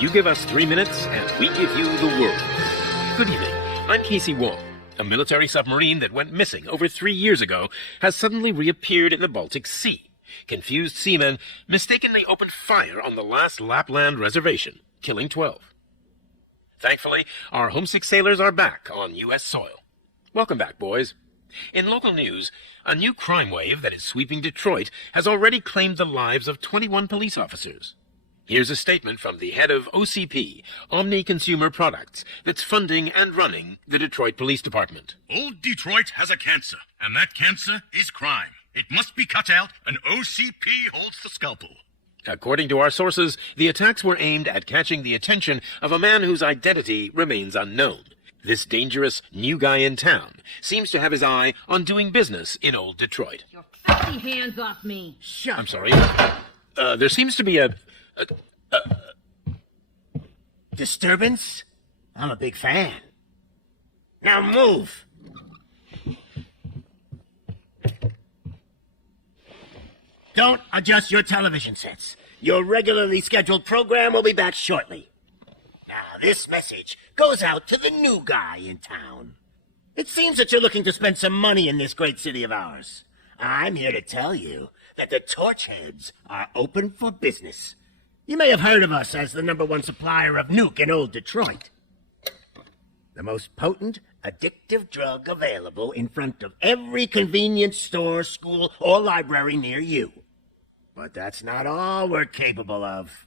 You give us 3 minutes, and we give you the world. Good evening. I'm Casey Wong. A military submarine that went missing over 3 years ago has suddenly reappeared in the Baltic Sea. Confused seamen mistakenly opened fire on the last Lapland reservation, killing 12. Thankfully, our homesick sailors are back on U.S. soil. Welcome back, boys. In local news, a new crime wave that is sweeping Detroit has already claimed the lives of 21 police officers. Here's a statement from the head of OCP, Omni Consumer Products, that's funding and running the Detroit Police Department. Old Detroit has a cancer, and that cancer is crime. It must be cut out, and OCP holds the scalpel. According to our sources, the attacks were aimed at catching the attention of a man whose identity remains unknown. This dangerous new guy in town seems to have his eye on doing business in old Detroit. Your filthy hands off me! Shut. I'm sorry. There seems to be a disturbance? I'm a big fan. Now move! Don't adjust your television sets. Your regularly scheduled program will be back shortly. Now, this message goes out to the new guy in town. It seems that you're looking to spend some money in this great city of ours. I'm here to tell you that the Torchheads are open for business. You may have heard of us as the #1 supplier of nuke in old Detroit. The most potent, addictive drug available in front of every convenience store, school, or library near you. But that's not all we're capable of.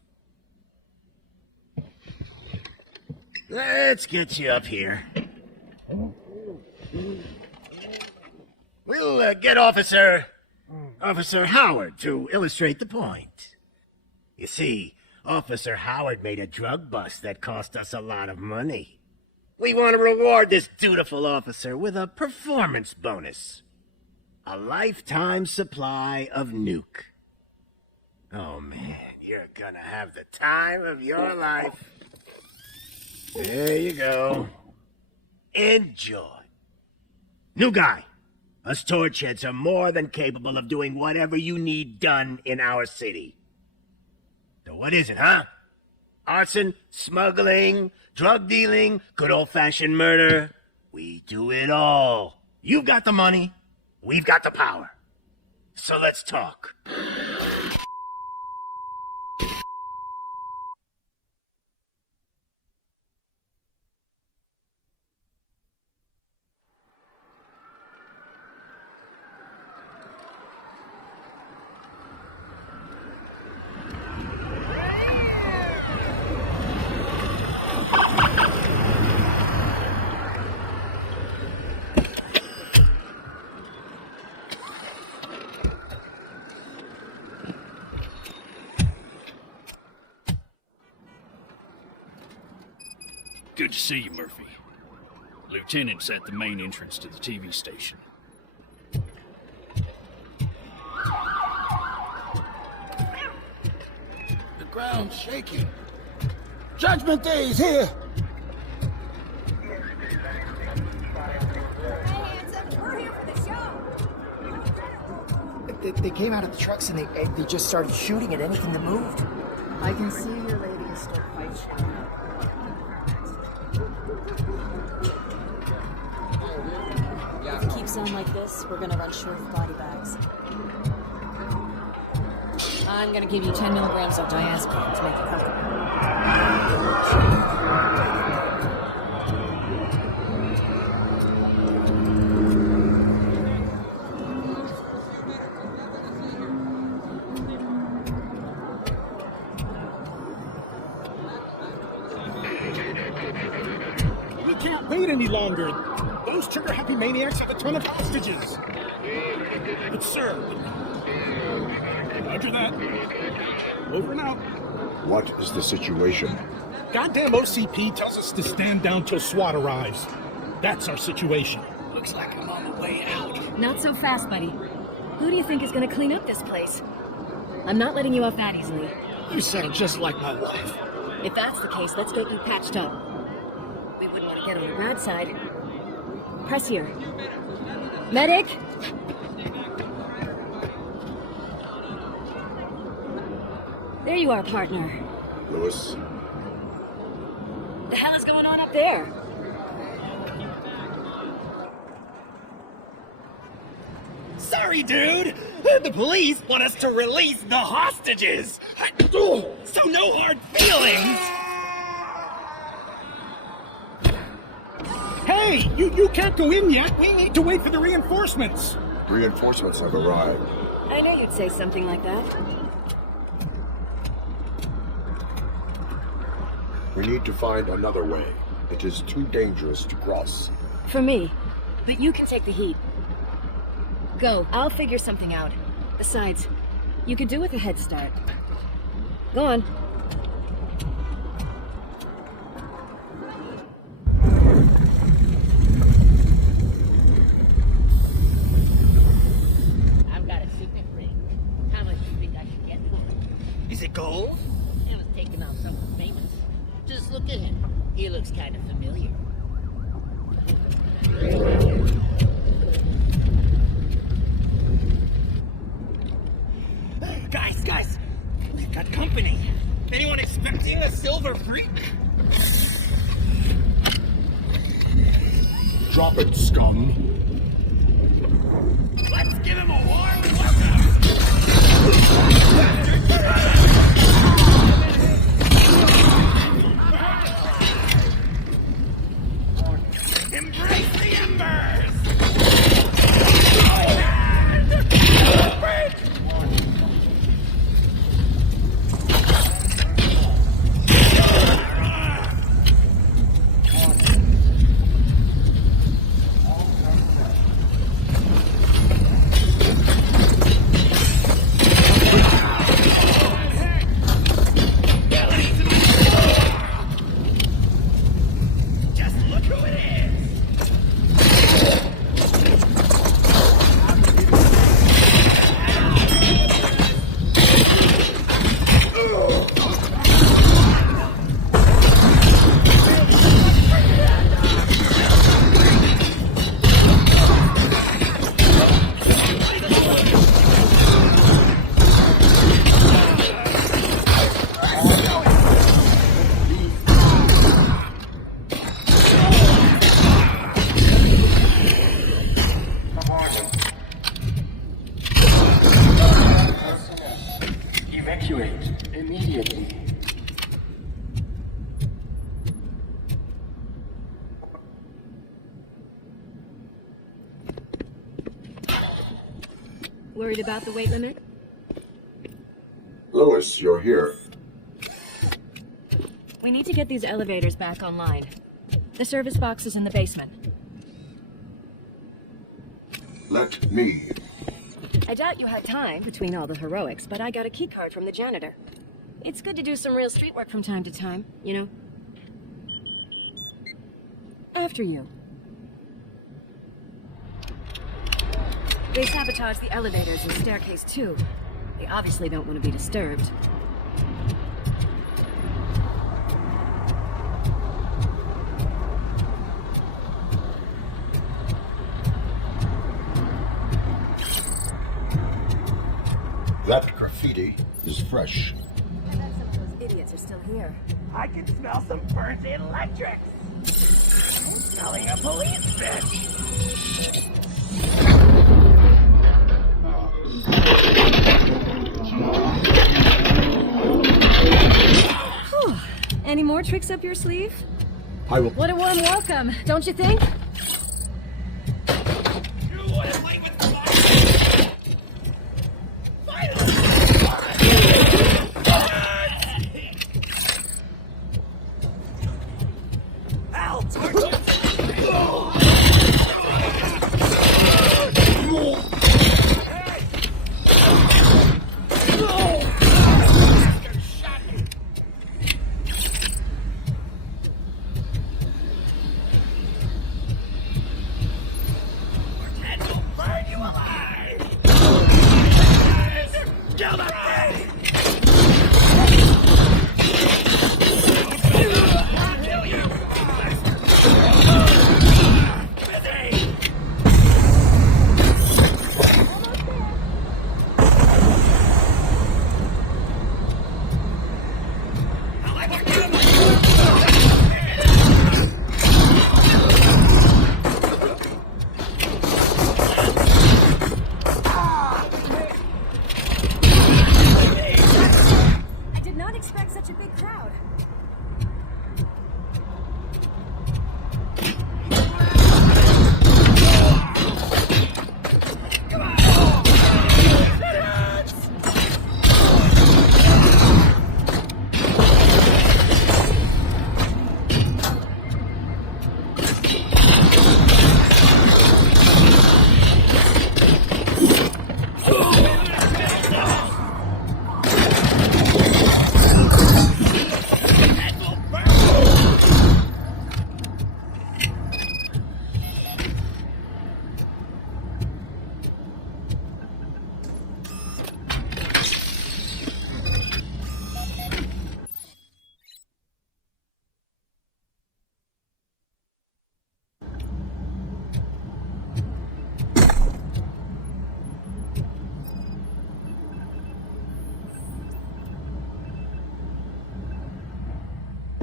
Let's get you up here. We'll get Officer Howard to illustrate the point. You see, Officer Howard made a drug bust that cost us a lot of money. We want to reward this dutiful officer with a performance bonus. A lifetime supply of nuke. Oh man, you're gonna have the time of your life. There you go. Enjoy. New guy, us Torchheads are more than capable of doing whatever you need done in our city. So what is it, huh? Arson, smuggling, drug dealing, good old-fashioned murder. We do it all. You've got the money, we've got the power. So let's talk. Good to see you, Murphy. Lieutenant's at the main entrance to the TV station. The ground's shaking. Judgment Day is here! We're here for the show! They came out of the trucks and they just started shooting at anything that moved. I can see your lady is still quite shy. If it keeps on like this, we're gonna run short of body bags. I'm gonna give you 10 milligrams of diazepam to make you comfortable. We can't wait any longer. Those trigger-happy maniacs have a ton of hostages. But sir, roger that. Over and out. What is the situation? Goddamn OCP tells us to stand down till SWAT arrives. That's our situation. Looks like I'm on the way out. Not so fast, buddy. Who do you think is gonna clean up this place? I'm not letting you off that easily. You sound just like my wife. If that's the case, let's get you patched up. We wouldn't want to get on the bad side. Press here. Medic! There you are, partner. Lewis, The hell is going on up there? Sorry, dude. The police want us to release the hostages. So no hard feelings. Hey, you can't go in yet. We need to wait for the reinforcements. Reinforcements have arrived. I knew you'd say something like that. We need to find another way. It is too dangerous to cross. For me. But you can take the heat. Go. I'll figure something out. Besides, you could do with a head start. Go on. I've got a signet ring. How much do you think I should get for it? Is it gold? It was taken off someone famous. Just look at him. He looks kind of familiar. Guys, we've got company. Anyone expecting a silver freak? Drop it, scum. Let's give him a warm welcome. Embrace the embers! Worried about the weight limit? Lewis, you're here. We need to get these elevators back online. The service box is in the basement. Let me. I doubt you had time between all the heroics, but I got a keycard from the janitor. It's good to do some real street work from time to time, you know? After you. They sabotaged the elevators and staircase too. They obviously don't want to be disturbed. That graffiti is fresh. I bet some of those idiots are still here. I can smell some burnt electrics. I'm smelling a police bitch. Whew. Any more tricks up your sleeve? I will. What a warm welcome, don't you think? You want to play with fire? Finally! Al, torch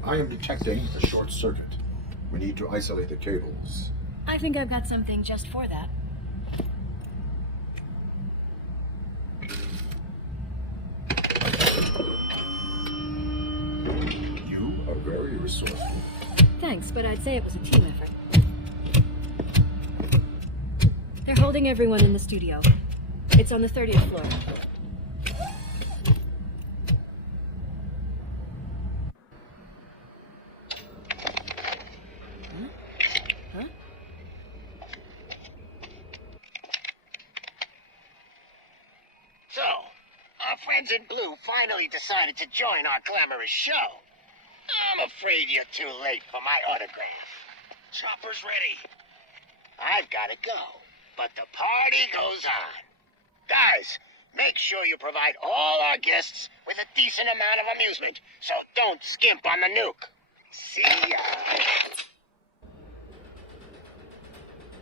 I am detecting a short circuit. We need to isolate the cables. I think I've got something just for that. You are very resourceful. Thanks, but I'd say it was a team effort. They're holding everyone in the studio. It's on the 30th floor. Huh? So, our friends in blue finally decided to join our glamorous show. I'm afraid you're too late for my autograph. Chopper's ready. I've got to go, but the party goes on. Guys, make sure you provide all our guests with a decent amount of amusement, so don't skimp on the nuke. See ya.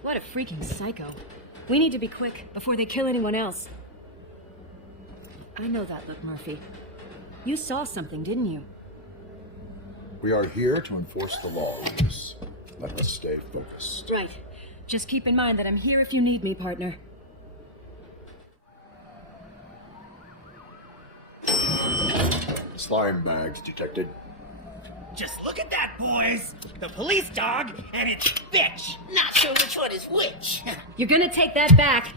What a freaking psycho. We need to be quick before they kill anyone else. I know that look, Murphy. You saw something, didn't you? We are here to enforce the laws. Let us stay focused. Right. Just keep in mind that I'm here if you need me, partner. Slime bags detected. Just look at that, boys! The police dog and its bitch! Not sure which one is which. You're gonna take that back.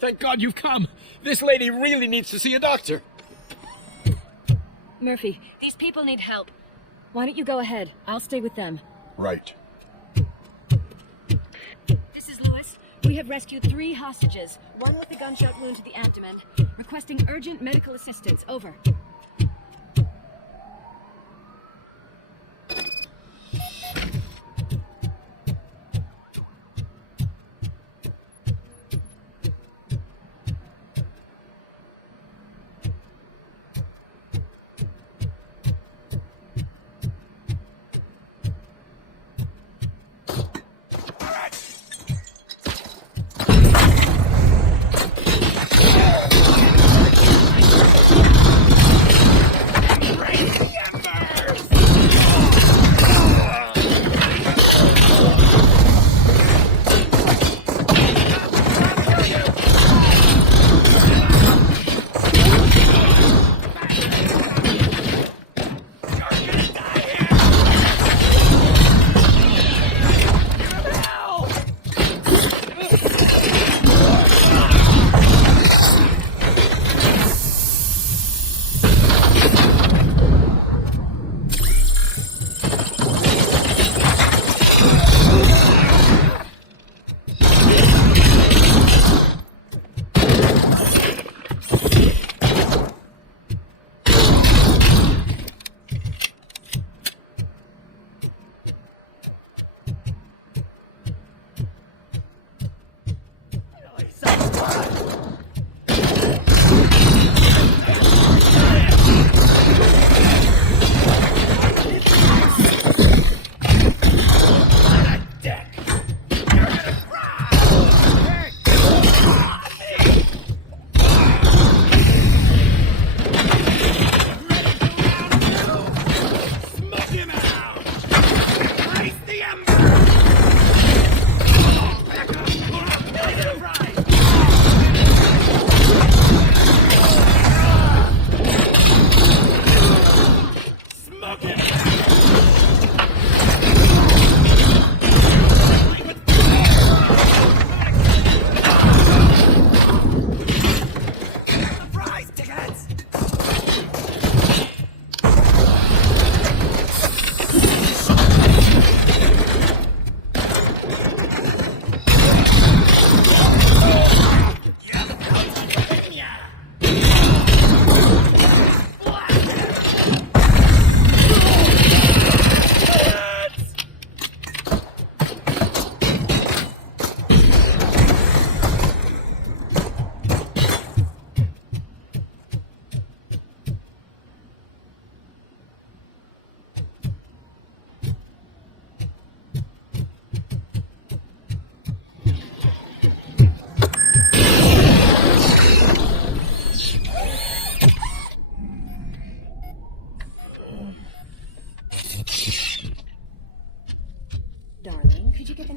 Thank God you've come. This lady really needs to see a doctor. Murphy, these people need help. Why don't you go ahead? I'll stay with them. Right. This is Lewis. We have rescued 3 hostages, one with a gunshot wound to the abdomen. Requesting urgent medical assistance. Over.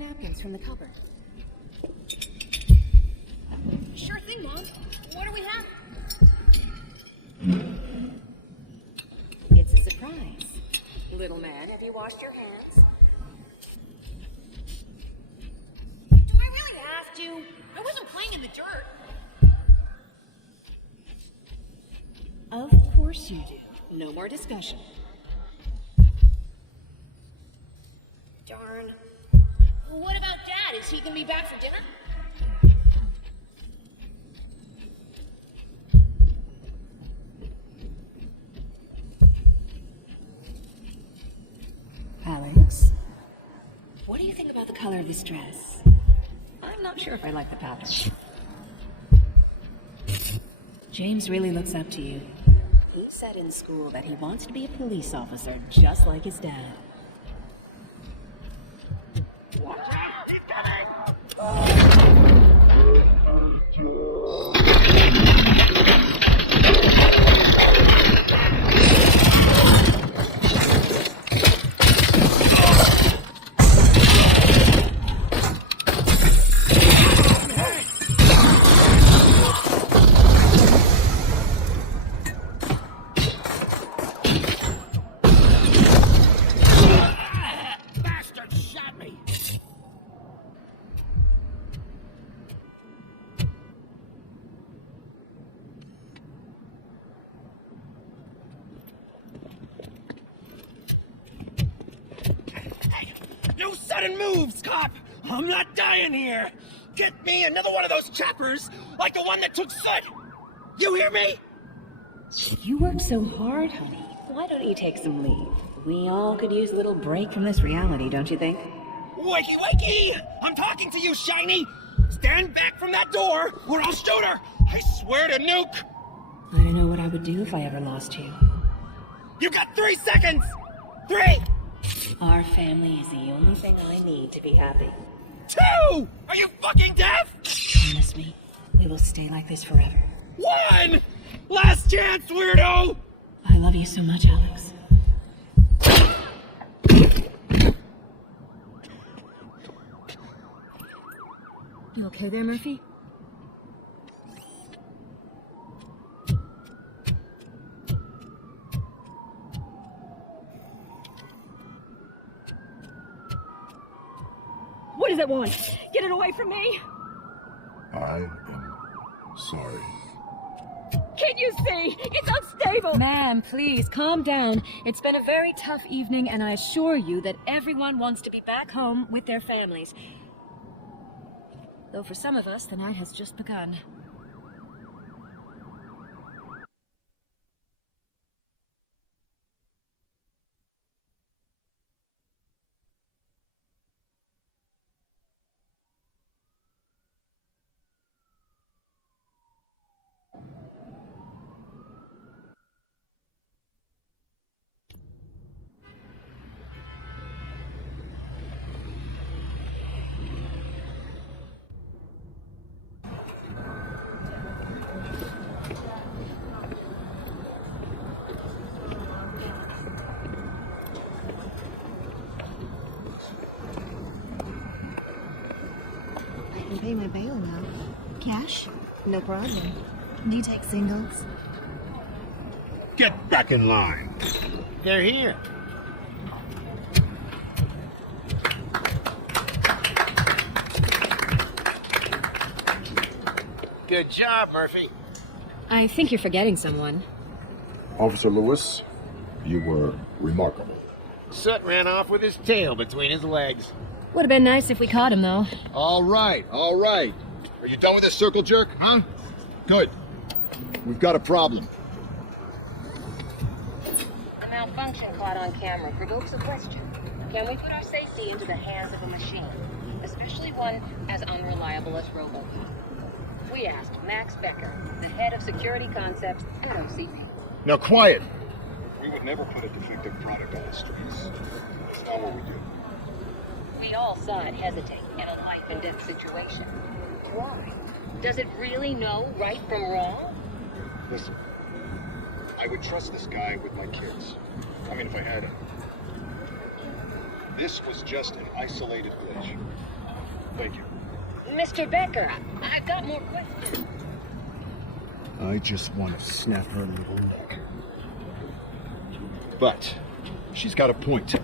napkins from the cupboard. Sure thing, Mom. What do we have? It's a surprise. Little man, have you washed your hands? Do I really have to? I wasn't playing in the dirt. Of course you do. No more discussion. Darn. What about Dad? Is he gonna be back for dinner? Alex? What do you think about the color of this dress? I'm not sure if I like the pattern. James really looks up to you. He said in school that he wants to be a police officer just like his dad. Watch out! He's No sudden moves, cop! I'm not dying here! Get me another one of those choppers, like the one that took Sud! You hear me? You work so hard, honey. Why don't you take some leave? We all could use a little break from this reality, don't you think? Wakey, wakey! I'm talking to you, Shiny! Stand back from that door, or I'll shoot her! I swear to nuke! I don't know what I would do if I ever lost you. You got 3 seconds! 3! Our family is the only thing I need to be happy. 2! Are you fucking deaf? Promise me, we will stay like this forever. 1! Last chance, weirdo! I love you so much, Alex. You okay there, Murphy? What does it want? Get it away from me! I am sorry. Can't you see? It's unstable! Ma'am, please, calm down. It's been a very tough evening, and I assure you that everyone wants to be back home with their families. Though for some of us, the night has just begun. I can pay my bail now. Cash? No problem. Do you take singles? Get back in line. They're here. Good job, Murphy. I think you're forgetting someone. Officer Lewis, you were remarkable. Soot ran off with his tail between his legs. Would have been nice if we caught him, though. All right, all right. Are you done with this circle jerk, huh? Good. We've got a problem. A malfunction caught on camera provokes a question. Can we put our safety into the hands of a machine, especially one as unreliable as RoboCop? We asked Max Becker, the head of security concepts at OCP. Now, quiet. We would never put a defective product on the streets. That's not what we do. We all saw it hesitate in a life and death situation. Why? Does it really know right from wrong? Listen, I would trust this guy with my kids. I mean, if I had him. This was just an isolated glitch. Thank you. Mr. Becker, I've got more questions. I just want to snap her little neck. But she's got a point.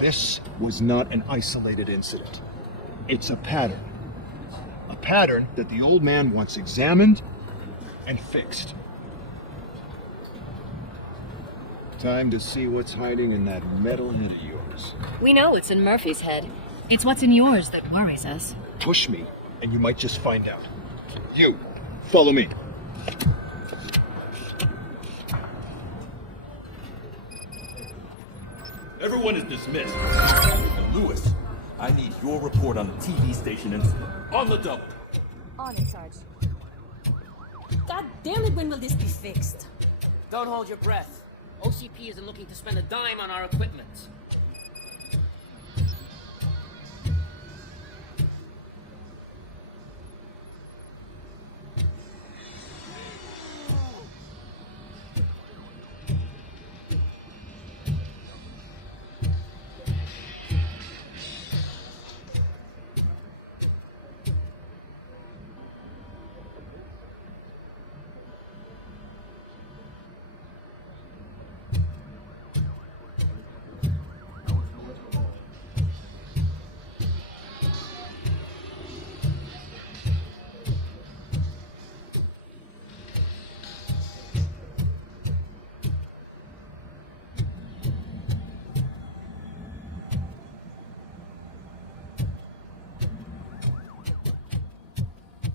This was not an isolated incident. It's a pattern. A pattern that the old man wants examined and fixed. Time to see what's hiding in that metal head of yours. We know it's in Murphy's head. It's what's in yours that worries us. Push me, and you might just find out. You, follow me. Everyone is dismissed. And Lewis, I need your report on the TV station incident. On the double. On it, Sarge. God damn it, when will this be fixed? Don't hold your breath. OCP isn't looking to spend a dime on our equipment.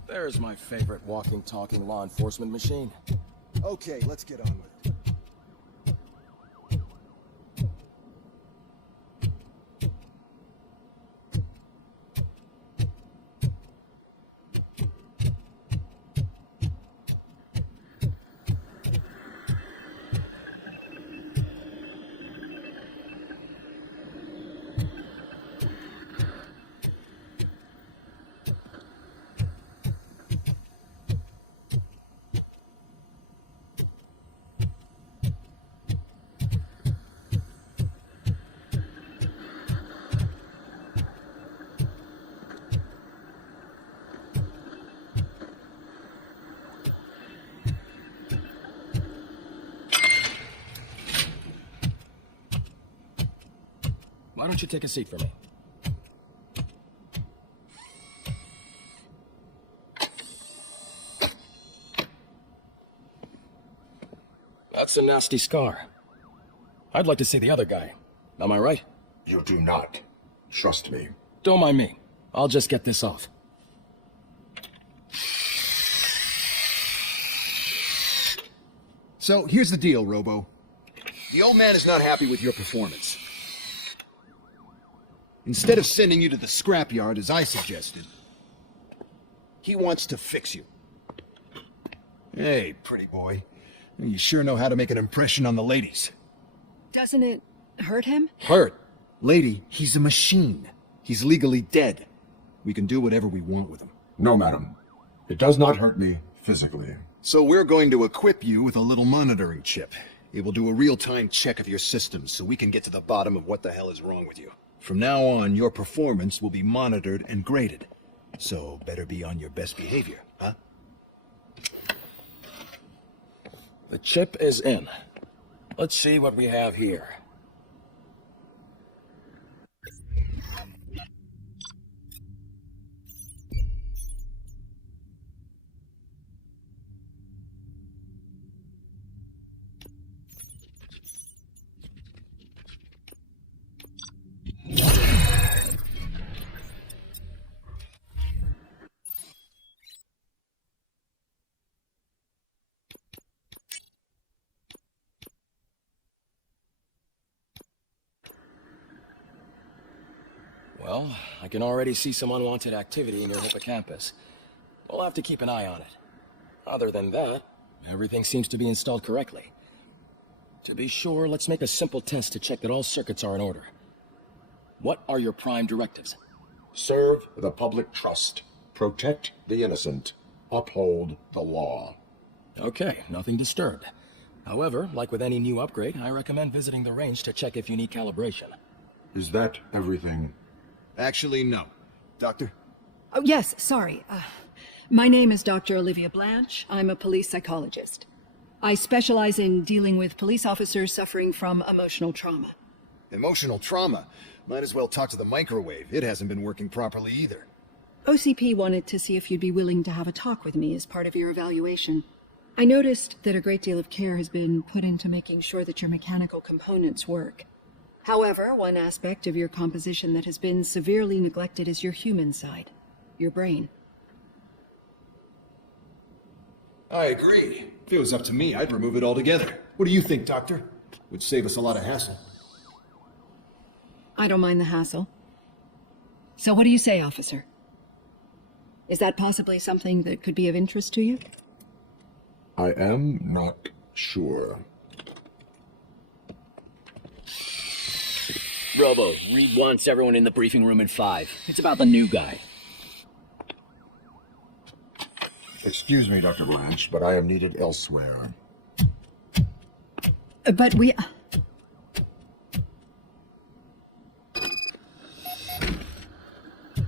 There's my favorite walking, talking law enforcement machine. Okay, let's get on with it. Why don't you take a seat for me? That's a nasty scar. I'd like to see the other guy. Am I right? You do not. Trust me. Don't mind me. I'll just get this off. So, here's the deal, Robo. The old man is not happy with your performance. Instead of sending you to the scrapyard, as I suggested, he wants to fix you. Hey, pretty boy. You sure know how to make an impression on the ladies. Doesn't it hurt him? Hurt? Lady, he's a machine. He's legally dead. We can do whatever we want with him. No, madam. It does not hurt me physically. So we're going to equip you with a little monitoring chip. It will do a real-time check of your systems so we can get to the bottom of what the hell is wrong with you. From now on, your performance will be monitored and graded. So better be on your best behavior, huh? The chip is in. Let's see what we have here. Well, I can already see some unwanted activity in your hippocampus. We'll have to keep an eye on it. Other than that, everything seems to be installed correctly. To be sure, let's make a simple test to check that all circuits are in order. What are your prime directives? Serve the public trust. Protect the innocent. Uphold the law. Okay, nothing disturbed. However, like with any new upgrade, I recommend visiting the range to check if you need calibration. Is that everything? Actually, no. Doctor? Oh, yes, sorry. My name is Dr. Olivia Blanche. I'm a police psychologist. I specialize in dealing with police officers suffering from emotional trauma. Emotional trauma? Might as well talk to the microwave. It hasn't been working properly either. OCP wanted to see if you'd be willing to have a talk with me as part of your evaluation. I noticed that a great deal of care has been put into making sure that your mechanical components work. However, one aspect of your composition that has been severely neglected is your human side, your brain. I agree. If it was up to me, I'd remove it altogether. What do you think, Doctor? Would save us a lot of hassle. I don't mind the hassle. So what do you say, officer? Is that possibly something that could be of interest to you? I am not sure. Robo, read once, everyone in the briefing room in 5. It's about the new guy. Excuse me, Dr. Blanche, but I am needed elsewhere. But we...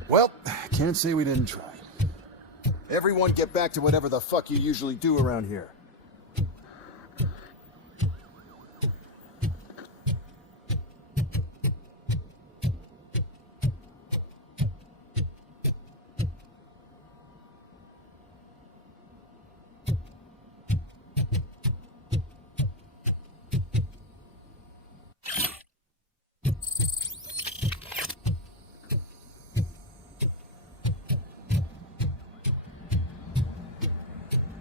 Well, can't say we didn't try. Everyone get back to whatever the fuck you usually do around here.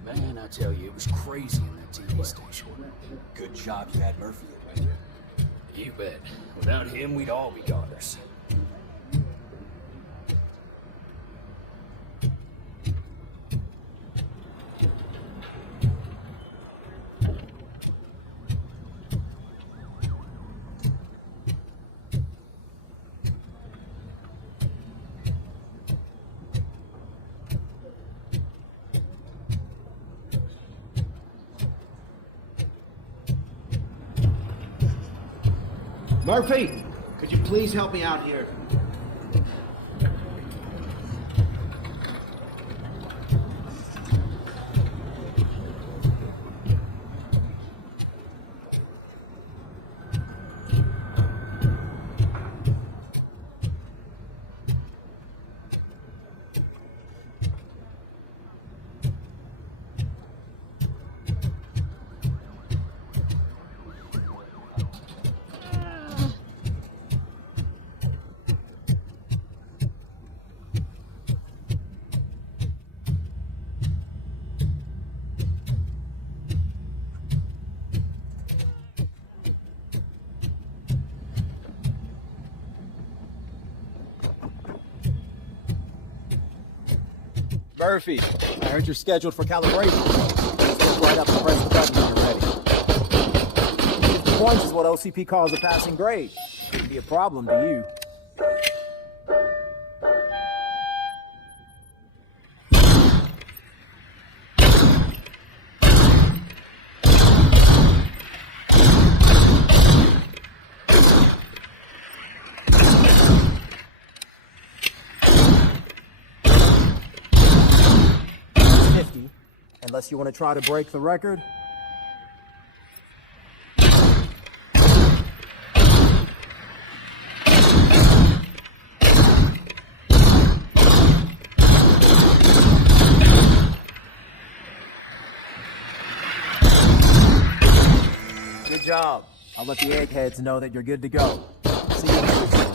Man, I tell you, it was crazy in that TV station. Good job you had Murphy. You bet. Without him, we'd all be goners. Murphy, could you please help me out here? Murphy, I heard you're scheduled for calibration. Step right up and press the button when you're ready. 50 points is what OCP calls a passing grade. Could be a problem to you. Unless you want to try to break the record. Good job. I'll let the eggheads know that you're good to go. See you next time.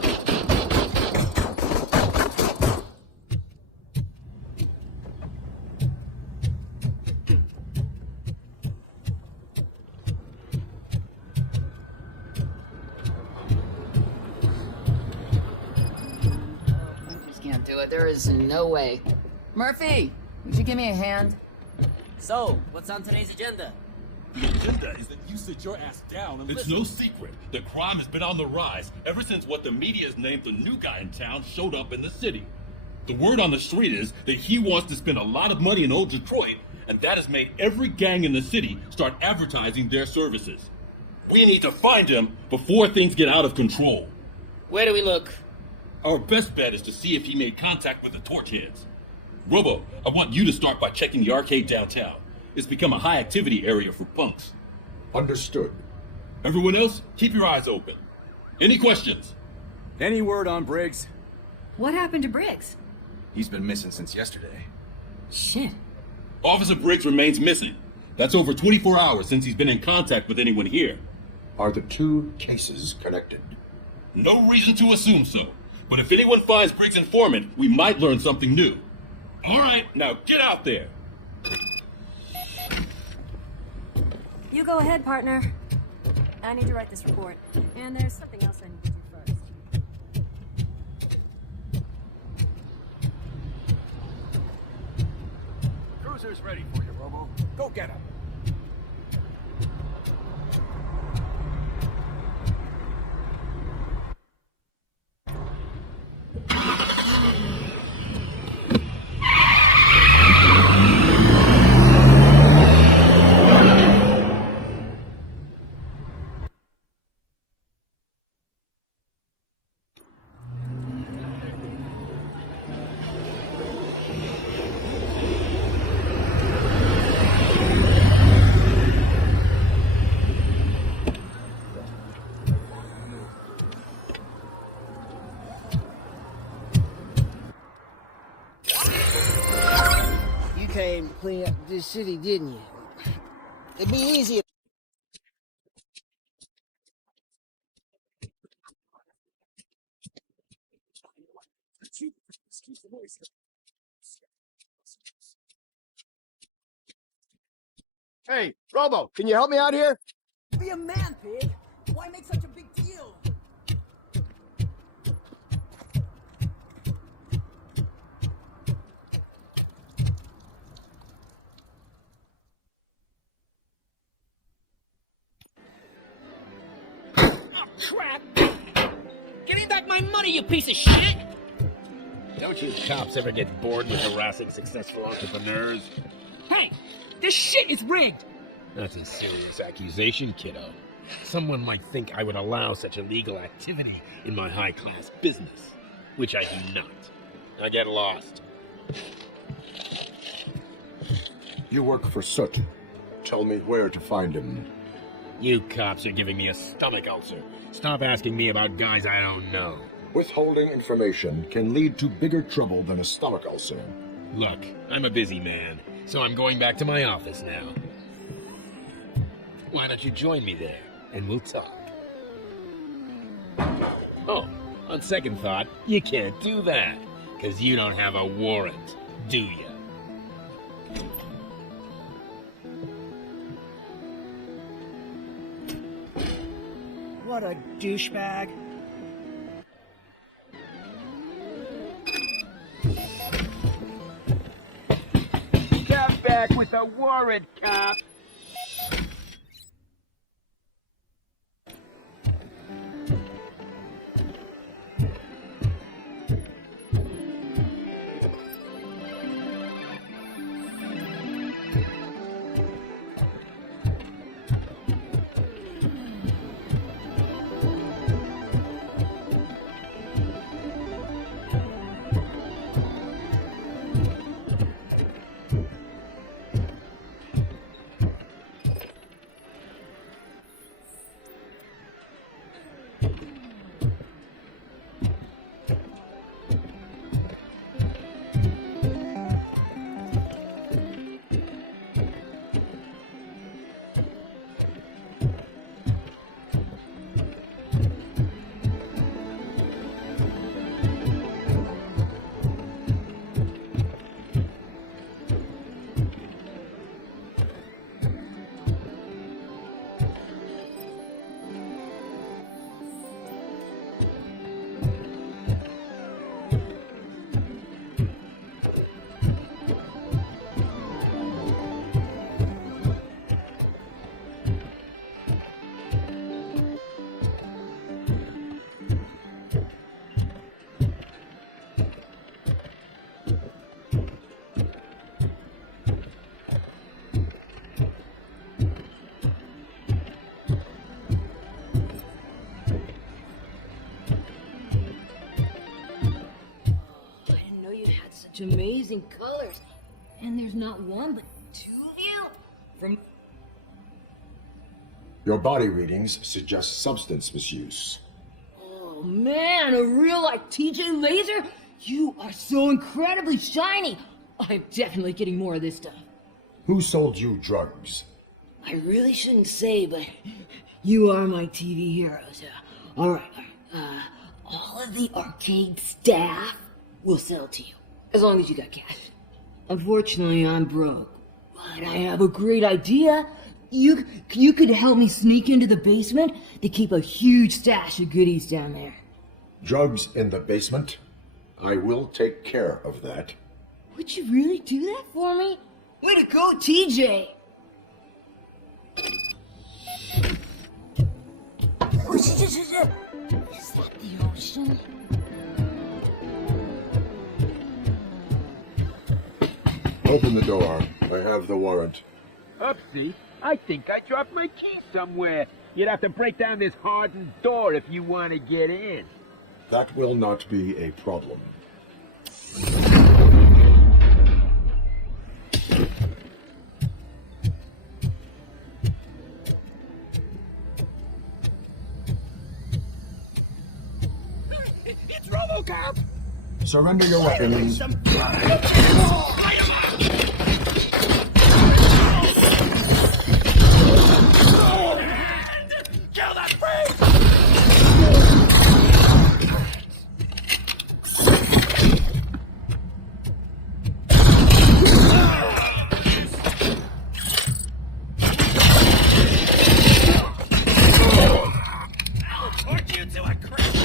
There is no way. Murphy, would you give me a hand? So, what's on today's agenda? The agenda is that you sit your ass down and It's no secret. The crime has been on the rise ever since what the media's named the new guy in town showed up in the city. The word on the street is that he wants to spend a lot of money in old Detroit, and that has made every gang in the city start advertising their services. We need to find him before things get out of control. Where do we look? Our best bet is to see if he made contact with the Torchheads. Robo, I want you to start by checking the arcade downtown. It's become a high-activity area for punks. Understood. Everyone else, keep your eyes open. Any questions? Any word on Briggs? What happened to Briggs? He's been missing since yesterday. Shit. Officer Briggs remains missing. That's over 24 hours since he's been in contact with anyone here. Are the two cases connected? No reason to assume so. But if anyone finds Briggs' informant, we might learn something new. All right, now get out there. You go ahead, partner. I need to write this report. And there's something else I need to do first. Cruiser's ready for you, Robo. Go get him. Came to clean up this city, didn't you? It'd be easier. Hey, Robo, can you help me out here? Be a man, pig. Why make such a big deal? Crap! Give me back my money, you piece of shit! Don't you cops ever get bored with harassing successful entrepreneurs? Hey, this shit is rigged! That's a serious accusation, kiddo. Someone might think I would allow such illegal activity in my high-class business, which I do not. I get lost. You work for Soot. Tell me where to find him. You cops are giving me a stomach ulcer. Stop asking me about guys I don't know. Withholding information can lead to bigger trouble than a stomach ulcer. Look, I'm a busy man, so I'm going back to my office now. Why don't you join me there, and we'll talk. Oh, on second thought, you can't do that, because you don't have a warrant, do you? What a douchebag. Come back with a warrant, cop! amazing colors. And there's not one, but two of you? From... Your body readings suggest substance misuse. Oh man, a real like TJ laser? You are so incredibly shiny! I'm definitely getting more of this stuff. Who sold you drugs? I really shouldn't say, but you are my TV heroes. Alright, all of the arcade staff will sell to you, as long as you got cash. Unfortunately, I'm broke, but I have a great idea. You could help me sneak into the basement. They keep a huge stash of goodies down there. Drugs in the basement? I will take care of that. Would you really do that for me? Way to go, TJ! Is that the ocean? Open the door. I have the warrant. Upsie, I think I dropped my key somewhere. You'd have to break down this hardened door if you want to get in. That will not be a problem. It's RoboCop! Surrender your weapons. Kill that freak! Aren't you two a crazy?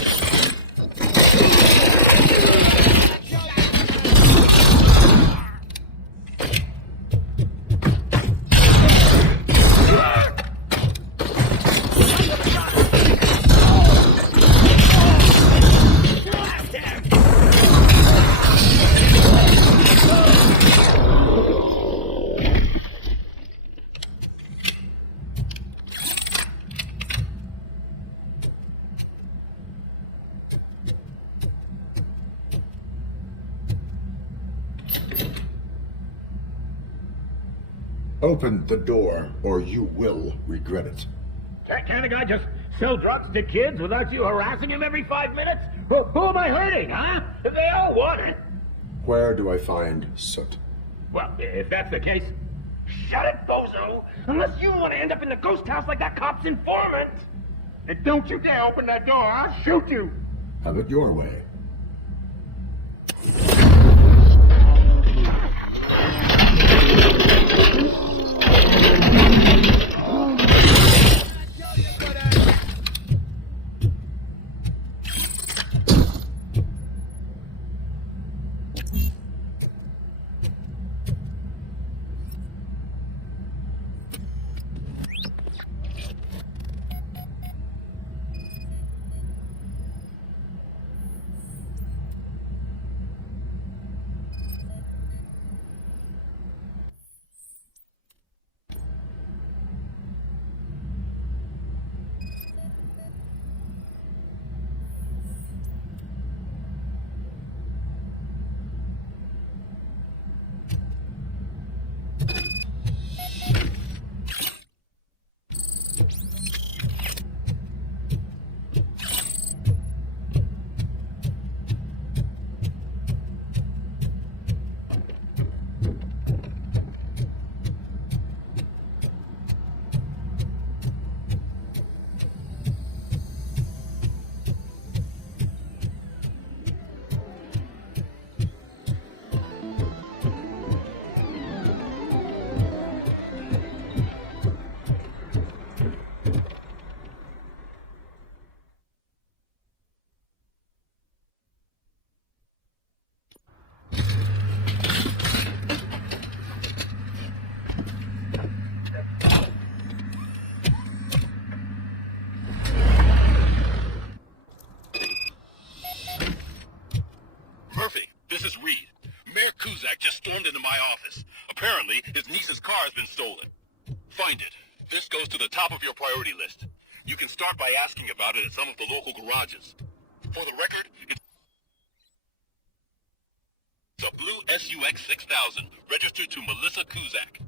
Open the door, or you will regret it. That kind of guy just sell drugs to kids without you harassing him every 5 minutes? Who am I hurting, huh? They all want it. Where do I find Soot? Well, if that's the case, shut it, bozo! Unless you want to end up in the ghost house like that cop's informant! And don't you dare open that door, I'll shoot you! Have it your way. stormed into my office. Apparently, his niece's car has been stolen. Find it. This goes to the top of your priority list. You can start by asking about it at some of the local garages. For the record, it's... It's a blue SUX 6000, registered to Melissa Kuzak.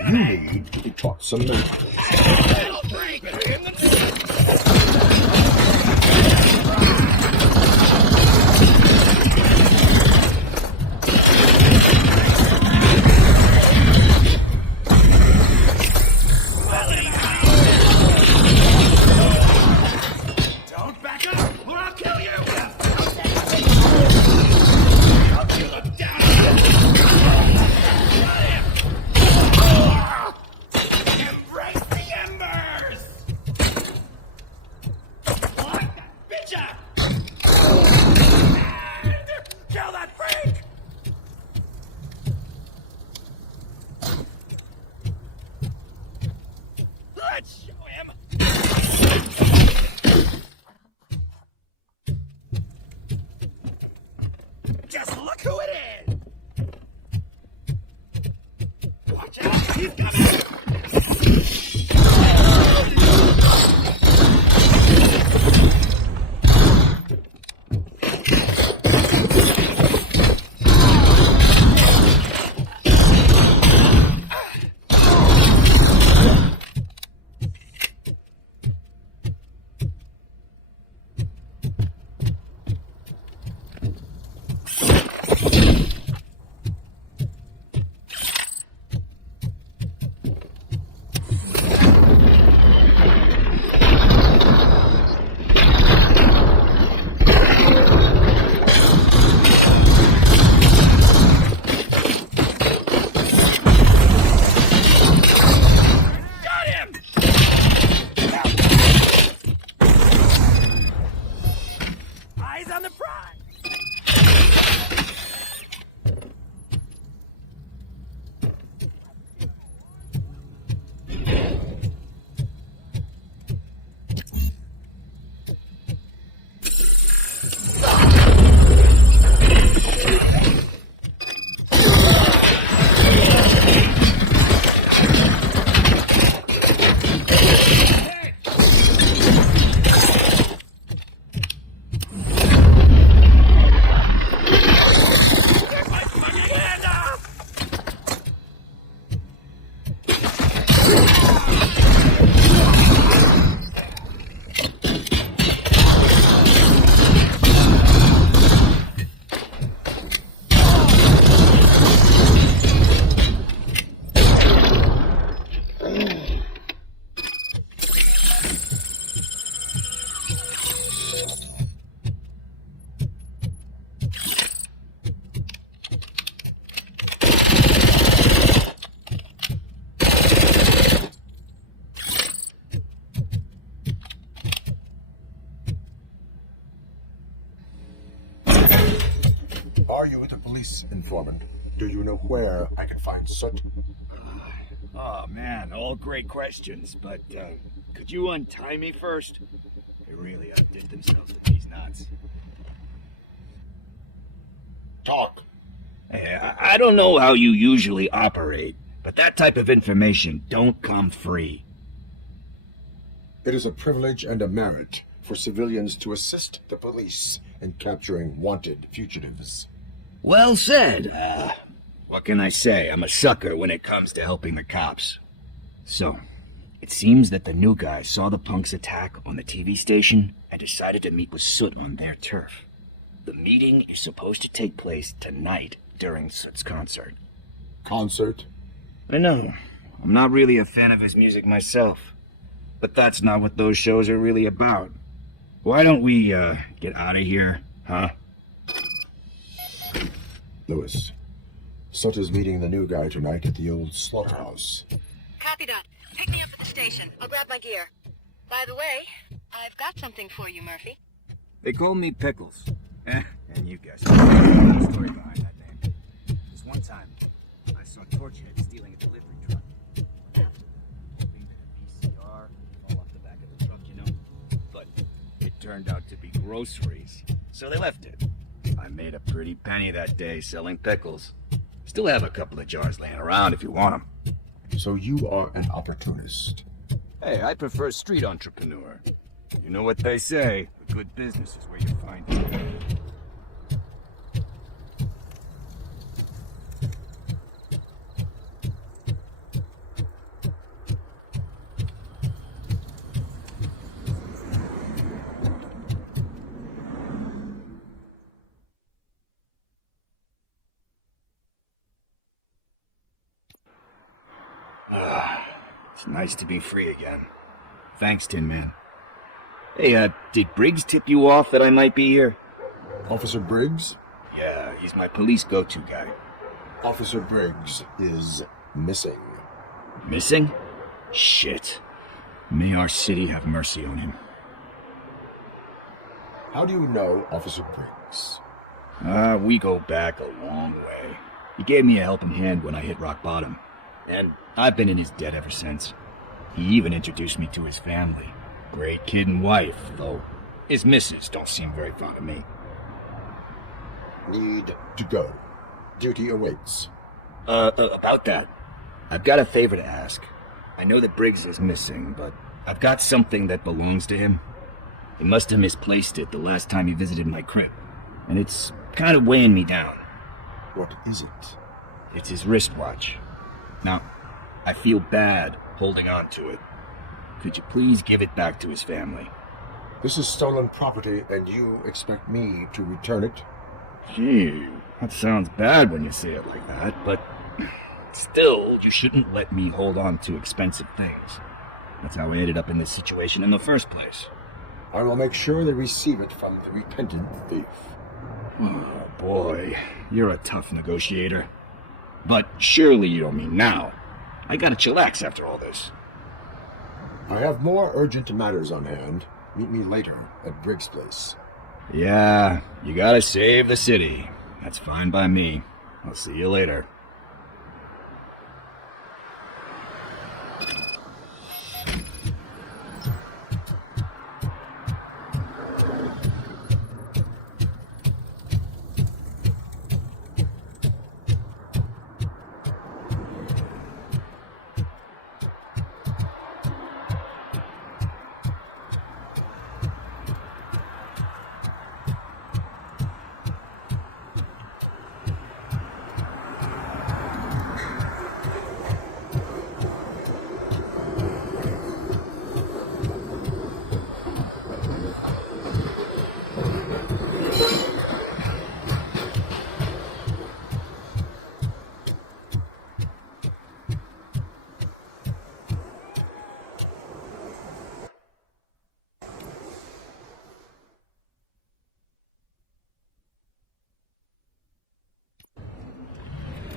You need to be taught some manners. Don't back up, or I'll kill you! I'll kill him down! Embrace the embers! Light that bitch up! And kill that freak! Let's show him! Just look who it is! Watch out! He's coming! Eyes on the prize! Are you the police informant? Do you know where I can find Soot? Oh, man, all great questions, but could you untie me first? They really outdid themselves with these knots. Talk! Hey, I don't know how you usually operate, but that type of information don't come free. It is a privilege and a merit for civilians to assist the police in capturing wanted fugitives. Well said. What can I say? I'm a sucker when it comes to helping the cops. So, it seems that the new guy saw the punk's attack on the TV station and decided to meet with Soot on their turf. The meeting is supposed to take place tonight during Soot's concert. Concert? I know. I'm not really a fan of his music myself. But that's not what those shows are really about. Why don't we, get out of here, huh? Lewis, Soot is meeting the new guy tonight at the old slaughterhouse. Copy that. Pick me up at the station. I'll grab my gear. By the way, I've got something for you, Murphy. They call me Pickles. And you guess. The story behind that name. This one time, I saw Torchhead stealing a delivery truck. Hoping that a VCR fall off the back of the truck, you know? But it turned out to be groceries, so they left it. I made a pretty penny that day selling pickles. Still have a couple of jars laying around if you want them. So you are an opportunist. Hey, I prefer street entrepreneur. You know what they say, a good business is where you find it. It's nice to be free again. Thanks, Tin Man. Hey, did Briggs tip you off that I might be here? Officer Briggs? Yeah, he's my police go-to guy. Officer Briggs is missing. Missing? Shit. May our city have mercy on him. How do you know Officer Briggs? We go back a long way. He gave me a helping hand when I hit rock bottom. And I've been in his debt ever since. He even introduced me to his family. Great kid and wife, though his missus don't seem very fond of me. Need to go. Duty awaits. About that, I've got a favor to ask. I know that Briggs is missing, but I've got something that belongs to him. He must have misplaced it the last time he visited my crib, and it's kind of weighing me down. What is it? It's his wristwatch. Now, I feel bad holding on to it. Could you please give it back to his family? This is stolen property, and you expect me to return it? Gee, that sounds bad when you say it like that, but still, you shouldn't let me hold on to expensive things. That's how I ended up in this situation in the first place. I will make sure they receive it from the repentant thief. Oh boy, you're a tough negotiator. But surely you don't mean now. I gotta chillax after all this. I have more urgent matters on hand. Meet me later at Briggs' place. Yeah, you gotta save the city. That's fine by me. I'll see you later.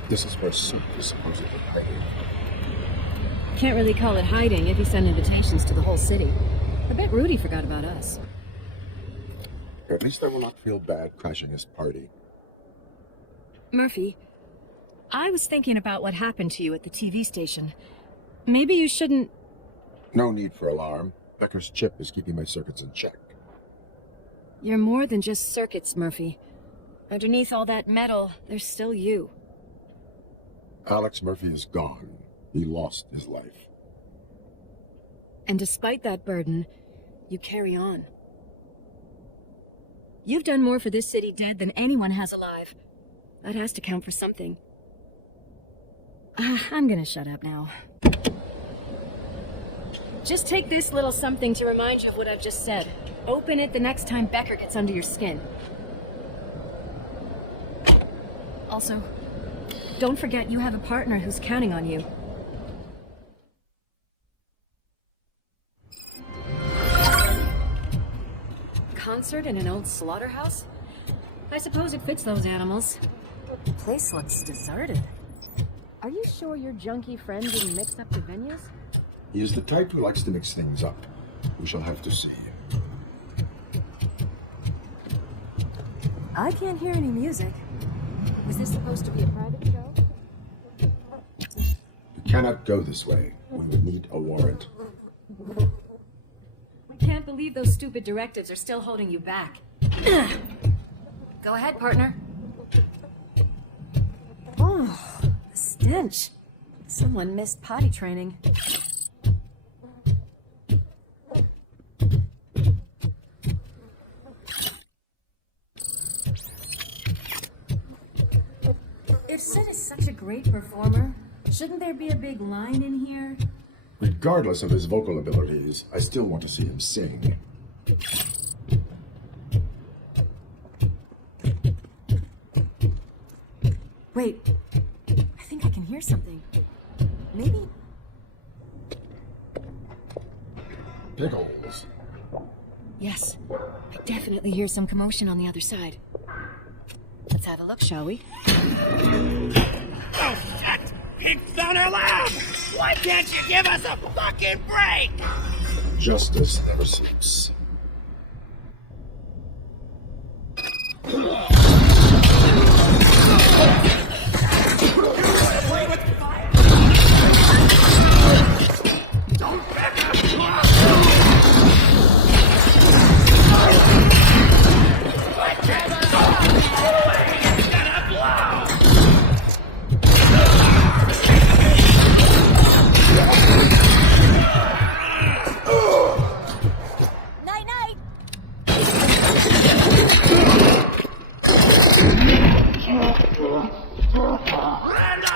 This is where Soup is supposedly hiding. Can't really call it hiding if you send invitations to the whole city. I bet Rudy forgot about us. At least I will not feel bad crashing his party. Murphy, I was thinking about what happened to you at the TV station. Maybe you shouldn't... No need for alarm. Becker's chip is keeping my circuits in check. You're more than just circuits, Murphy. Underneath all that metal, there's still you. Alex Murphy is gone. He lost his life. And despite that burden, you carry on. You've done more for this city dead than anyone has alive. That has to count for something. I'm gonna shut up now. Just take this little something to remind you of what I've just said. Open it the next time Becker gets under your skin. Also, don't forget you have a partner who's counting on you. Concert in an old slaughterhouse? I suppose it fits those animals. The place looks deserted. Are you sure your junkie friend didn't mix up the venues? He is the type who likes to mix things up. We shall have to see. I can't hear any music. Was this supposed to be a private show? You cannot go this way. We will need a warrant. We can't believe those stupid directives are still holding you back. Go ahead, partner. Oh, the stench. Someone missed potty training. If Sid is such a great performer, shouldn't there be a big line in here? Regardless of his vocal abilities, I still want to see him sing. Wait, I think I can hear something. Maybe? Pickles. Yes, I definitely hear some commotion on the other side. Let's have a look, shall we? Oh, shit! Pigs on our lap! Why can't you give us a fucking break? Justice never sleeps. Don't back up! Night-night!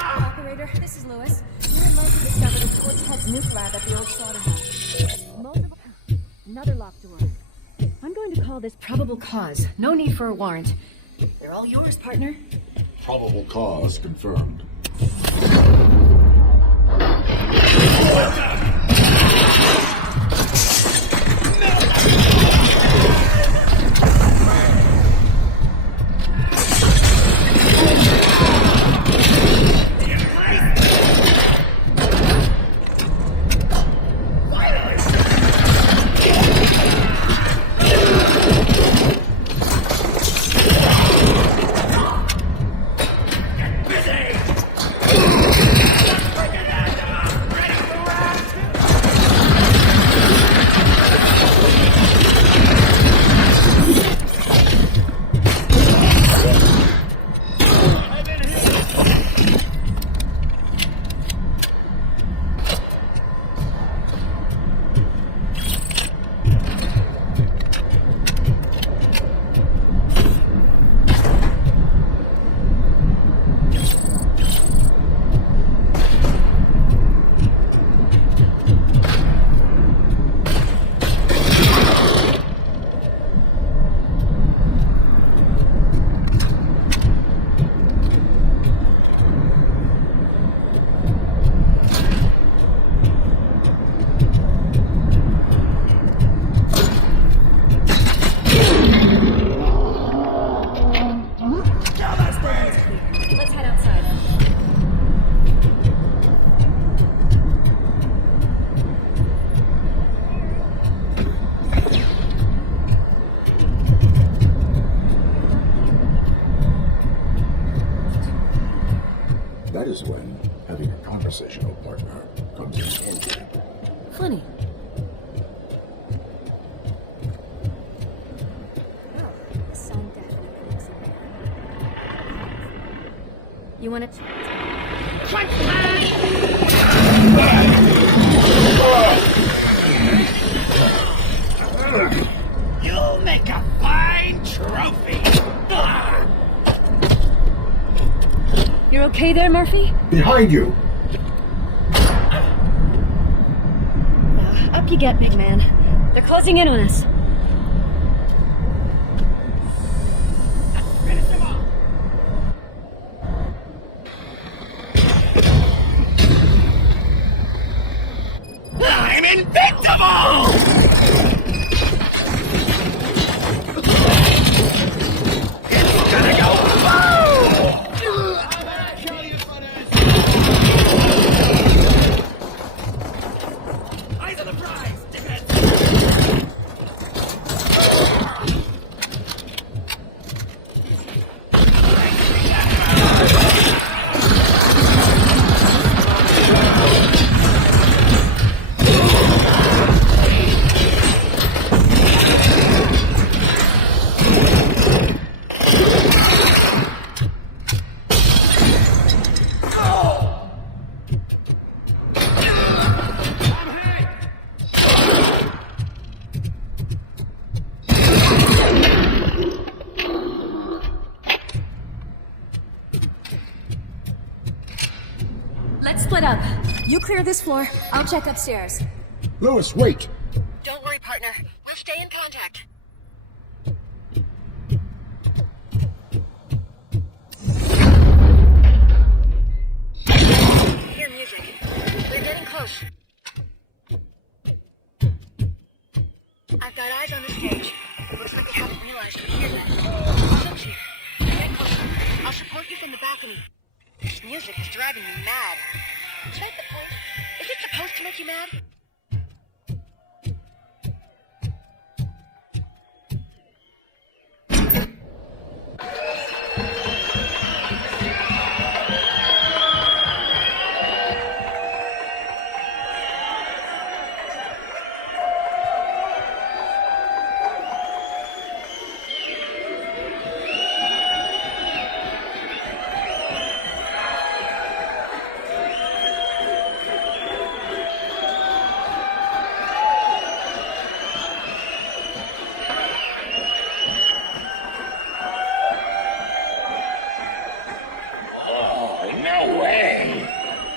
Operator, this is Lewis. We're in Loki discovered a Forge Head's nuke lab at the old slaughterhouse. Multiple... Another locked door. I'm going to call this probable cause. No need for a warrant. They're all yours, partner. Probable cause confirmed. Let's head outside. That is when having a conversational partner comes in handy. Funny. Oh, the sound definitely connects in there. You want to You'll make a fine trophy! You're okay there, Murphy? Behind you! Up you get, big man. They're closing in on us. I'm invincible! It's gonna go boom! split up. You clear this floor, I'll check upstairs. Lewis, wait! Don't worry, partner. We'll stay in contact. Hear music. We're getting close. I've got eyes on the stage. Looks like they haven't realized we're here yet. I'll sit here. Get closer. I'll support you from the balcony. This music is driving me mad. Is that the point? Is it supposed to make you mad?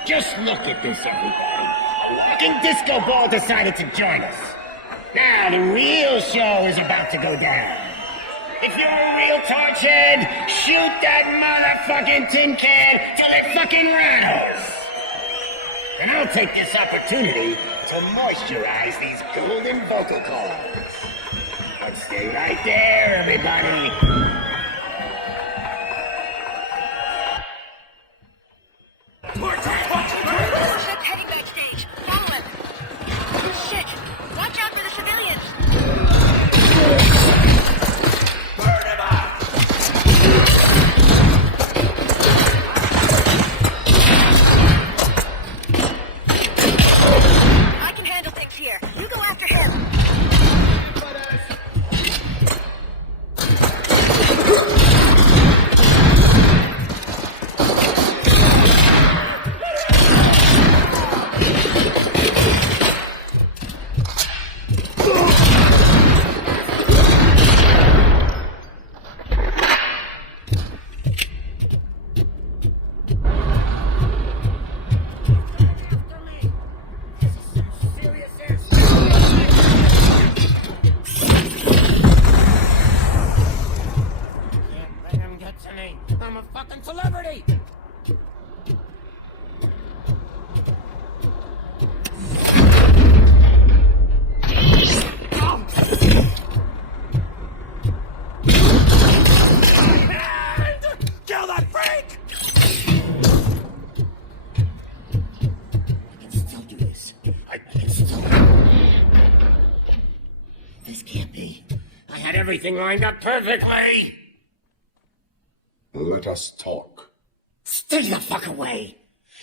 Just look at this, everybody. Fucking Disco Ball decided to join us. Now the real show is about to go down. If you're a real torch head, shoot that motherfucking tin can till it fucking rattles. And I'll take this opportunity to moisturize these golden vocal cords. But stay right there, everybody. Heading backstage. Follow him. Shit. Watch out for the civilians. Burn him up. I can handle things here. You go after him. I'm a fucking celebrity! Kill that freak! I can still do this. I can still... This can't be. I had everything lined up perfectly! Let us talk. Stay the fuck away!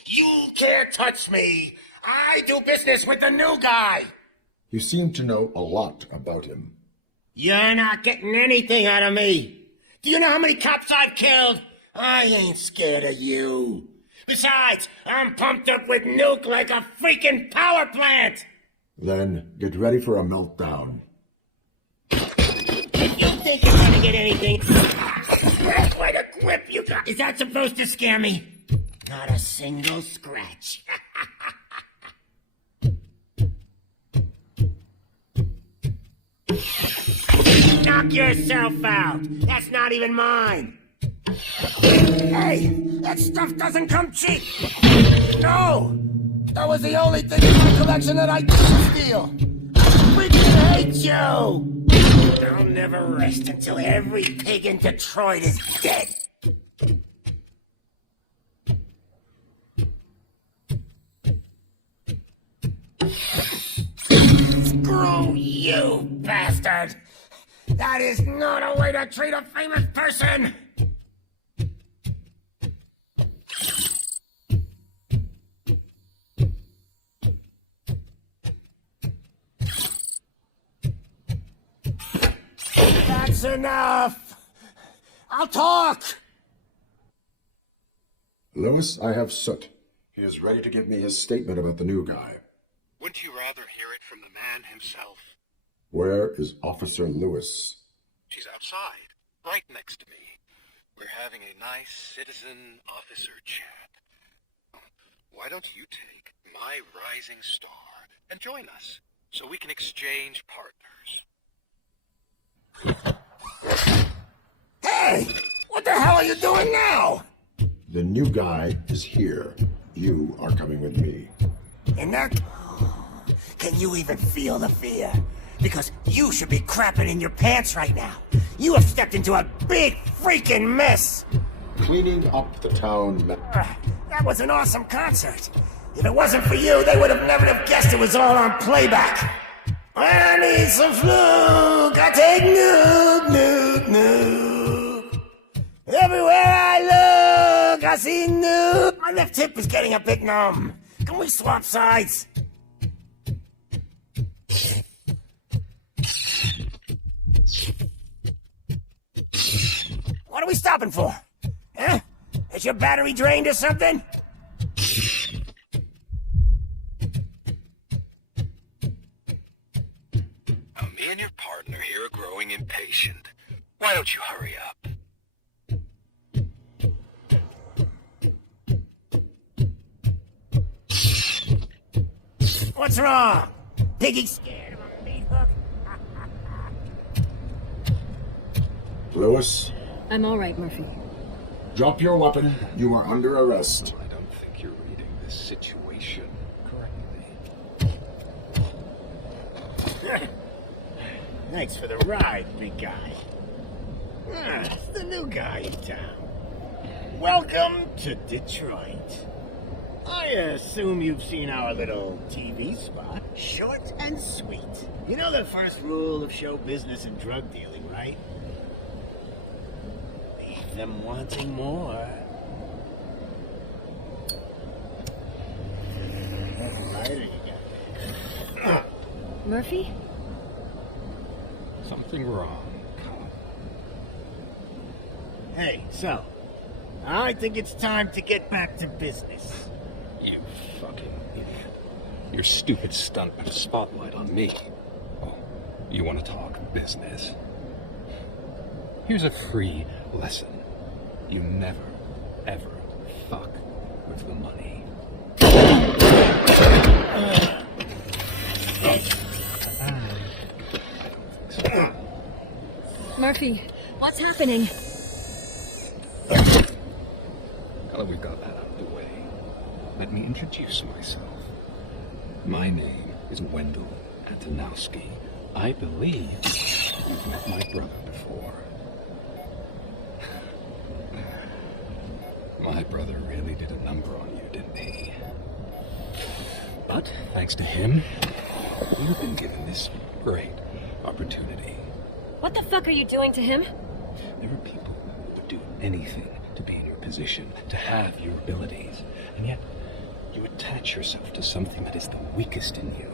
You can't touch me! I do business with the new guy! You seem to know a lot about him. You're not getting anything out of me! Do you know how many cops I've killed? I ain't scared of you. Besides, I'm pumped up with nuke like a freaking power plant! Then get ready for a meltdown. If you think you're gonna get anything... What a grip you got! Is that supposed to scare me? Not a single scratch. Knock yourself out! That's not even mine! Hey! That stuff doesn't come cheap! No! That was the only thing in my collection that I didn't steal! I freaking hate you! I'll never rest until every pig in Detroit is dead! Screw you, bastard! That is not a way to treat a famous person! That's enough! I'll talk! Lewis, I have Soot. He is ready to give me his statement about the new guy. Wouldn't you rather hear it from the man himself? Where is Officer Lewis? She's outside, right next to me. We're having a nice citizen-officer chat. why don't you take my rising star and join us so we can exchange partners? Hey! What the hell are you doing now? The new guy is here. You are coming with me. And that... Can you even feel the fear? Because you should be crapping in your pants right now. You have stepped into a big freaking mess. Cleaning up the town. That was an awesome concert. If it wasn't for you, they would have never have guessed it was all on playback. I need some fluke. I take nuke, nuke, nuke. Everywhere I look, I see nuke. My left hip is getting a bit numb. Can we swap sides? What are we stopping for? Huh? Is your battery drained or something? Me and your partner here are growing impatient. Why don't you hurry up? What's wrong? Piggy scared of a meat hook? Lewis, I'm all right, Murphy. drop your weapon. You are under arrest. I don't think you're reading this situation correctly. Thanks for the ride, big guy. The new guy in town. Welcome to Detroit. I assume you've seen our little TV spot. Short and sweet. You know the first rule of show business and drug dealing, right? Leave them wanting more. Murphy? Something wrong. Hey, so, I think it's time to get back to business. You fucking idiot. Your stupid stunt put a spotlight on me. Oh, you want to talk business? Here's a free lesson. You never, ever fuck with the money. Murphy, what's happening? Now that we've got that out of the way, let me introduce myself. My name is Wendell Atanowski. I believe you've met my brother before. My brother really did a number on you, didn't he? But thanks to him, you've been given this great opportunity. What the fuck are you doing to him? There are people who would do anything to be in your position, to have your abilities, and yet you attach yourself to something that is the weakest in you,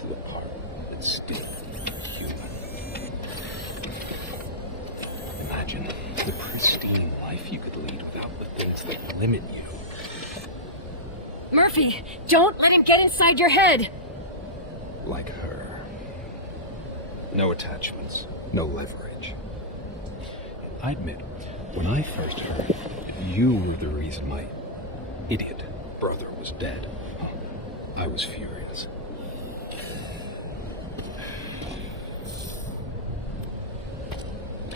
to the part that's still human. Imagine the pristine life you could lead without the things that limit you. Murphy, don't let him get inside your head! Like her. No attachments, no leverage. I admit, when I first heard that you were the reason my idiot brother was dead, I was furious.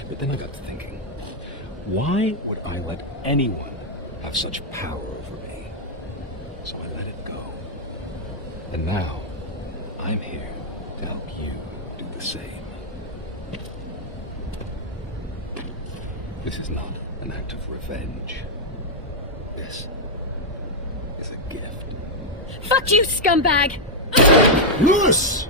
But then I got to thinking, why would I let anyone have such power over me? So I let it go. And now, I'm here to help you do the same. This is not an act of revenge. This is a gift. Fuck you, scumbag! Lewis!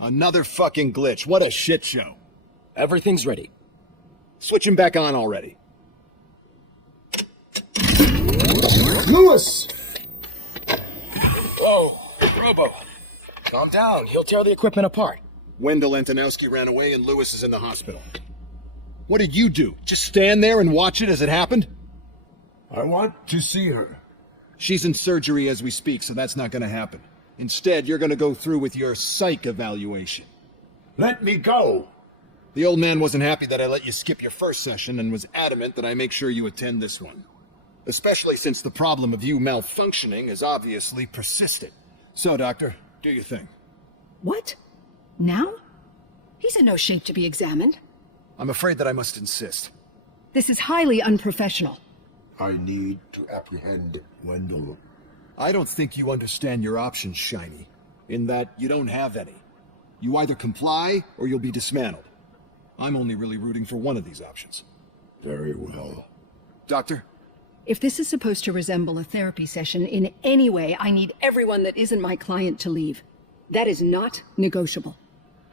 Another fucking glitch. What a shit show. Everything's ready. Switch him back on already. Lewis! Whoa, Robo. Calm down. He'll tear the equipment apart. Wendell Antonowski ran away and Lewis is in the hospital. What did you do? Just stand there and watch it as it happened? I want to see her. She's in surgery as we speak, so that's not gonna happen. Instead, you're gonna go through with your psych evaluation. Let me go. The old man wasn't happy that I let you skip your first session and was adamant that I make sure you attend this one. Especially since the problem of you malfunctioning has obviously persisted. So, Doctor, do your thing. What? Now? He's in no shape to be examined. I'm afraid that I must insist. This is highly unprofessional. I need to apprehend Wendell. I don't think you understand your options, Shiny. In that you don't have any. You either comply or you'll be dismantled. I'm only really rooting for one of these options. Very well. Doctor? If this is supposed to resemble a therapy session in any way, I need everyone that isn't my client to leave. That is not negotiable.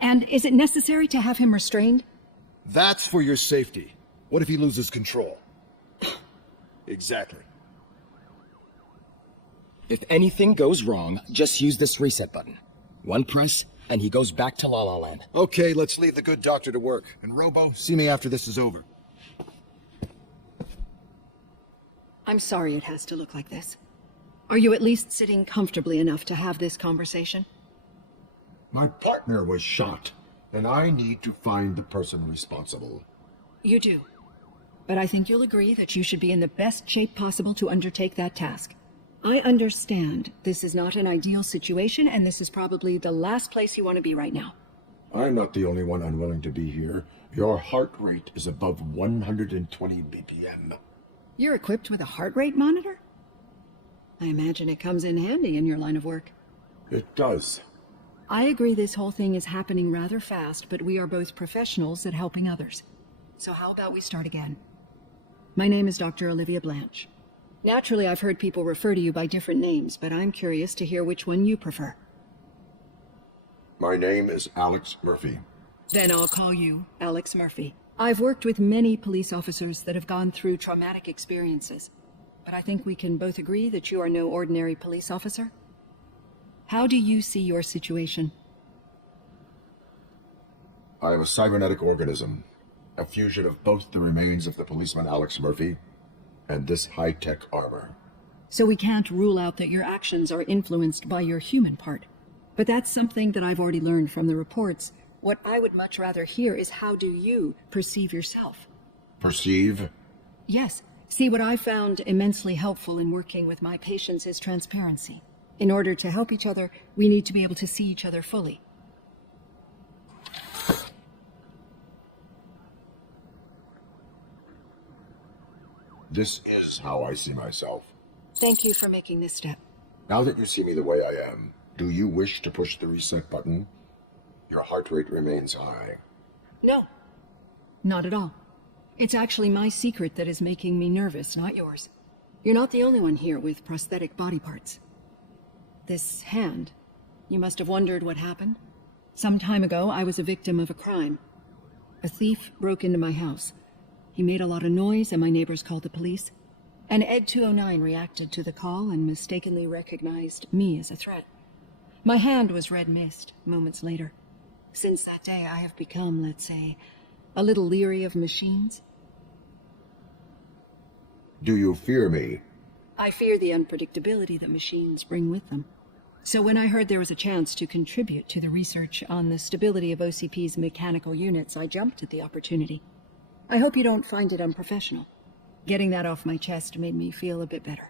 And is it necessary to have him restrained? That's for your safety. What if he loses control? Exactly. If anything goes wrong, just use this reset button. One press, and he goes back to La La Land. Okay, let's leave the good doctor to work. And Robo, see me after this is over. I'm sorry it has to look like this. Are you at least sitting comfortably enough to have this conversation? My partner was shot, and I need to find the person responsible. You do. But I think you'll agree that you should be in the best shape possible to undertake that task. I understand this is not an ideal situation, and this is probably the last place you want to be right now. I'm not the only one unwilling to be here. Your heart rate is above 120 BPM. You're equipped with a heart rate monitor? I imagine it comes in handy in your line of work. It does. I agree this whole thing is happening rather fast, but we are both professionals at helping others. So how about we start again? My name is Dr. Olivia Blanche. Naturally, I've heard people refer to you by different names, but I'm curious to hear which one you prefer. My name is Alex Murphy. Then I'll call you Alex Murphy. I've worked with many police officers that have gone through traumatic experiences, but I think we can both agree that you are no ordinary police officer. How do you see your situation? I am a cybernetic organism, a fusion of both the remains of the policeman Alex Murphy and this high-tech armor. So we can't rule out that your actions are influenced by your human part. But that's something that I've already learned from the reports. What I would much rather hear is how do you perceive yourself? Perceive? Yes. See, what I found immensely helpful in working with my patients is transparency. In order to help each other, we need to be able to see each other fully. This is how I see myself. Thank you for making this step. Now that you see me the way I am, do you wish to push the reset button? Your heart rate remains high. No. Not at all. It's actually my secret that is making me nervous, not yours. You're not the only one here with prosthetic body parts. This hand, you must have wondered what happened. Some time ago, I was a victim of a crime. A thief broke into my house. He made a lot of noise and my neighbors called the police. And Ed 209 reacted to the call and mistakenly recognized me as a threat. My hand was red mist moments later. Since that day, I have become, let's say, a little leery of machines. Do you fear me? I fear the unpredictability that machines bring with them. So when I heard there was a chance to contribute to the research on the stability of OCP's mechanical units, I jumped at the opportunity. I hope you don't find it unprofessional. Getting that off my chest made me feel a bit better.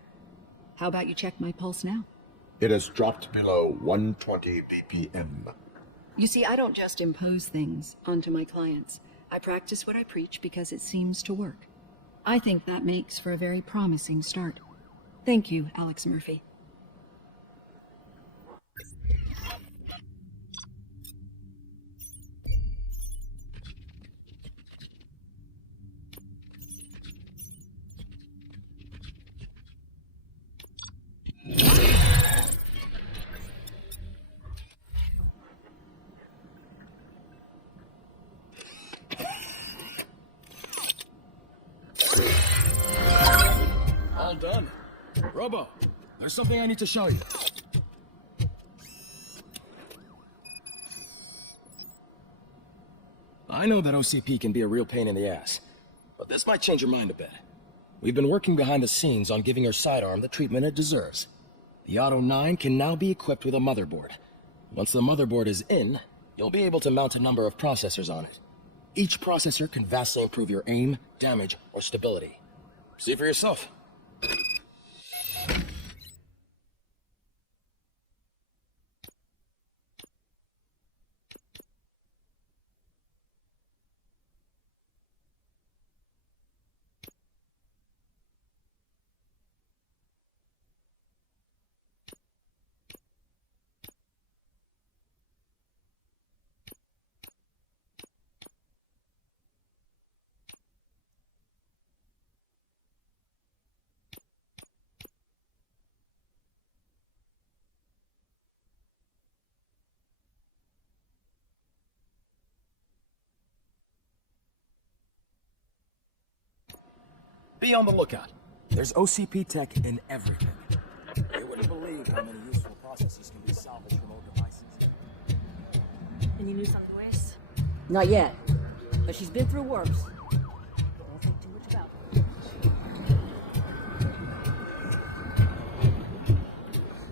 How about you check my pulse now? It has dropped below 120 BPM. You see, I don't just impose things onto my clients. I practice what I preach because it seems to work. I think that makes for a very promising start. Thank you, Alex Murphy. All done. Robo, there's something I need to show you. I know that OCP can be a real pain in the ass, but this might change your mind a bit. We've been working behind the scenes on giving your sidearm the treatment it deserves. The Auto 9 can now be equipped with a motherboard. Once the motherboard is in, you'll be able to mount a number of processors on it. Each processor can vastly improve your aim, damage, or stability. See for yourself. Be on the lookout. There's OCP tech in everything. You wouldn't believe how many useful processes can be salvaged from old devices. Any news on Grace? Not yet, but she's been through worse. Don't think too much about her.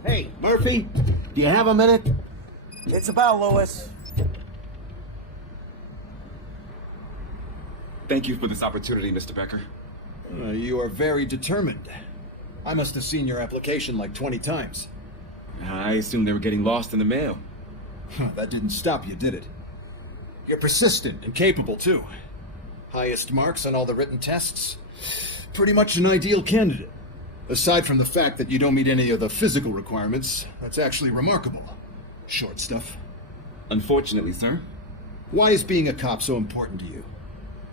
Hey, Murphy, do you have a minute? It's about Lewis. Thank you for this opportunity, Mr. Becker. You are very determined. I must have seen your application like 20 times. I assumed they were getting lost in the mail. That didn't stop you, did it? You're persistent and capable, too. Highest marks on all the written tests. Pretty much an ideal candidate. Aside from the fact that you don't meet any of the physical requirements, that's actually remarkable. Short stuff. Unfortunately, sir. Why is being a cop so important to you?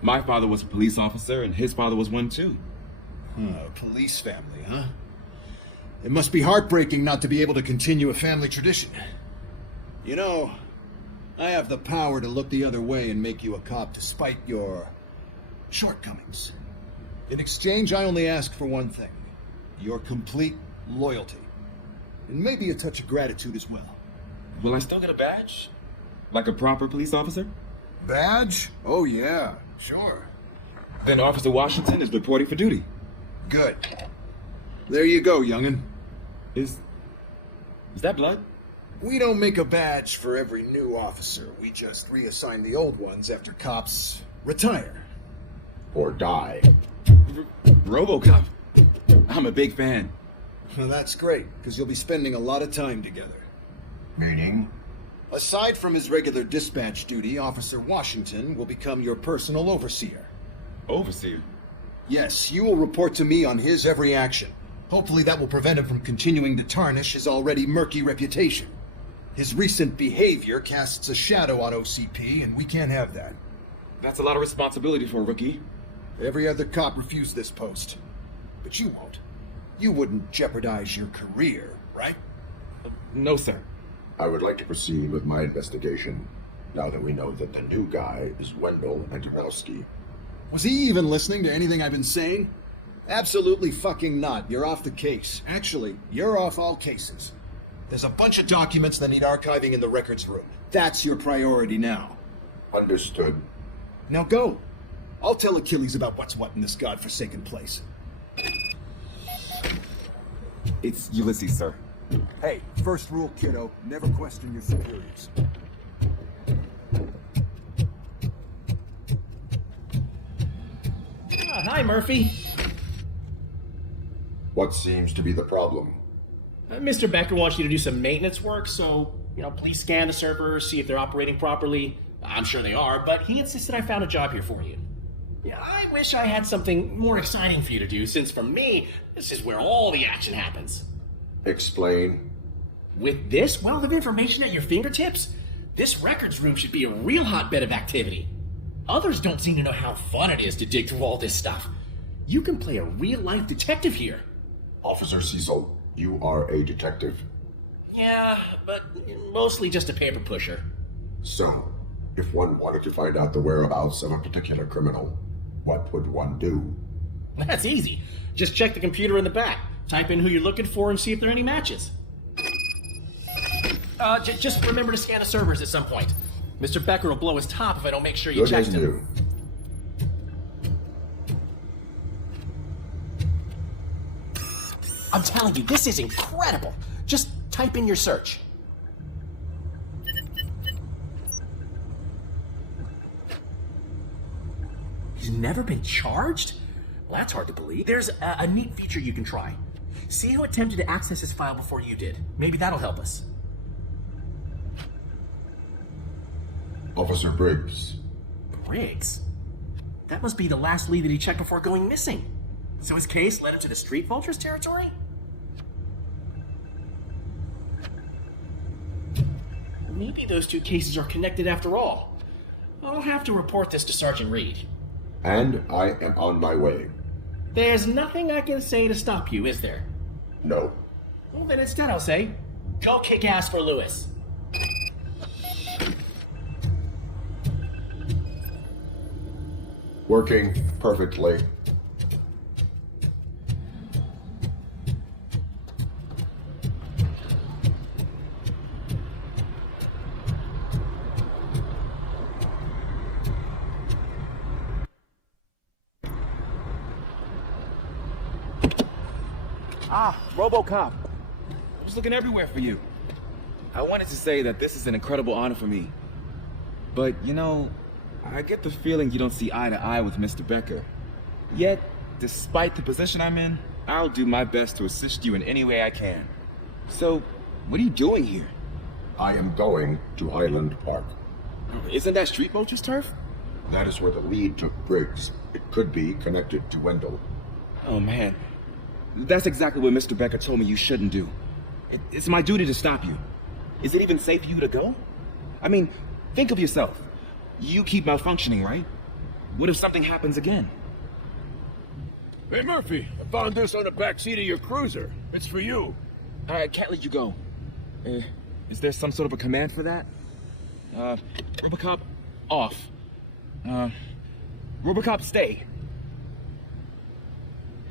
My father was a police officer, and his father was one, too. A police family, huh? It must be heartbreaking not to be able to continue a family tradition. You know, I have the power to look the other way and make you a cop despite your shortcomings. In exchange, I only ask for one thing. Your complete loyalty. And maybe a touch of gratitude as well. Will I still get a badge? Like a proper police officer? Badge? Oh yeah, sure. Then Officer Washington is reporting for duty. Good. There you go, young'un. Is that blood? We don't make a badge for every new officer. We just reassign the old ones after cops retire. Or die. RoboCop. I'm a big fan. Well, that's great, because you'll be spending a lot of time together. Meaning? Aside from his regular dispatch duty, Officer Washington will become your personal overseer. Overseer? Yes, you will report to me on his every action. Hopefully that will prevent him from continuing to tarnish his already murky reputation. His recent behavior casts a shadow on OCP, and we can't have that. That's a lot of responsibility for a rookie. Every other cop refused this post. But you won't. You wouldn't jeopardize your career, right? No, sir. I would like to proceed with my investigation, now that we know that the new guy is Wendell Antonowski. Was he even listening to anything I've been saying? Absolutely fucking not. You're off the case. Actually, you're off all cases. There's a bunch of documents that need archiving in the records room. That's your priority now. Understood. Now go. I'll tell Achilles about what's what in this godforsaken place. It's Ulysses, sir. Hey, first rule, kiddo. Never question your superiors. Hi, Murphy. What seems to be the problem? Mr. Becker wants you to do some maintenance work, so, please scan the servers, see if they're operating properly. I'm sure they are, but he insisted I found a job here for you. Yeah, I wish I had something more exciting for you to do, since for me, this is where all the action happens. Explain. With this wealth of information at your fingertips, this records room should be a real hotbed of activity. Others don't seem to know how fun it is to dig through all this stuff. You can play a real-life detective here. Officer Cecil, you are a detective. Yeah, but mostly just a paper pusher. So, if one wanted to find out the whereabouts of a particular criminal, what would one do? That's easy. Just check the computer in the back, type in who you're looking for, and see if there are any matches. Just remember to scan the servers at some point. Mr. Becker will blow his top if I don't make sure you checked them. I'm telling you, this is incredible. Just type in your search. He's never been charged? Well, that's hard to believe. There's a neat feature you can try. See who attempted to access his file before you did. Maybe that'll help us. Officer Briggs. Briggs? That must be the last lead that he checked before going missing. So his case led him to the Street Vultures territory? Maybe those two cases are connected after all. I'll have to report this to Sergeant Reed. And I am on my way. There's nothing I can say to stop you, is there? No. Well, then instead I'll say, go kick ass for Lewis. Working perfectly. Ah, RoboCop. I was looking everywhere for you. I wanted to say that this is an incredible honor for me. But, you know, I get the feeling you don't see eye to eye with Mr. Becker. Yet, despite the position I'm in, I'll do my best to assist you in any way I can. So, what are you doing here? I am going to Highland Park. Isn't that Street Vulture's turf? That is where the lead took Briggs. It could be connected to Wendell. Oh, man. That's exactly what Mr. Becker told me you shouldn't do. It's my duty to stop you. Is it even safe for you to go? I mean, think of yourself. You keep malfunctioning, right? What if something happens again? Hey, Murphy, I found this on the back seat of your cruiser. It's for you. I can't let you go. Is there some sort of a command for that? RoboCop, off. RoboCop, stay.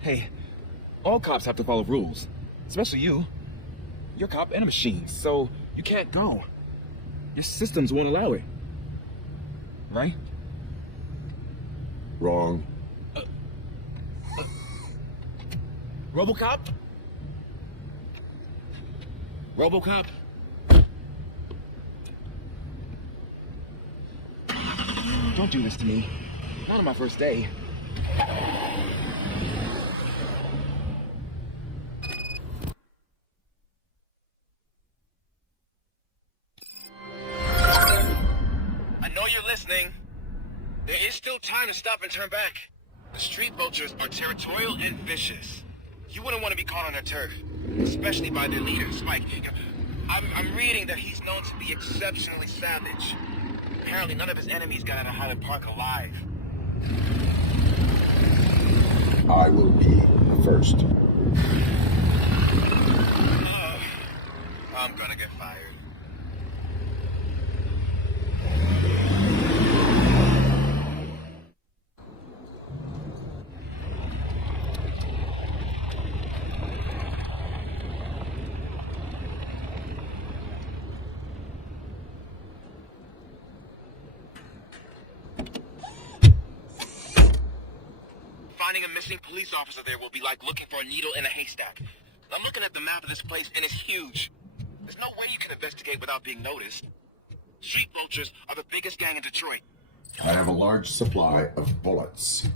Hey, all cops have to follow rules. Especially you. You're a cop and a machine, so you can't go. Your systems won't allow it. Right? Wrong. RoboCop? RoboCop? Don't do this to me. Not on my first day. I know you're listening. There is still time to stop and turn back. The Street Vultures are territorial and vicious. You wouldn't want to be caught on their turf, especially by their leader, Spike. I'm reading that he's known to be exceptionally savage. Apparently none of his enemies got out of Highland Park alive. I will be first. I'm gonna get fired. Finding a missing police officer there will be like looking for a needle in a haystack. I'm looking at the map of this place and it's huge. There's no way you can investigate without being noticed. Street Vultures are the biggest gang in Detroit. I have a large supply of bullets.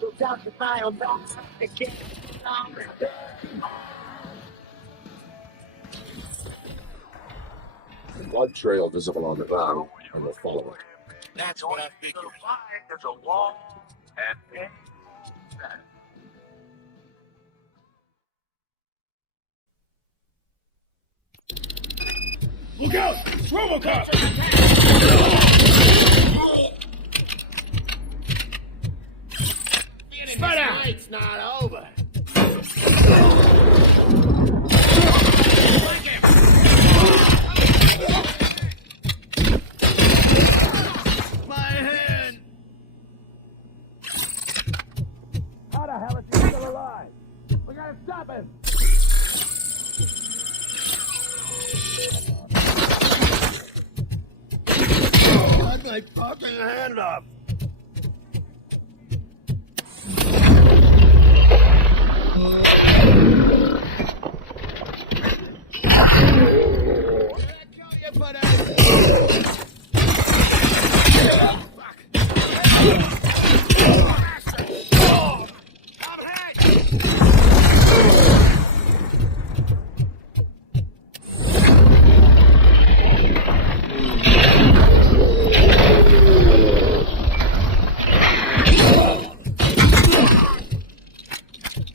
We'll talk to final box again. Blood trail visible on the ground, and we'll follow it. That's what I figured. There's a wall and Look out! It's RoboCop! Spread out! It's not over. my hand. How the hell is he still alive? We gotta stop him! Cut my fucking hand off.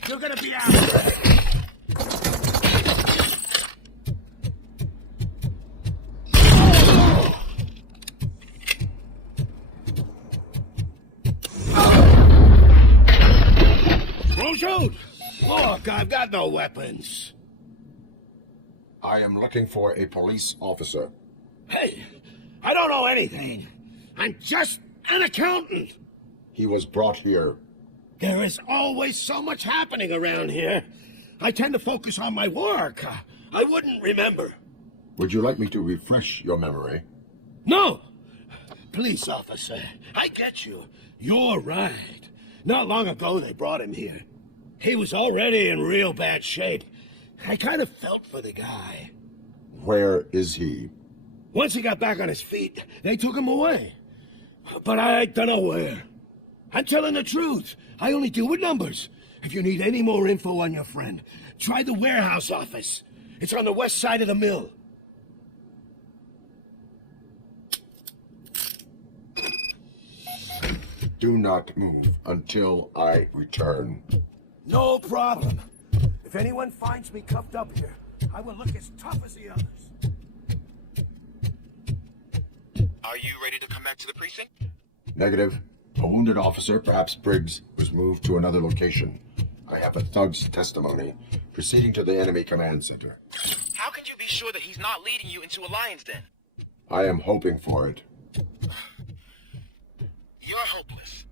You're gonna be out! Don't shoot! Look, I've got no weapons. I am looking for a police officer. Hey, I don't know anything. I'm just an accountant. He was brought here. There is always so much happening around here. I tend to focus on my work. I wouldn't remember. Would you like me to refresh your memory? No! Police officer, I get you. You're right. Not long ago they brought him here. He was already in real bad shape. I kind of felt for the guy. Where is he? Once he got back on his feet, they took him away. But I don't know where. I'm telling the truth. I only deal with numbers. If you need any more info on your friend, try the warehouse office. It's on the west side of the mill. Do not move until I return. No problem. If anyone finds me cuffed up here, I will look as tough as the others. Are you ready to come back to the precinct? Negative. A wounded officer, perhaps Briggs, was moved to another location. I have a thug's testimony proceeding to the enemy command center. How can you be sure that he's not leading you into a lion's den? I am hoping for it. You're hopeless.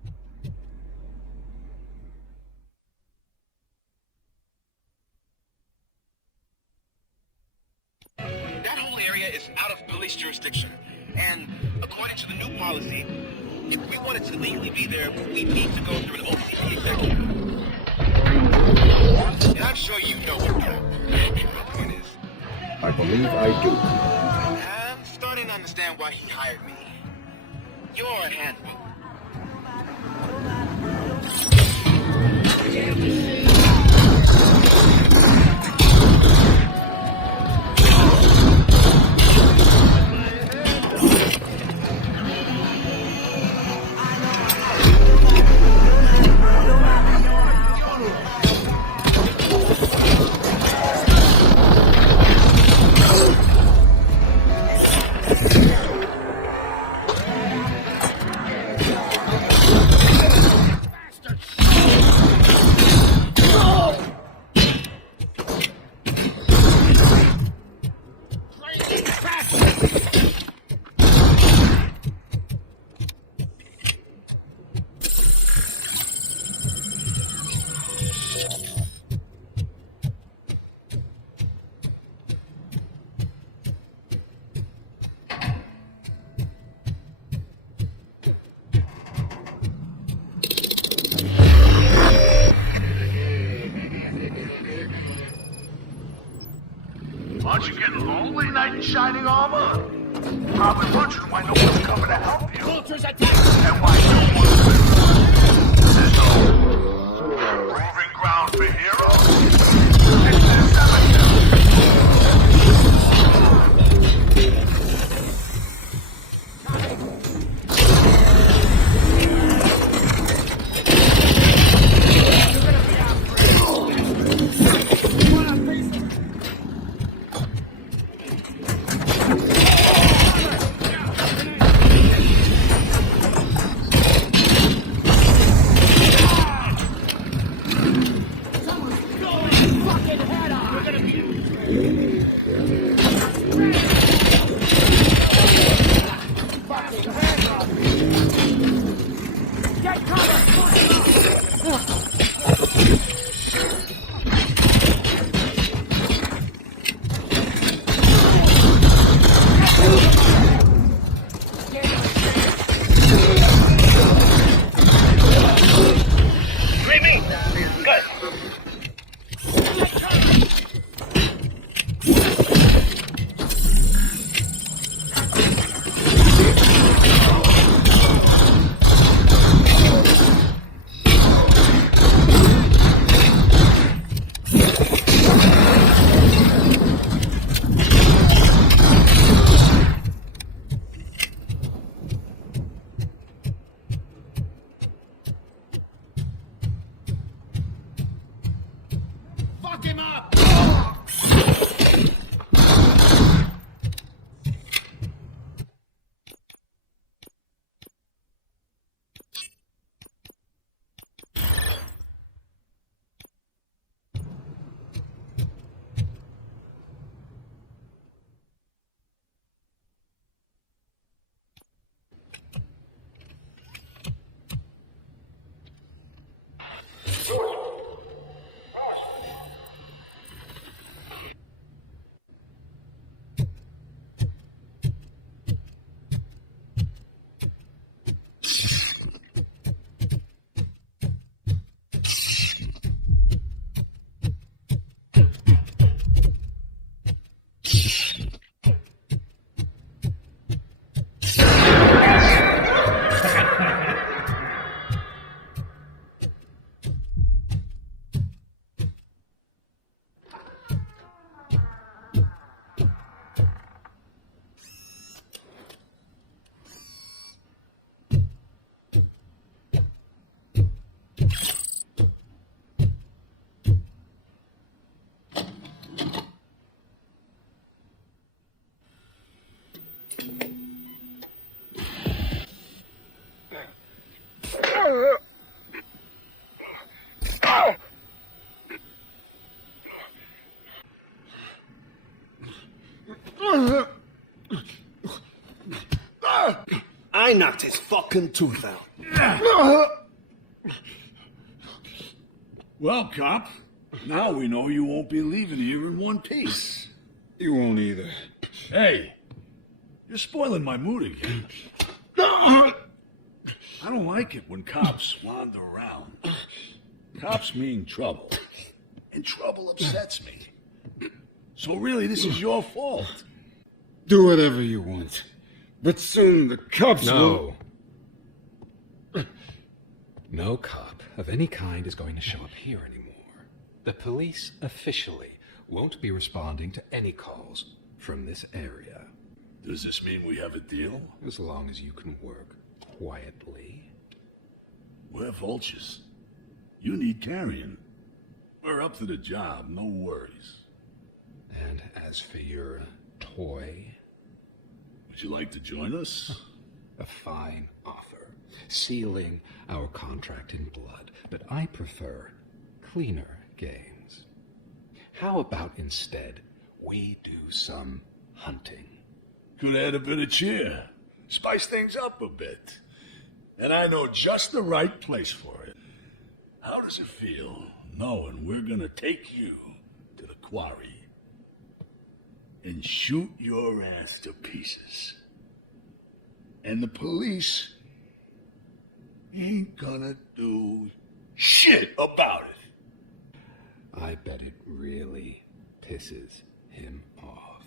That whole area is out of police jurisdiction. And according to the new policy, if we wanted to legally be there, we need to go through an OCP executive. And I'm sure you know what that is. I believe I do. I'm starting to understand why he hired me. You're a handful. Aren't you getting lonely, knight in shining armor? Probably wondering why no one's coming to help you. Vultures attack! And why no one's... There's no I knocked his fucking tooth out. Well, cop, now we know you won't be leaving here in one piece. You won't either. Hey, you're spoiling my mood again. I don't like it when cops wander around. Cops mean trouble, and trouble upsets me. So really, this is your fault. Do whatever you want. But soon the cops will... No cop of any kind is going to show up here anymore. The police officially won't be responding to any calls from this area. Does this mean we have a deal? As long as you can work quietly. We're vultures. You need carrion. We're up to the job, no worries. And as for your toy... Would you like to join us? A fine offer, sealing our contract in blood, but I prefer cleaner games. How about instead we do some hunting? Could add a bit of cheer, spice things up a bit. And I know just the right place for it. How does it feel knowing we're gonna take you to the quarry and shoot your ass to pieces? And the police ain't gonna do shit about it. I bet it really pisses him off.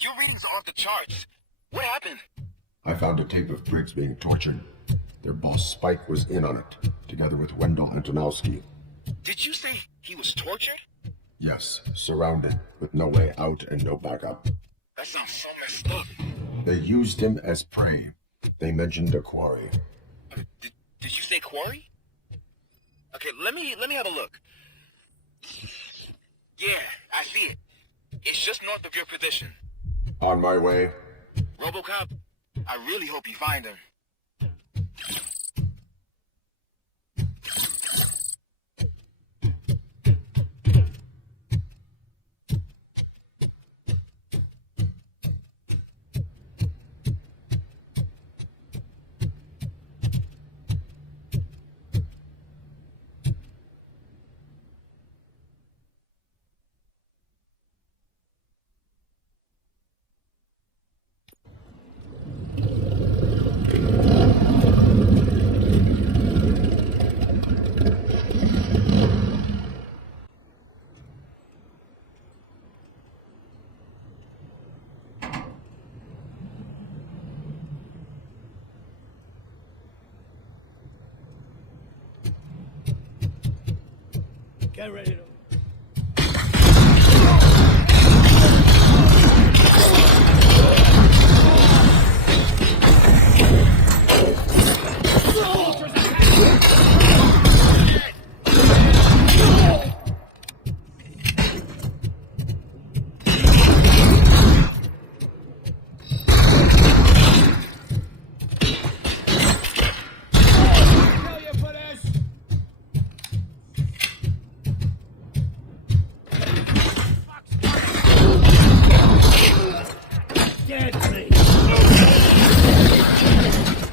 Your readings are off the charts. What happened? I found a tape of Briggs being tortured. Their boss Spike was in on it, together with Wendell Antonowski. Did you say he was tortured? Yes, surrounded, with no way out and no backup. That sounds so messed up. They used him as prey. They mentioned a quarry. Did you say quarry? Okay, let me have a look. Yeah, I see it. It's just north of your position. On my way. RoboCop, I really hope you find him. Get ready to...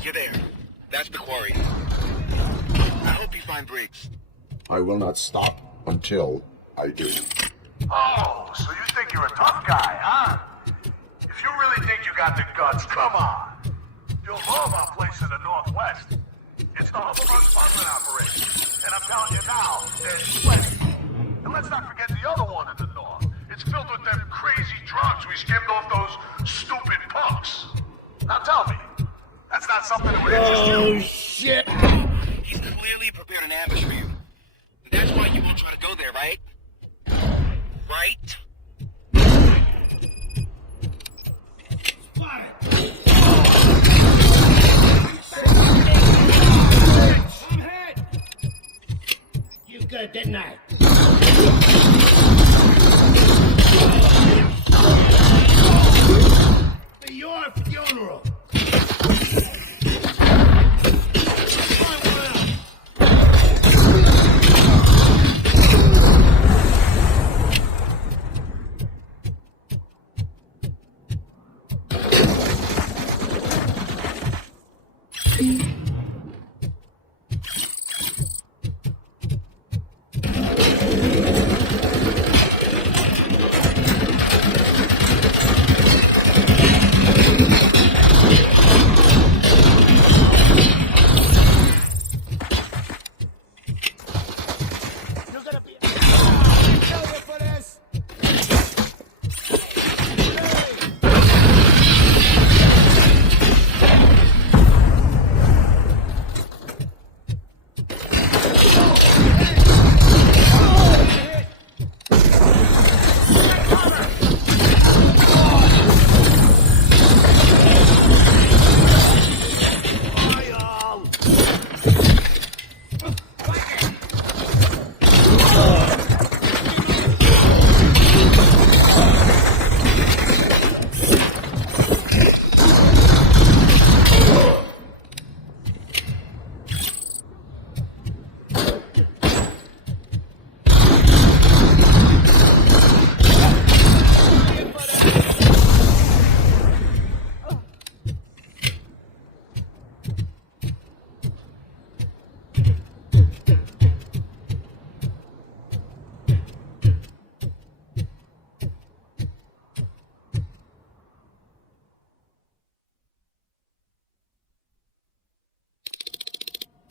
You're there. That's the quarry. I hope you find Briggs. I will not stop until I do. Oh, so you think you're a tough guy, huh? If you really think you got the guts, come on. You'll love our place in the Northwest. It's the hub of our smuggling operation. And I'm telling you now, there's plenty. And let's not forget the other one in the north. It's filled with them crazy drugs we skimmed off those stupid punks. Now tell me, that's not something that would interest you? Oh, shit! He's clearly prepared an ambush for you. That's why you won't try to go there, right? Right? it, didn't I? For your funeral.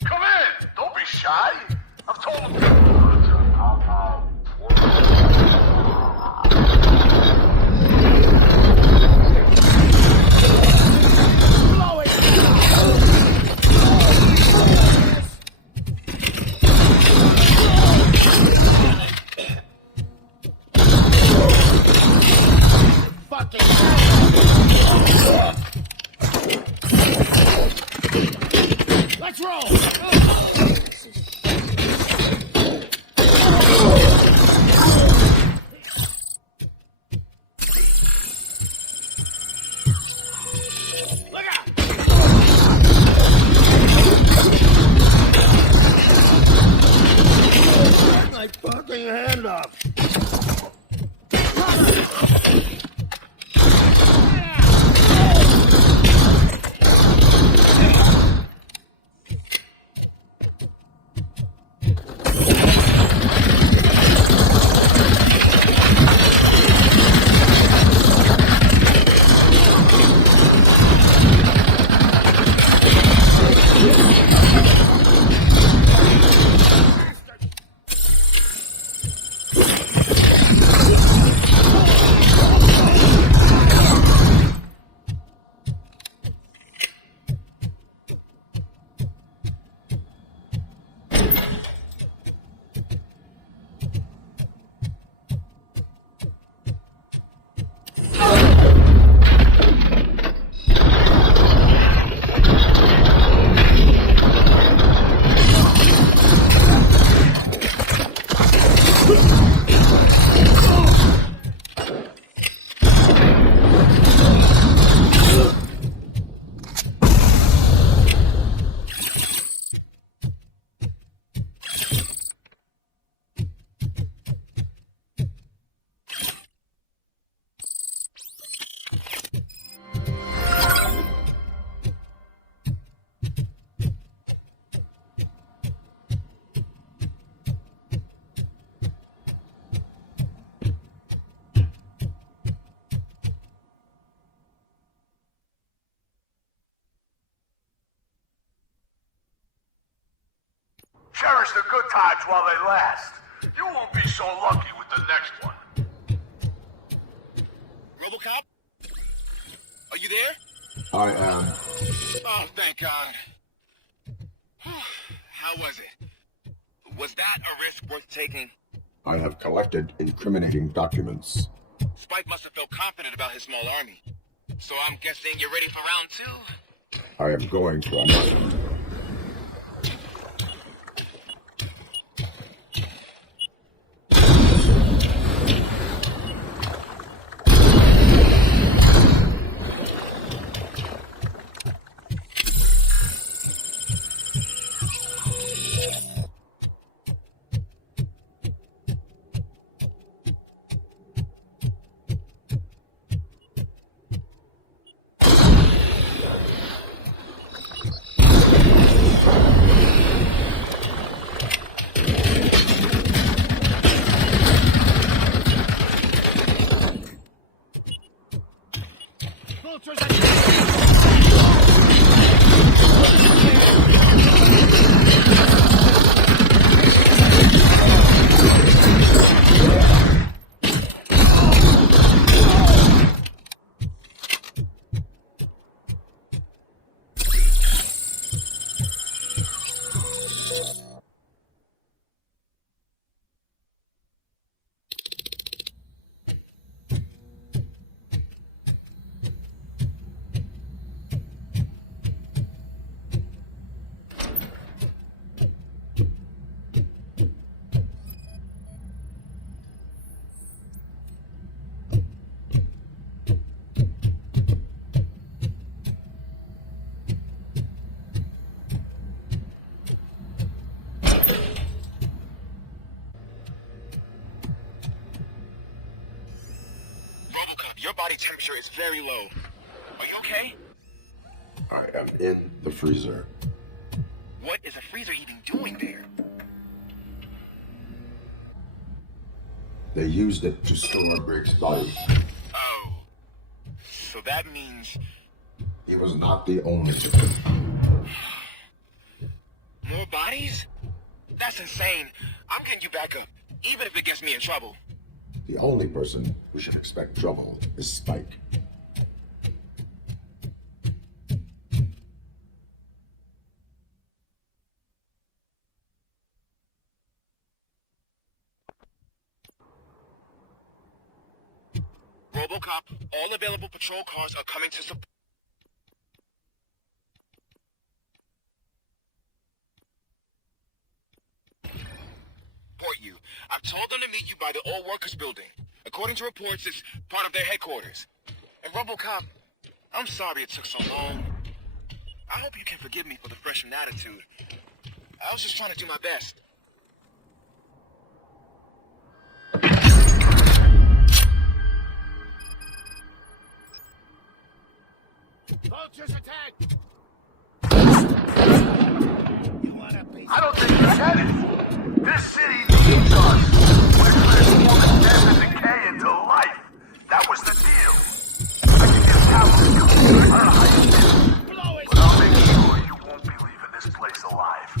Come in! Don't be shy! I've told them. Let's roll! Take my fucking hand off! Cherish the good times while they last. You won't be so lucky with the next one. RoboCop? Are you there? I am. Oh, thank God. How was it? Was that a risk worth taking? I have collected incriminating documents. Spike must have felt confident about his small army. So I'm guessing you're ready for round two? I am going to another. body temperature is very low. Are you okay? I am in the freezer. What is a freezer even doing there? They used it to store Briggs' body. Oh. So that means... He was not the only victim. More bodies? That's insane. I'm getting you back up, even if it gets me in trouble. The only person who should expect trouble is Spike. RoboCop, all available patrol cars are coming to support you. I've told them to meet you by the old workers building. According to reports, it's part of their headquarters. And RoboCop, I'm sorry it took so long. I hope you can forgive me for the freshened attitude. I was just trying to do my best. Vultures attack! I don't think you get it. This city needs us. We're transforming death and decay into life. That was the deal. I can get Howard to I don't know how you did it, but I'll make sure you won't be leaving this place alive.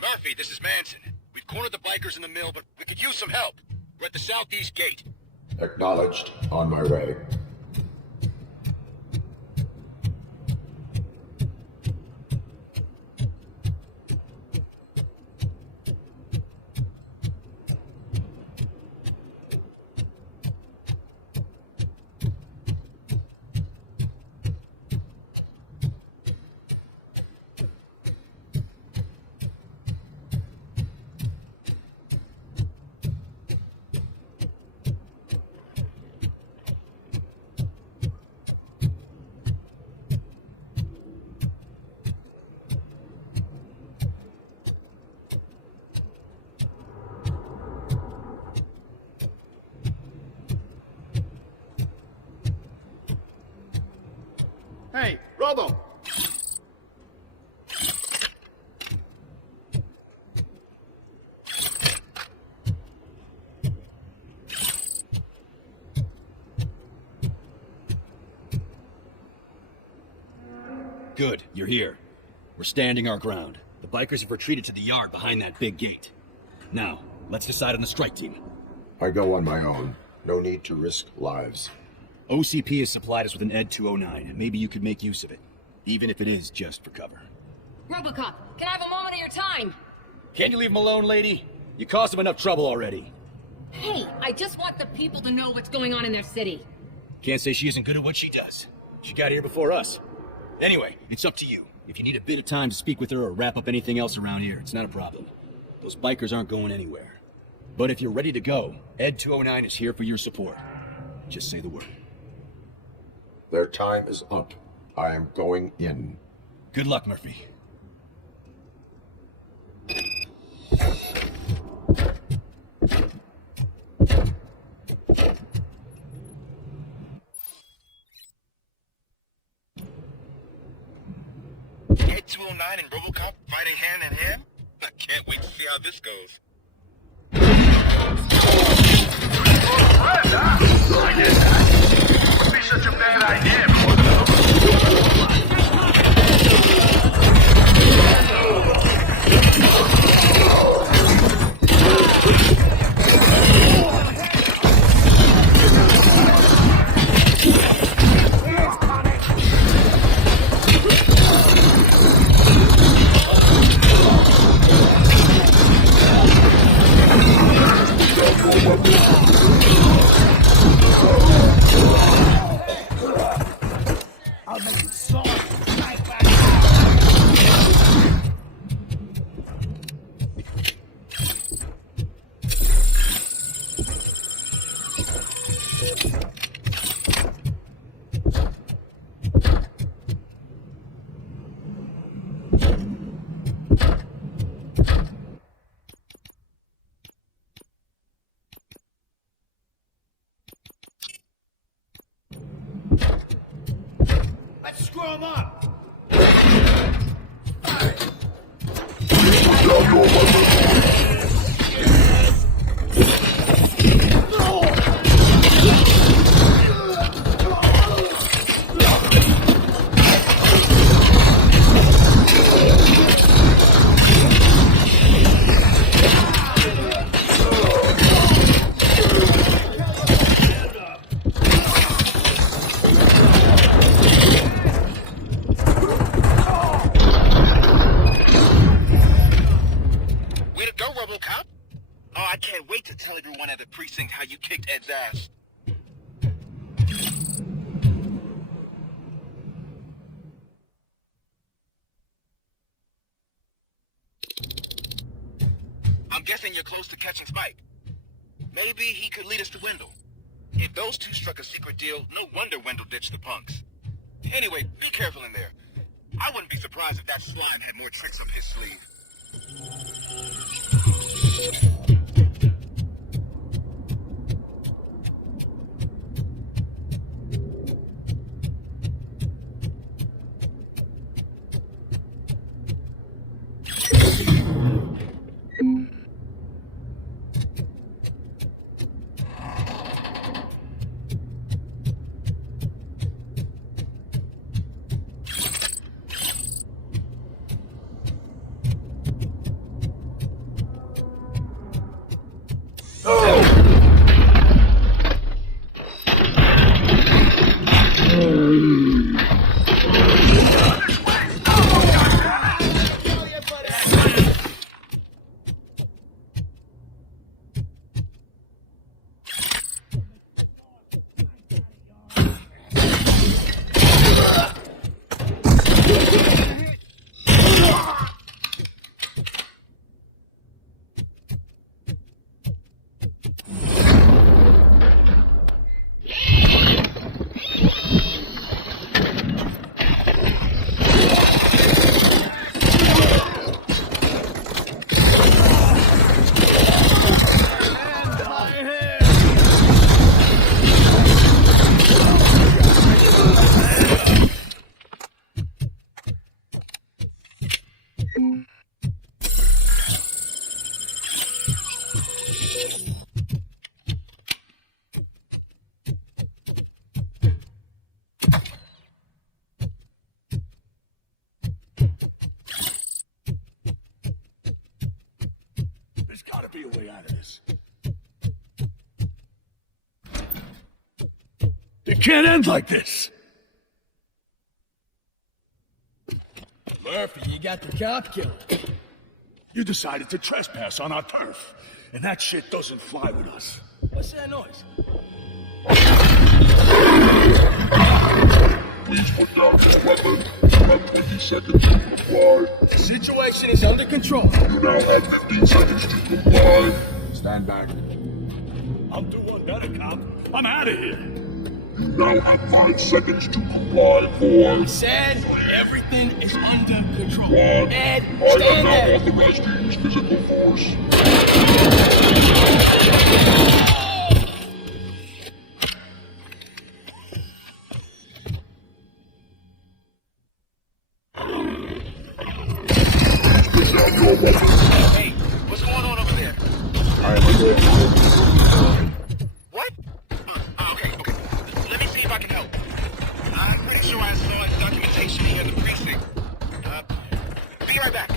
Murphy, this is Manson. We've cornered the bikers in the mill, but we could use some help. We're at the southeast gate. Acknowledged. On my way. Good, you're here. We're standing our ground. The bikers have retreated to the yard behind that big gate. Now, let's decide on the strike team. I go on my own. No need to risk lives. OCP has supplied us with an Ed 209. Maybe you could make use of it, even if it is just for cover. RoboCop, can I have a moment of your time? Can't you leave him alone, lady? You caused him enough trouble already. Hey, I just want the people to know what's going on in their city. Can't say she isn't good at what she does. She got here before us. Anyway, it's up to you. If you need a bit of time to speak with her or wrap up anything else around here, it's not a problem. Those bikers aren't going anywhere. But if you're ready to go, Ed 209 is here for your support. Just say the word. Their time is up. I am going in. Good luck, Murphy. Ed 209 and RoboCop fighting hand in hand? I can't wait to see how this goes. I get that. Wouldn't be such a bad idea for them. I'll make you soft. Let's screw him up! Way to go, RoboCop. Oh, I can't wait to tell everyone at the precinct how you kicked Ed's ass. I'm guessing you're close to catching Spike. Maybe he could lead us to Wendell. If those two struck a secret deal, no wonder Wendell ditched the punks. Anyway, be careful in there. I wouldn't be surprised if that slime had more tricks up his sleeve. out of this. It can't end like this. Murphy, you got the cop killer. You decided to trespass on our turf, and that shit doesn't fly with us. What's that noise? Please put down your weapon. You have 20 seconds to comply. The situation is under control. You now have 15 seconds to comply. Stand back. I'll do one better, cop. I'm out of here. You now have 5 seconds to comply. 4. Said everything is under control. 1. Ed, I am stand now there. authorized to use physical force. Put down your weapon. Hey, what's going on over there? I am under. What? Okay. Let me see if I can help. I'm pretty sure I saw his documentation here in the precinct. Be right back.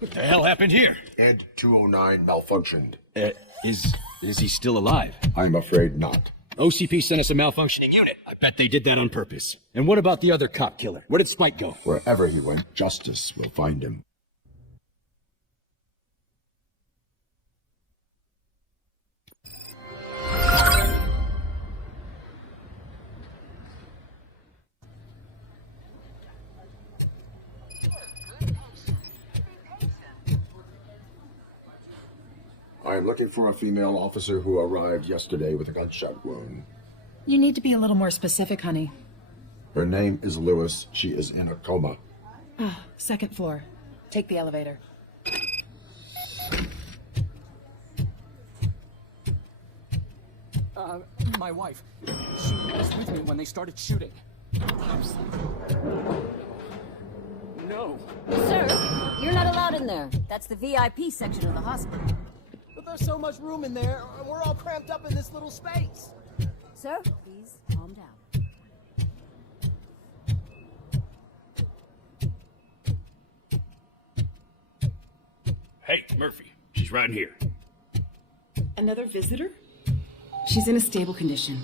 What the hell happened here? Ed 209 malfunctioned. Is he still alive? I'm afraid not. OCP sent us a malfunctioning unit. I bet they did that on purpose. And what about the other cop killer? Where did Spike go? Wherever he went, justice will find him. I am looking for a female officer who arrived yesterday with a gunshot wound. You need to be a little more specific, honey. Her name is Lewis. She is in a coma. Ah, second floor. Take the elevator. My wife. She was with me when they started shooting. No. Sir, you're not allowed in there. That's the VIP section of the hospital. But there's so much room in there, and we're all cramped up in this little space. Sir, please calm down. Hey, Murphy. She's right here. Another visitor? She's in a stable condition.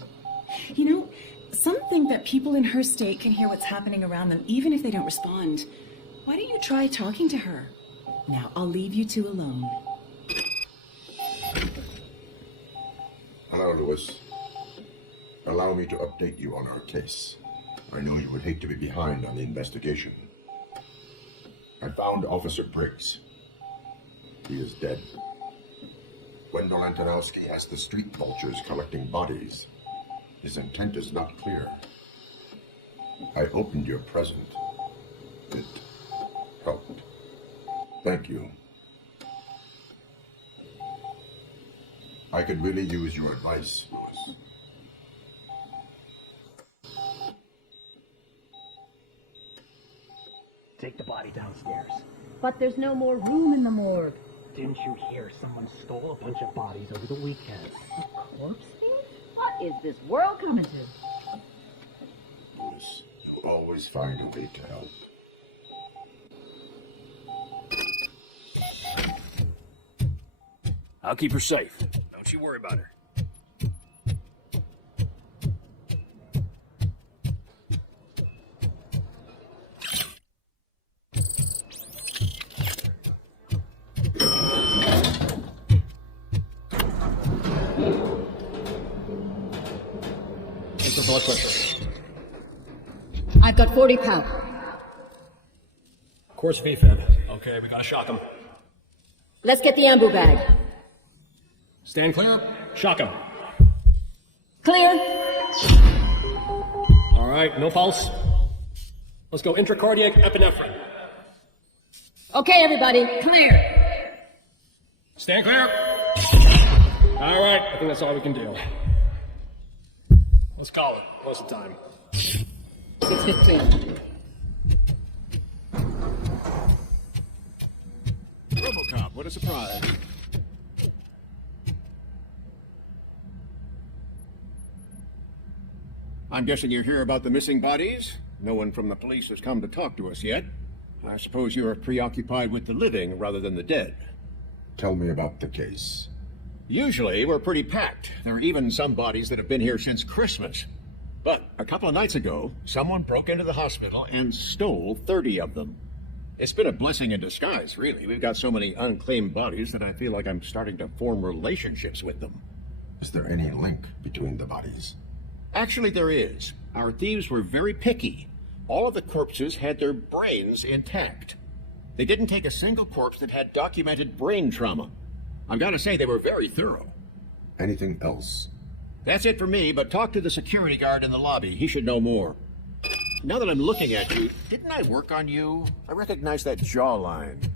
You know, some think that people in her state can hear what's happening around them, even if they don't respond. Why don't you try talking to her? Now, I'll leave you two alone. Hello, Lewis. Allow me to update you on our case. I know you would hate to be behind on the investigation. I found Officer Briggs. He is dead. Wendell Antonowski has the street vultures collecting bodies. His intent is not clear. I opened your present. It helped. Thank you. I could really use your advice, Lewis. Take the body downstairs. But there's no more room in the morgue. Didn't you hear someone stole a bunch of bodies over the weekend? A corpse thief? What is this world coming to? Lewis, you'll always find a way to help. I'll keep her safe. Don't you worry about her. What's her blood pressure? I've got 40 pounds. Course VFib. Okay, we gotta shock him. Let's get the ambu bag. Stand clear. Shock him. Clear. All right, no pulse. Let's go intracardiac epinephrine. Okay, everybody, clear. Stand clear. All right, I think that's all we can do. Let's call it. What's the time? 6:15. RoboCop, what a surprise. I'm guessing you're here about the missing bodies? No one from the police has come to talk to us yet. I suppose you're preoccupied with the living rather than the dead. Tell me about the case. Usually, we're pretty packed. There are even some bodies that have been here since Christmas. But a couple of nights ago, someone broke into the hospital and stole 30 of them. It's been a blessing in disguise, really. We've got so many unclaimed bodies that I feel like I'm starting to form relationships with them. Is there any link between the bodies? Actually, there is. Our thieves were very picky. All of the corpses had their brains intact. They didn't take a single corpse that had documented brain trauma. I've got to say, they were very thorough. Anything else? That's it for me, but talk to the security guard in the lobby. He should know more. Now that I'm looking at you, didn't I work on you? I recognize that jawline.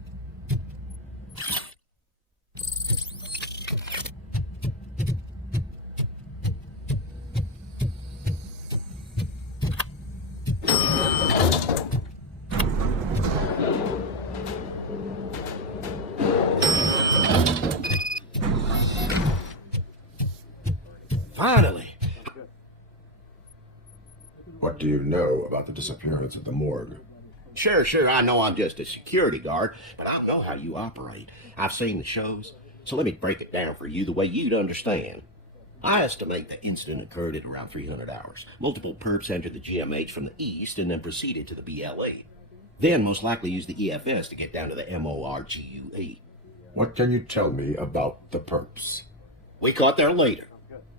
Finally. What do you know about the disappearance at the morgue? Sure, I know I'm just a security guard, but I know how you operate. I've seen the shows, so let me break it down for you the way you'd understand. I estimate the incident occurred at around 300 hours. Multiple perps entered the GMH from the east and then proceeded to the BLE. Then most likely used the EFS to get down to the MORGUE. What can you tell me about the perps? We caught there later.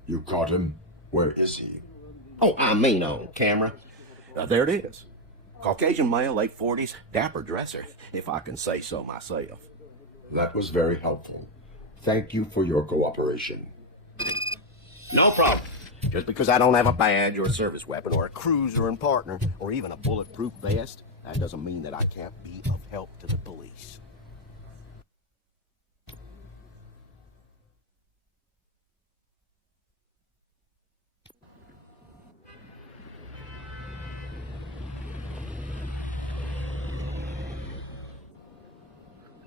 You caught him? Where is he? Oh, I mean on camera. There it is. Caucasian male, late 40s, dapper dresser, if I can say so myself. That was very helpful. Thank you for your cooperation. No problem. Just because I don't have a badge or a service weapon or a cruiser and partner or even a bulletproof vest, that doesn't mean that I can't be of help to the police.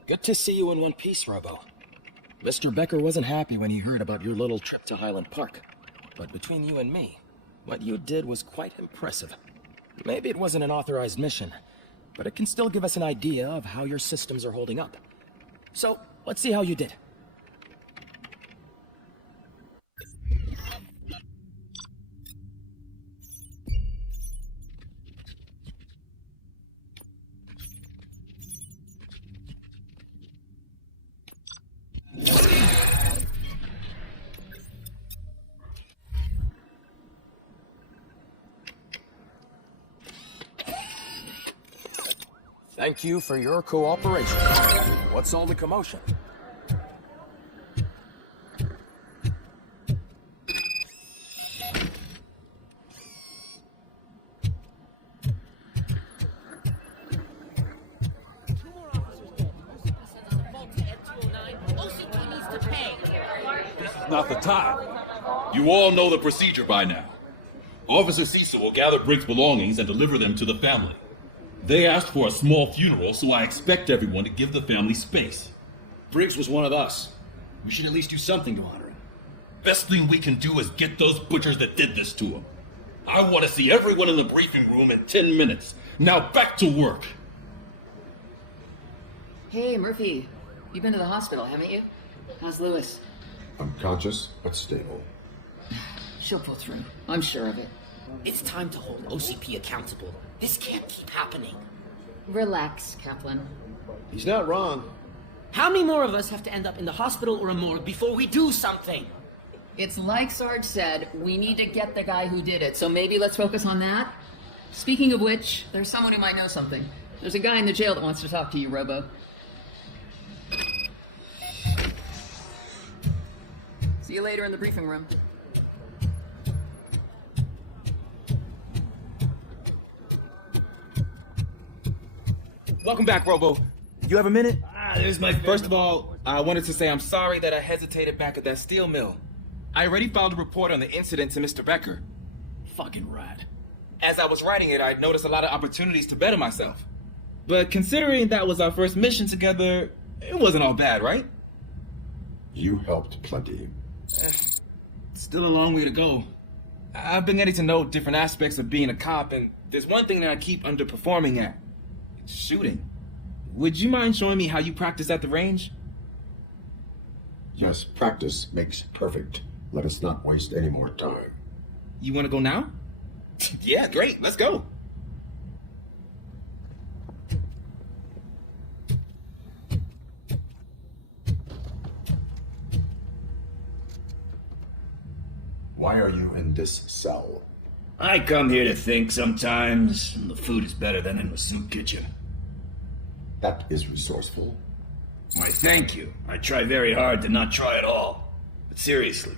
Good to see you in one piece, Robo. Mr. Becker wasn't happy when he heard about your little trip to Highland Park. But between you and me, what you did was quite impressive. Maybe it wasn't an authorized mission, but it can still give us an idea of how your systems are holding up. So, let's see how you did. Thank you for your cooperation. What's all the commotion? Not the time. You all know the procedure by now. Officer Cecil will gather Briggs' belongings and deliver them to the family. They asked for a small funeral, so I expect everyone to give the family space. Briggs was one of us. We should at least do something to honor him. Best thing we can do is get those butchers that did this to him. I want to see everyone in the briefing room in 10 minutes. Now back to work. Hey, Murphy. You've been to the hospital, haven't you? How's Lewis? Unconscious, but stable. She'll pull through. I'm sure of it. It's time to hold OCP accountable. This can't keep happening. Relax, Kaplan. He's not wrong. How many more of us have to end up in the hospital or a morgue before we do something? It's like Sarge said, we need to get the guy who did it, so maybe let's focus on that. Speaking of which, there's someone who might know something. There's a guy in the jail that wants to talk to you, Robo. See you later in the briefing room. Welcome back, Robo. You have a minute? There's my First of all, I wanted to say I'm sorry that I hesitated back at that steel mill. I already filed a report on the incident to Mr. Becker. fucking rat. As I was writing it, I'd noticed a lot of opportunities to better myself. But considering that was our first mission together, it wasn't all bad, right? You helped plenty. Still a long way to go. I've been getting to know different aspects of being a cop, and there's one thing that I keep underperforming at. It's shooting. Would you mind showing me how you practice at the range? Yes, practice makes perfect. Let us not waste any more time. You want to go now? Yeah, great. Let's go. Why are you in this cell? I come here to think sometimes, and the food is better than in a soup kitchen. That is resourceful. Why, thank you. I try very hard to not try at all. But seriously,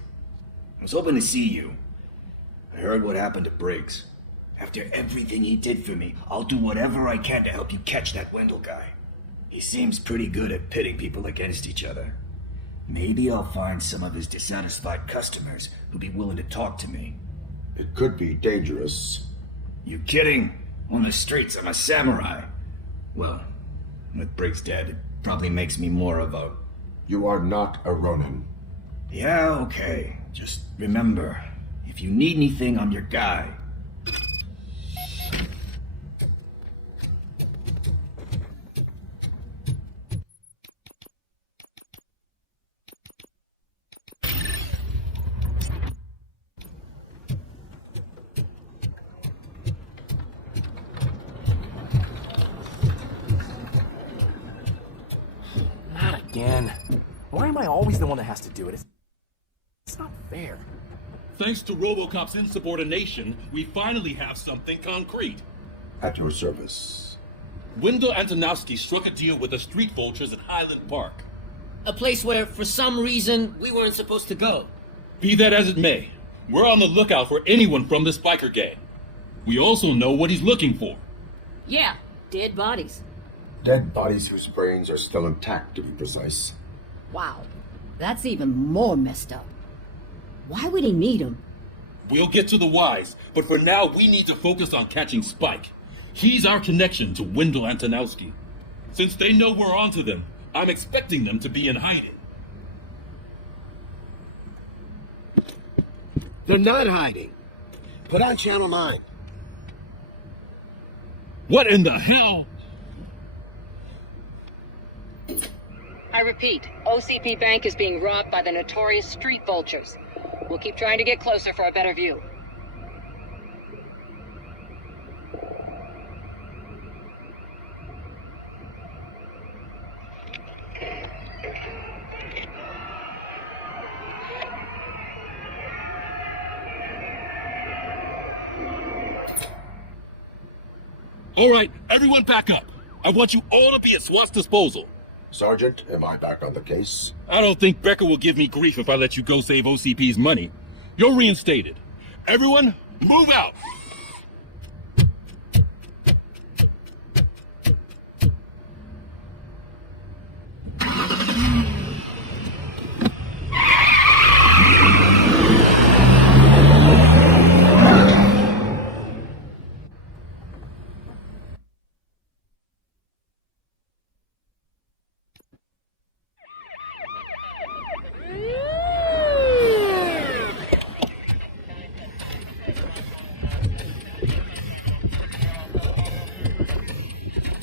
I was hoping to see you. I heard what happened to Briggs. After everything he did for me, I'll do whatever I can to help you catch that Wendell guy. He seems pretty good at pitting people against each other. Maybe I'll find some of his dissatisfied customers who'd be willing to talk to me. It could be dangerous. You kidding? On the streets, I'm a samurai. Well, with Briggs dead, it probably makes me more of a... You are not a Ronin. Yeah, okay. Just remember, if you need anything, I'm your guy. again. Why am I always the one that has to do it? It's not fair. Thanks to RoboCop's insubordination, we finally have something concrete. At your service. Wendell Antonowski struck a deal with the street vultures at Highland Park. A place where, for some reason, we weren't supposed to go. Be that as it may, we're on the lookout for anyone from this biker gang. We also know what he's looking for. Yeah, dead bodies. Dead bodies whose brains are still intact, to be precise. Wow, that's even more messed up. Why would he need them? We'll get to the whys, but for now we need to focus on catching Spike. He's our connection to Wendell Antonowski. Since they know we're onto them, I'm expecting them to be in hiding. They're not hiding. Put on Channel 9. What in the hell? I repeat, OCP Bank is being robbed by the notorious street vultures. We'll keep trying to get closer for a better view. All right, everyone back up. I want you all to be at SWAT's disposal. Sergeant, am I back on the case? I don't think Becker will give me grief if I let you go save OCP's money. You're reinstated. Everyone, move out!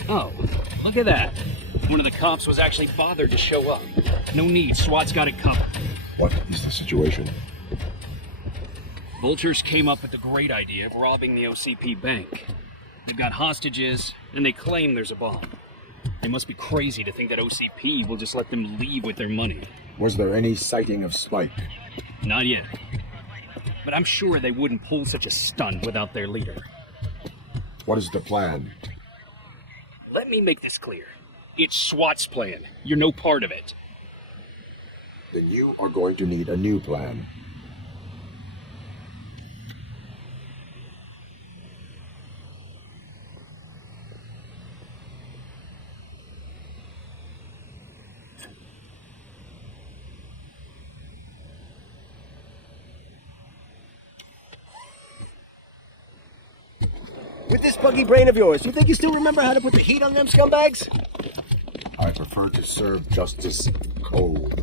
Oh, look at that. One of the cops was actually bothered to show up. No need, SWAT's got it covered. What is the situation? Vultures came up with the great idea of robbing the OCP bank. They've got hostages, and they claim there's a bomb. They must be crazy to think that OCP will just let them leave with their money. Was there any sighting of Spike? Not yet. But I'm sure they wouldn't pull such a stunt without their leader. What is the plan? Let me make this clear. It's SWAT's plan. You're no part of it. Then you are going to need a new plan. With this buggy brain of yours, you think you still remember how to put the heat on them scumbags? I prefer to serve justice cold.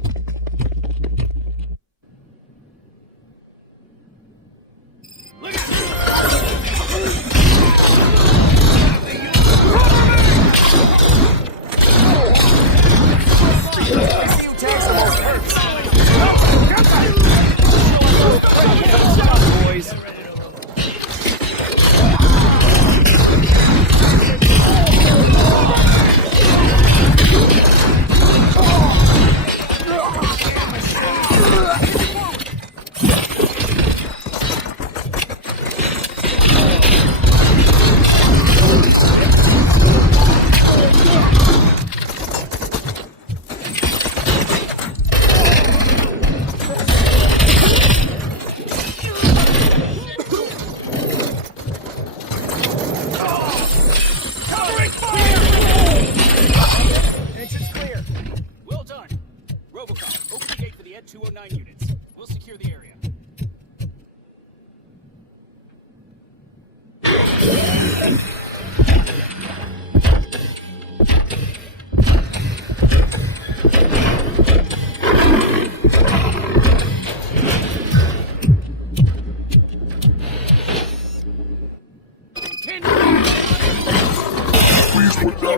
RoboCop, open the gate for the Ed 209 units. We'll secure the area.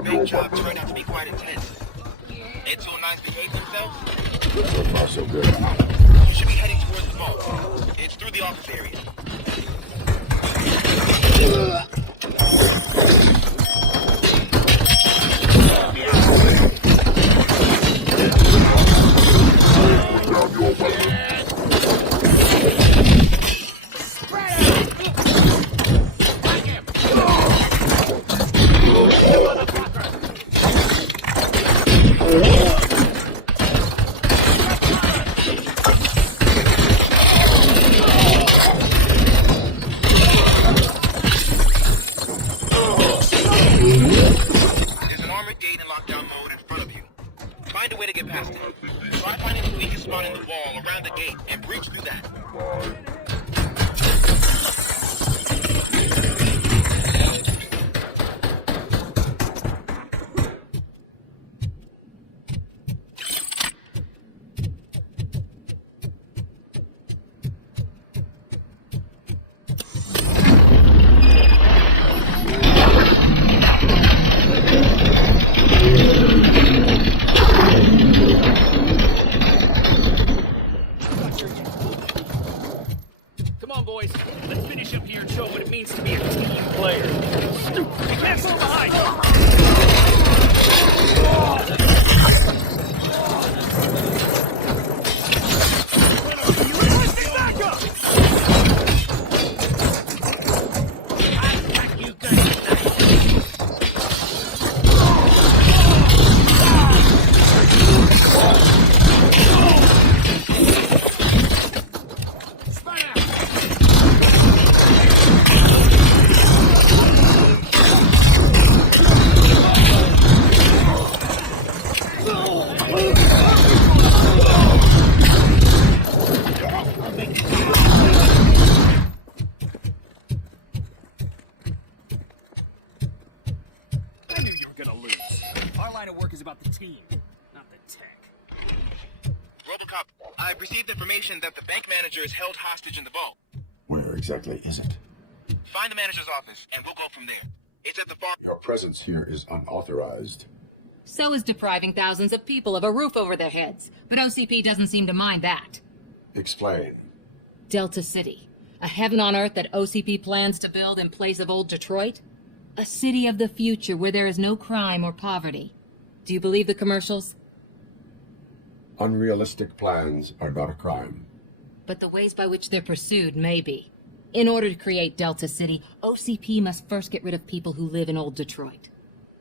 That job turned out to be quite intense. Ed 209s behave themselves? So far, so good. You should be heading towards the vault. It's through the office area. hard gate in lockdown mode in front of you. Find a way to get past it. Try finding the weakest spot in the wall around the gate and breach through that. Come on, boys. Let's finish up here and show what it means to be a team player. You can't fall behind. Back up! RoboCop, I've received information that the bank manager is held hostage in the vault. Where exactly is it? Find the manager's office, and we'll go from there. It's at the far... Your presence here is unauthorized. So is depriving thousands of people of a roof over their heads. But OCP doesn't seem to mind that. Explain. Delta City. A heaven on earth that OCP plans to build in place of old Detroit? A city of the future where there is no crime or poverty. Do you believe the commercials? Unrealistic plans are not a crime. But the ways by which they're pursued may be. In order to create Delta City, OCP must first get rid of people who live in old Detroit.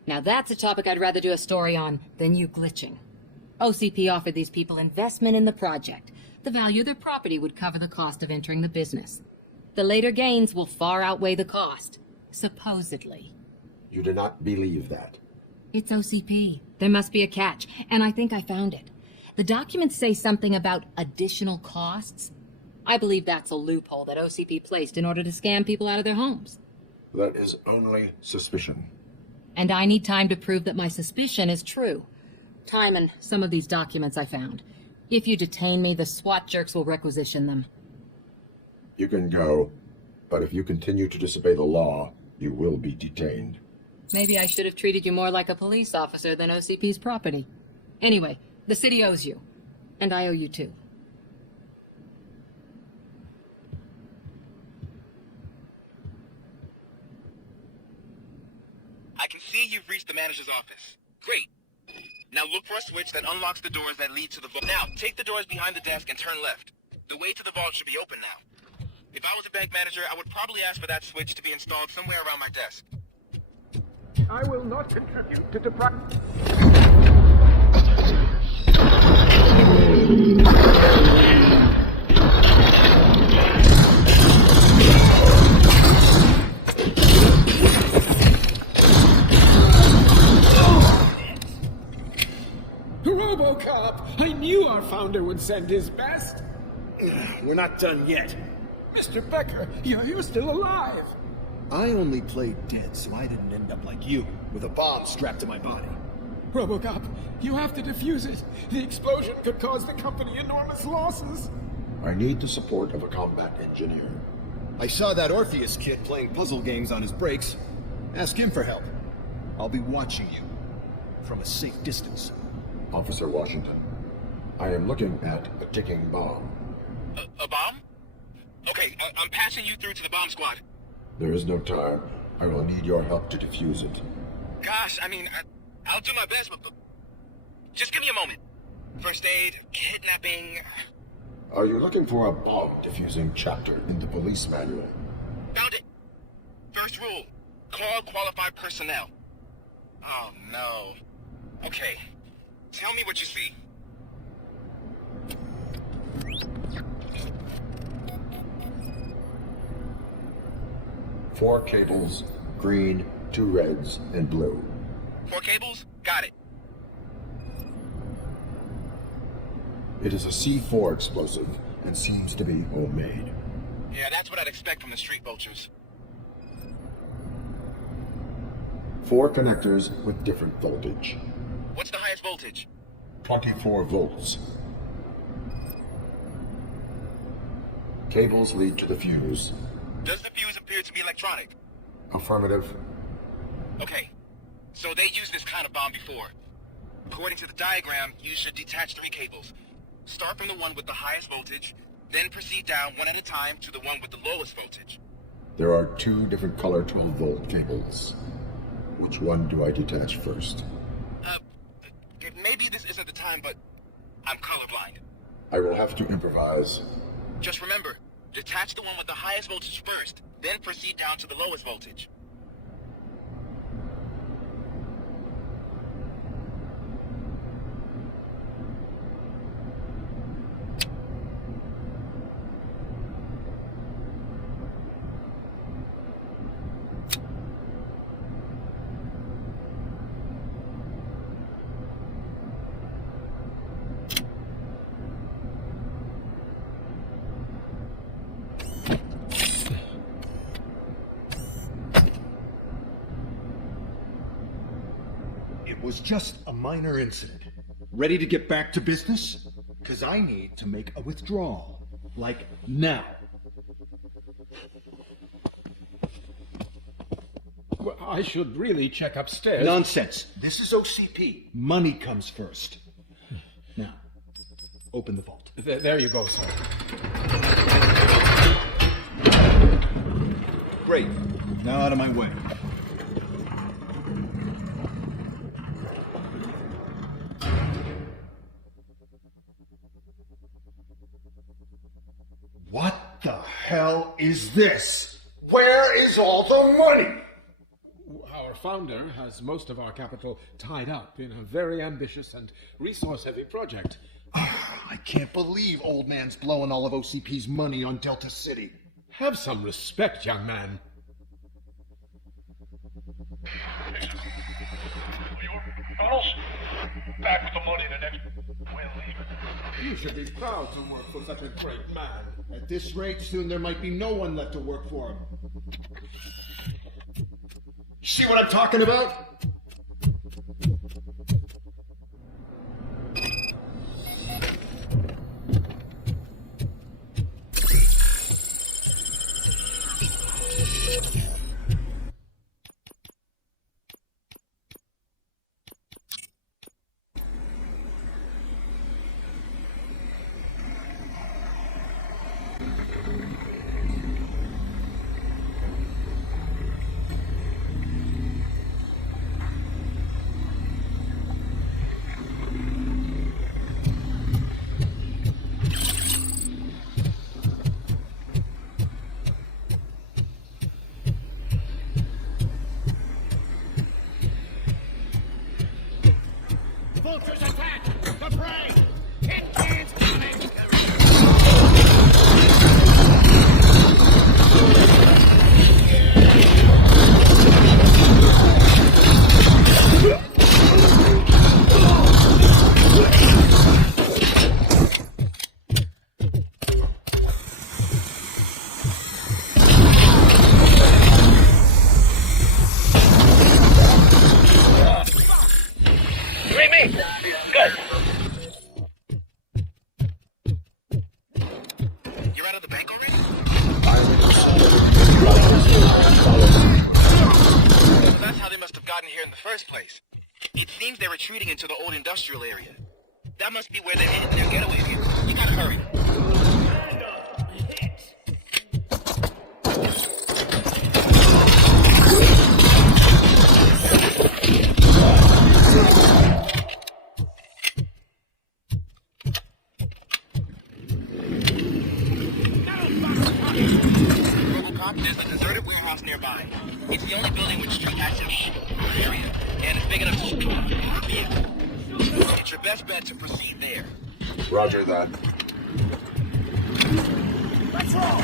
Now that's a topic I'd rather do a story on than you glitching. OCP offered these people investment in the project. The value of their property would cover the cost of entering the business. The later gains will far outweigh the cost. Supposedly. You do not believe that. It's OCP. There must be a catch, and I think I found it. The documents say something about additional costs. I believe that's a loophole that OCP placed in order to scam people out of their homes. That is only suspicion. And I need time to prove that my suspicion is true. Time and some of these documents I found. If you detain me, the SWAT jerks will requisition them. You can go, but if you continue to disobey the law, you will be detained. Maybe I should have treated you more like a police officer than OCP's property. Anyway, the city owes you. And I owe you too. I can see you've reached the manager's office. Great. Now look for a switch that unlocks the doors that lead to the vault. Now, take the doors behind the desk and turn left. The way to the vault should be open now. If I was a bank manager, I would probably ask for that switch to be installed somewhere around my desk. I will not contribute to deprive... RoboCop! I knew our founder would send his best! We're not done yet. Mr. Becker, you're still alive! I only played dead, so I didn't end up like you, with a bomb strapped to my body. RoboCop, you have to defuse it. The explosion could cause the company enormous losses. I need the support of a combat engineer. I saw that Orpheus kid playing puzzle games on his breaks. Ask him for help. I'll be watching you from a safe distance. Officer Washington, I am looking at a ticking bomb. A bomb? Okay, I'm passing you through to the bomb squad. There is no time. I will need your help to defuse it. Gosh, I mean, I'll do my best, but just give me a moment. First aid, kidnapping... Are you looking for a bomb defusing chapter in the police manual? Found it. First rule, call qualified personnel. Oh, no. Okay, tell me what you see. Four cables, green, 2 reds, and blue. 4 cables? Got Got it. It is a C4 explosive and seems to be homemade. Yeah, that's what I'd expect from the street vultures. 4 connectors with different voltage. What's the highest voltage? 24 volts. Cables lead to the fuse. Does the fuse appear to be electronic? Affirmative. Okay, so they used this kind of bomb before. According to the diagram, you should detach 3 cables. Start from the one with the highest voltage, then proceed down one at a time to the one with the lowest voltage. There are 2 different color 12-volt cables. Which one do I detach first? Maybe this isn't the time, but I'm colorblind. I will have to improvise. Just remember, detach the one with the highest voltage first, then proceed down to the lowest voltage. It was just a minor incident. Ready to get back to business? Because I need to make a withdrawal. Like now. Well, I should really check upstairs. Nonsense. This is OCP. Money comes first. Now, open the vault. There you go, sir. Great. Now out of my way. What the hell is this? Where is all the money? Our founder has most of our capital tied up in a very ambitious and resource-heavy project. I can't believe old man's blowing all of OCP's money on Delta City. Have some respect, young man. Colonels, back with the money the next we'll leave. You should be proud to work for such a great man. At this rate, soon there might be no one left to work for him. See what I'm talking about? Vultures attack! The prey! Hit cans coming! Retreating into the old industrial area. That must be where they're heading their getaway vehicle. You gotta hurry. RoboCop, there's a deserted warehouse nearby. It's the only building with street access in the area, and it's big enough to store a vehicle. It's your best bet to proceed there. Roger that. Let's roll!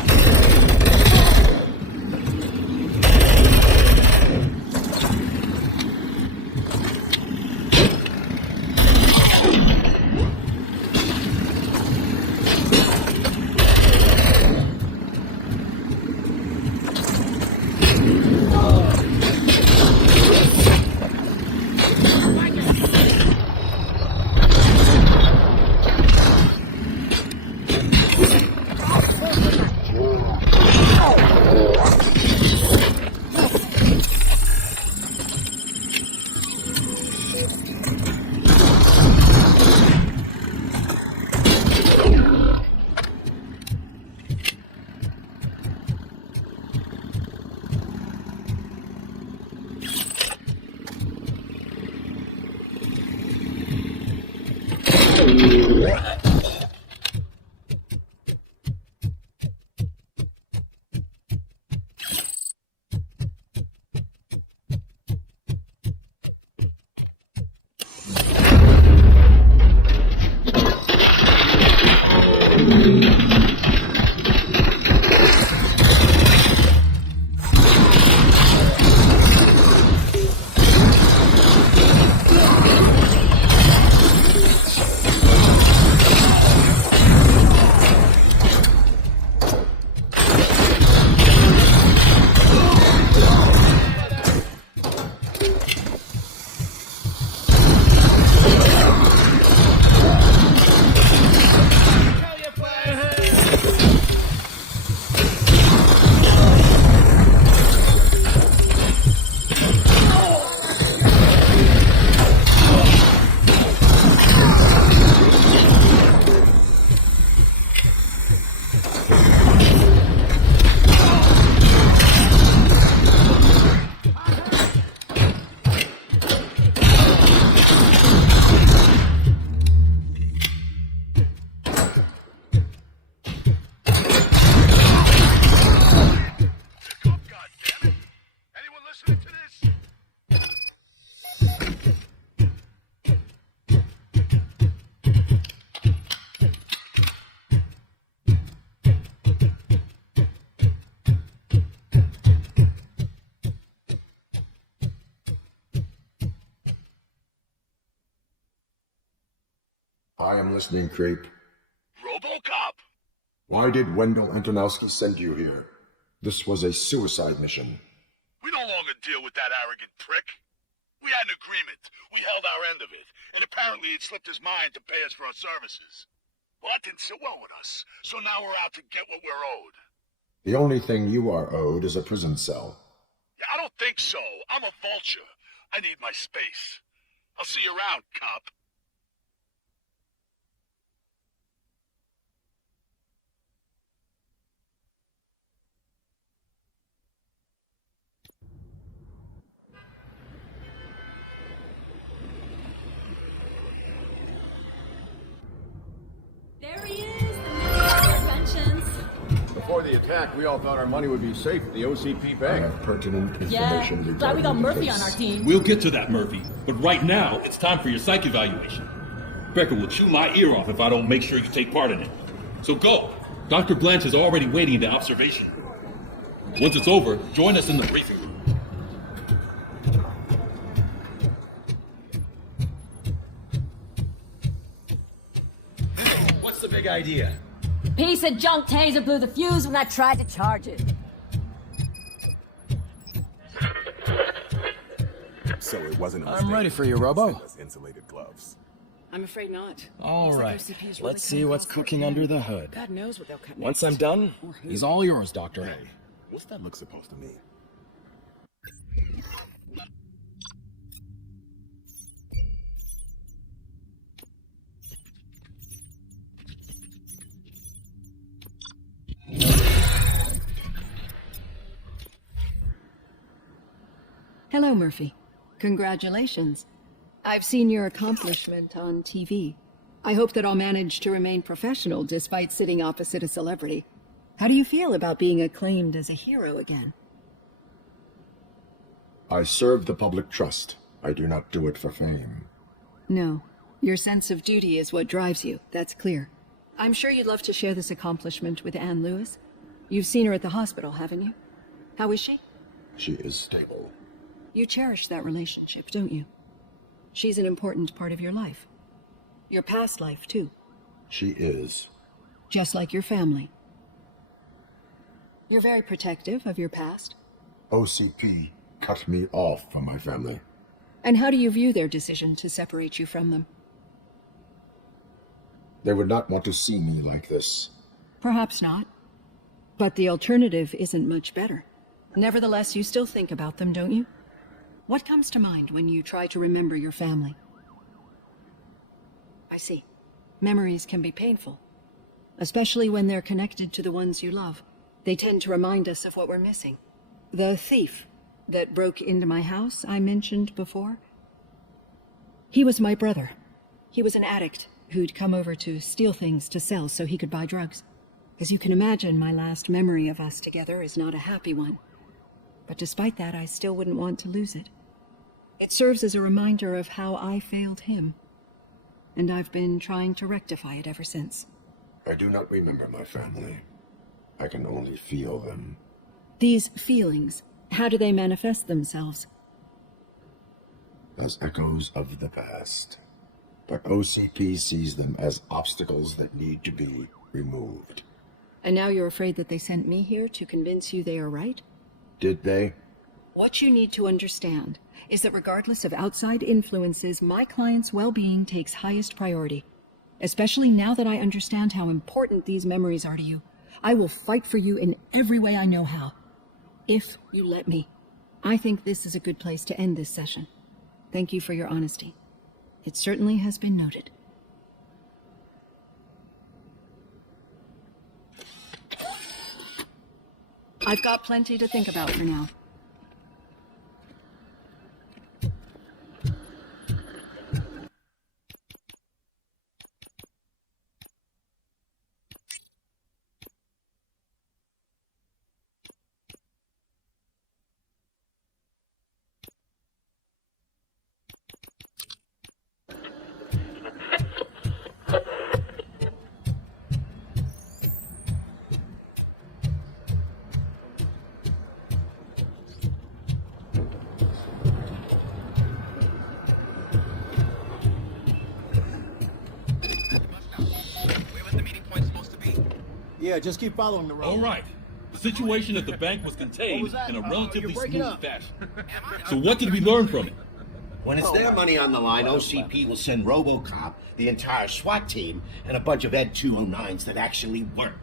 I am listening, creep. RoboCop! Why did Wendell Antonowski send you here? This was a suicide mission. We no longer deal with that arrogant prick. We had an agreement. We held our end of it. And apparently it slipped his mind to pay us for our services. Well, that didn't sit well with us. So now we're out to get what we're owed. The only thing you are owed is a prison cell. Yeah, I don't think so. I'm a vulture. I need my space. I'll see you around, cop. There he is, the man of inventions. Before the attack, we all thought our money would be safe at the OCP bank. I have pertinent Yeah, information glad we got regarding the Murphy case. on our team. We'll get to that, Murphy. But right now, it's time for your psych evaluation. Becker will chew my ear off if I don't make sure you take part in it. So go. Dr. Blanche is already waiting in the observation. Once it's over, join us in the briefing room. What's the big idea? Piece of junk taser blew the fuse when I tried to charge it. So it wasn't a I'm mistake ready for you, to Robo. send us insulated gloves. I'm afraid not. All Looks like right, OCP is really let's see coming what's across cooking their under hand. the hood. God knows what they'll cut Once next. I'm done, Or who. he's all yours, Doctor. Hey, what's that look supposed to mean? Hello, Murphy. Congratulations. I've seen your accomplishment on TV. I hope that I'll manage to remain professional despite sitting opposite a celebrity. How do you feel about being acclaimed as a hero again? I serve the public trust. I do not do it for fame. No. Your sense of duty is what drives you. That's clear. I'm sure you'd love to share this accomplishment with Anne Lewis. You've seen her at the hospital, haven't you? How is she? She is stable. You cherish that relationship, don't you? She's an important part of your life. Your past life, too. She is. Just like your family. You're very protective of your past. OCP cut me off from my family. And how do you view their decision to separate you from them? They would not want to see me like this. Perhaps not. But the alternative isn't much better. Nevertheless, you still think about them, don't you? What comes to mind when you try to remember your family? I see. Memories can be painful, especially when they're connected to the ones you love. They tend to remind us of what we're missing. The thief that broke into my house I mentioned before, he was my brother. He was an addict, who'd come over to steal things to sell so he could buy drugs. As you can imagine, my last memory of us together is not a happy one. But despite that, I still wouldn't want to lose it. It serves as a reminder of how I failed him. And I've been trying to rectify it ever since. I do not remember my family. I can only feel them. These feelings, how do they manifest themselves? As echoes of the past. But OCP sees them as obstacles that need to be removed. And now you're afraid that they sent me here to convince you they are right? Did they? What you need to understand is that regardless of outside influences, my client's well-being takes highest priority. Especially now that I understand how important these memories are to you. I will fight for you in every way I know how. If you let me. I think this is a good place to end this session. Thank you for your honesty. It certainly has been noted. I've got plenty to think about for now. Yeah, just keep following the road. All right. The situation at the bank was contained in a relatively smooth fashion. So what did we learn from it? When it's their money on the line, OCP will send RoboCop, the entire SWAT team, and a bunch of Ed 209s that actually work.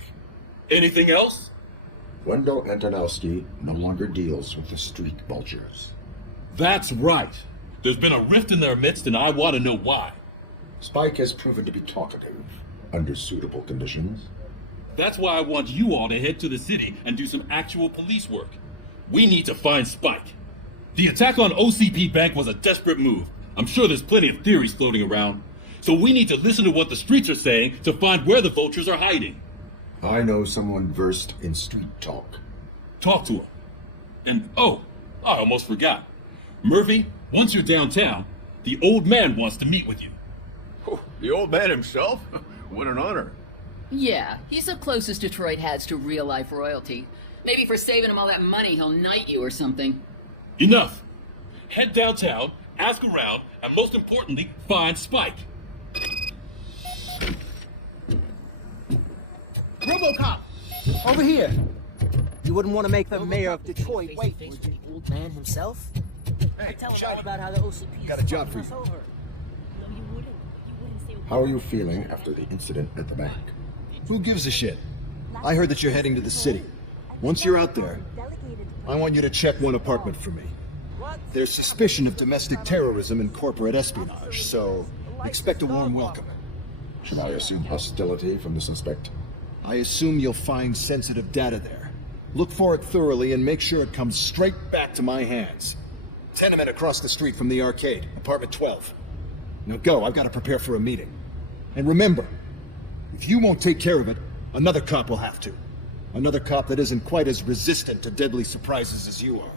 Anything else? Wendell Antonowski no longer deals with the street vultures. That's right. There's been a rift in their midst, and I want to know why. Spike has proven to be talkative under suitable conditions. That's why I want you all to head to the city and do some actual police work. We need to find Spike. The attack on OCP Bank was a desperate move. I'm sure there's plenty of theories floating around. So we need to listen to what the streets are saying to find where the vultures are hiding. I know someone versed in street talk. Talk to him. And oh, I almost forgot. Murphy, once you're downtown, the old man wants to meet with you. The old man himself? What an honor. Yeah, he's the closest Detroit has to real-life royalty. Maybe for saving him all that money, he'll knight you or something. Enough. Head downtown, ask around, and most importantly, find Spike. RoboCop! Over here! You wouldn't want to make the mayor of Detroit wait, would you? The old man himself? Hey, Tell him Shiny. all about how the OCP Got a job for you. No, you wouldn't. You wouldn't say How are you feeling after the incident at the bank? Who gives a shit? I heard that you're heading to the city. Once you're out there, I want you to check one apartment for me. There's suspicion of domestic terrorism and corporate espionage, so expect a warm welcome. Should I assume hostility from the suspect? I assume you'll find sensitive data there. Look for it thoroughly and make sure it comes straight back to my hands. Tenement across the street from the arcade, apartment 12. Now go, I've got to prepare for a meeting. And remember, if you won't take care of it, another cop will have to. Another cop that isn't quite as resistant to deadly surprises as you are.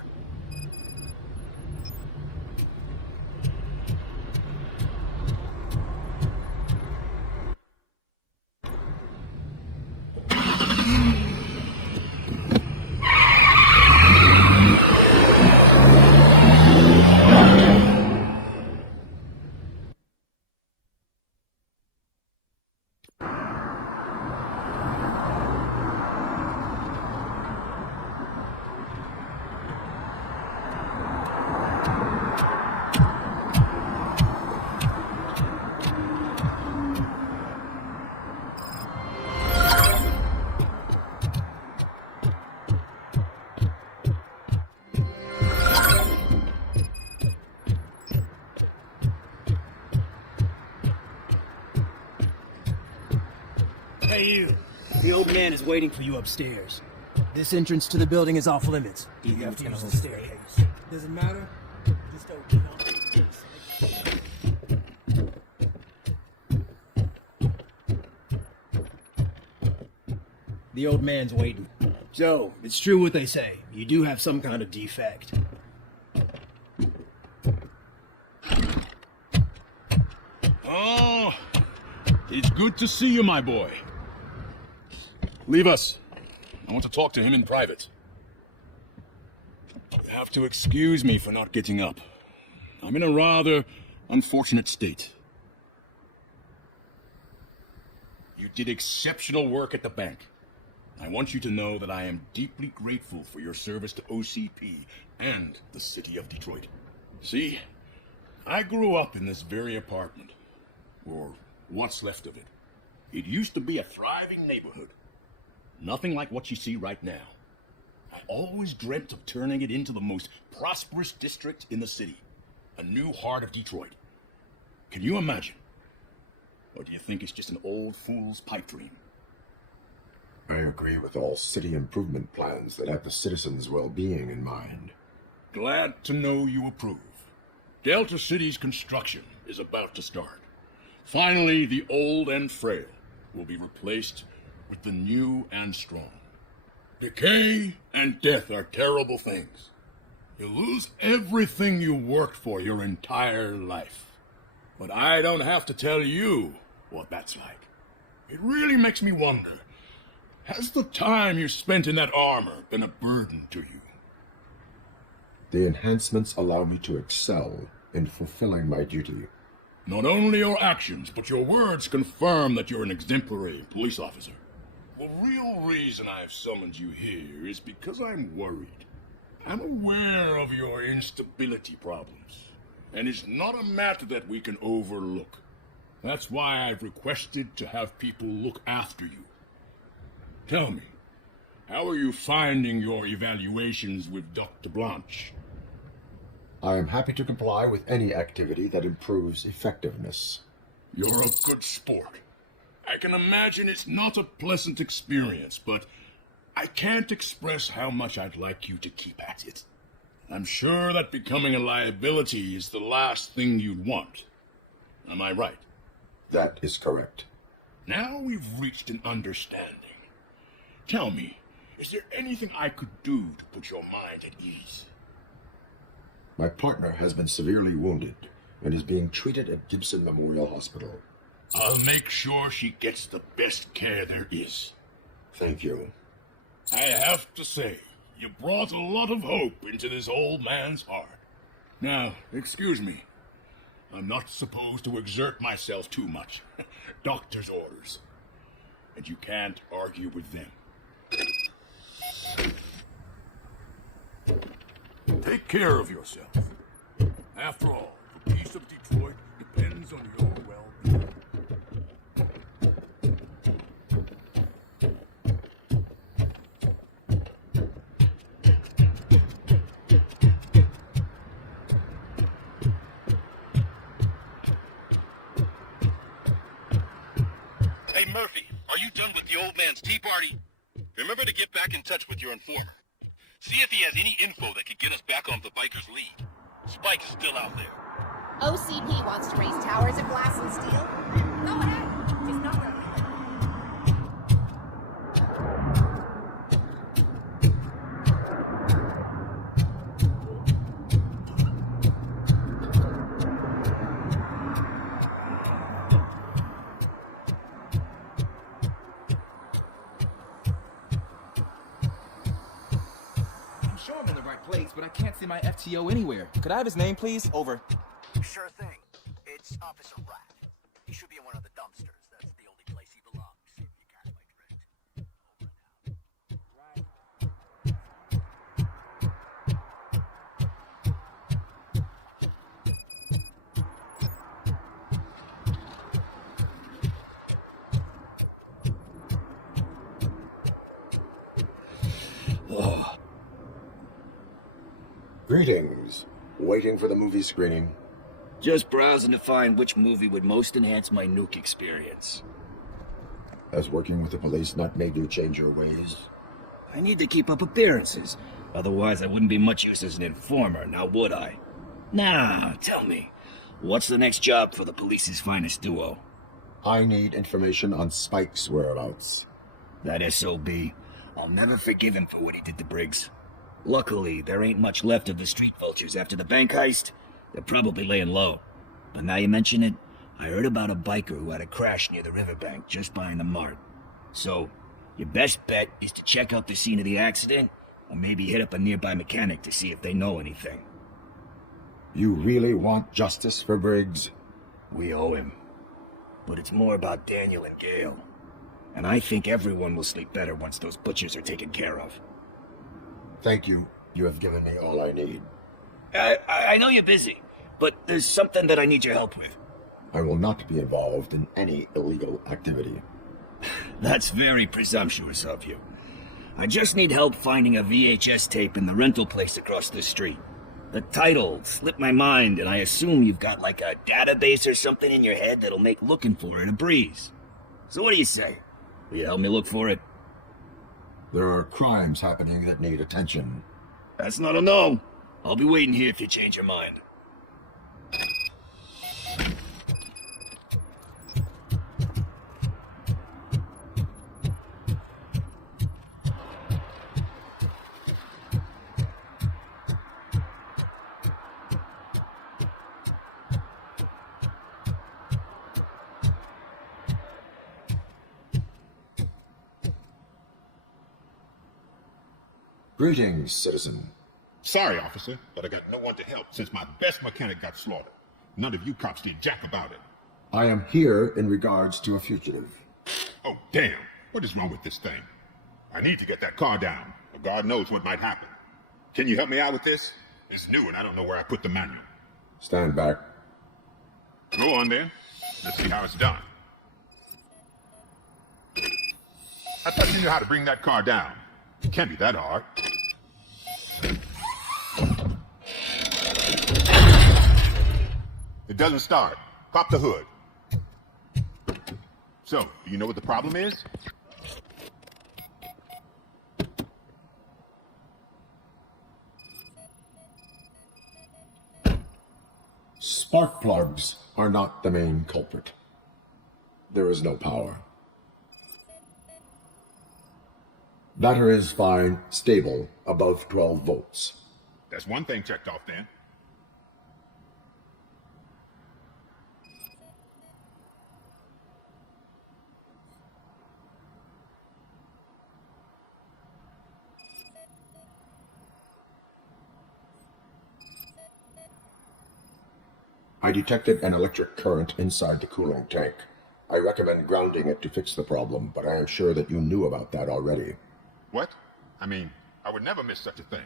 Hey, you. The old man is waiting for you upstairs. This entrance to the building is off limits. You have to use the staircase. Does it matter? Just open up. The old man's waiting. So, it's true what they say. You do have some kind of defect. Oh, it's good to see you, my boy. Leave us. I want to talk to him in private. You have to excuse me for not getting up. I'm in a rather unfortunate state. You did exceptional work at the bank. I want you to know that I am deeply grateful for your service to OCP and the city of Detroit. See, I grew up in this very apartment, or what's left of it. It used to be a thriving neighborhood. Nothing like what you see right now. I always dreamt of turning it into the most prosperous district in the city. A new heart of Detroit. Can you imagine? Or do you think it's just an old fool's pipe dream? I agree with all city improvement plans that have the citizens' well-being in mind. Glad to know you approve. Delta City's construction is about to start. Finally, the old and frail will be replaced with the new and strong. Decay and death are terrible things. You lose everything you worked for your entire life. But I don't have to tell you what that's like. It really makes me wonder, has the time you spent in that armor been a burden to you? The enhancements allow me to excel in fulfilling my duty. Not only your actions, but your words confirm that you're an exemplary police officer. The real reason I've summoned you here is because I'm worried. I'm aware of your instability problems, and it's not a matter that we can overlook. That's why I've requested to have people look after you. Tell me, how are you finding your evaluations with Dr. Blanche? I am happy to comply with any activity that improves effectiveness. You're a good sport. I can imagine it's not a pleasant experience, but I can't express how much I'd like you to keep at it. I'm sure that becoming a liability is the last thing you'd want. Am I right? That is correct. Now we've reached an understanding. Tell me, is there anything I could do to put your mind at ease? My partner has been severely wounded and is being treated at Gibson Memorial Hospital. I'll make sure she gets the best care there is. Thank you. I have to say, you brought a lot of hope into this old man's heart. Now, excuse me. I'm not supposed to exert myself too much. Doctor's orders. And you can't argue with them. Take care of yourself. After all, the peace of Detroit depends on your well-being. Hey, Murphy, are you done with the old man's tea party? Remember to get back in touch with your informer. See if he has any info that could get us back on the biker's lead. Spike's still out there. OCP wants to raise towers of glass and steel? Go ahead. Just not where we live. I'm sure I'm in the right place, but I can't see my FTO anywhere. Could I have his name, please? Over. Sure thing. It's Officer Rat. He should be in one of the dumpsters. That's the only place he belongs. You got my Oh. Greetings. Waiting for the movie screening. Just browsing to find which movie would most enhance my nuke experience. Has working with the police not made you change your ways? I need to keep up appearances. Otherwise, I wouldn't be much use as an informer, now would I? Now, tell me, what's the next job for the police's finest duo? I need information on Spike's whereabouts. That SOB. I'll never forgive him for what he did to Briggs. Luckily, there ain't much left of the street vultures after the bank heist. They're probably laying low. But now you mention it, I heard about a biker who had a crash near the riverbank just behind the mart. So, your best bet is to check out the scene of the accident, or maybe hit up a nearby mechanic to see if they know anything. You really want justice for Briggs? We owe him. But it's more about Daniel and Gale. And I think everyone will sleep better once those butchers are taken care of. Thank you. You have given me all I need. I know you're busy, but there's something that I need your help with. I will not be involved in any illegal activity. That's very presumptuous of you. I just need help finding a VHS tape in the rental place across the street. The title slipped my mind, and I assume you've got like a database or something in your head that'll make looking for it a breeze. So what do you say? Will you help me look for it? There are crimes happening that need attention. That's not a no. I'll be waiting here if you change your mind. Greetings, citizen. Sorry, officer, but I got no one to help since my best mechanic got slaughtered. None of you cops did jack about it. I am here in regards to a fugitive. Oh, damn. What is wrong with this thing? I need to get that car down, or God knows what might happen. Can you help me out with this? It's new and I don't know where I put the manual. Stand back. Go on then. Let's see how it's done. I thought you knew how to bring that car down. It can't be that hard. It doesn't start. Pop the hood. So, do you know what the problem is? Spark plugs are not the main culprit. There is no power. Battery is fine, stable, above 12 volts. That's one thing checked off then. I detected an electric current inside the cooling tank. I recommend grounding it to fix the problem, but I am sure that you knew about that already. What? I mean, I would never miss such a thing.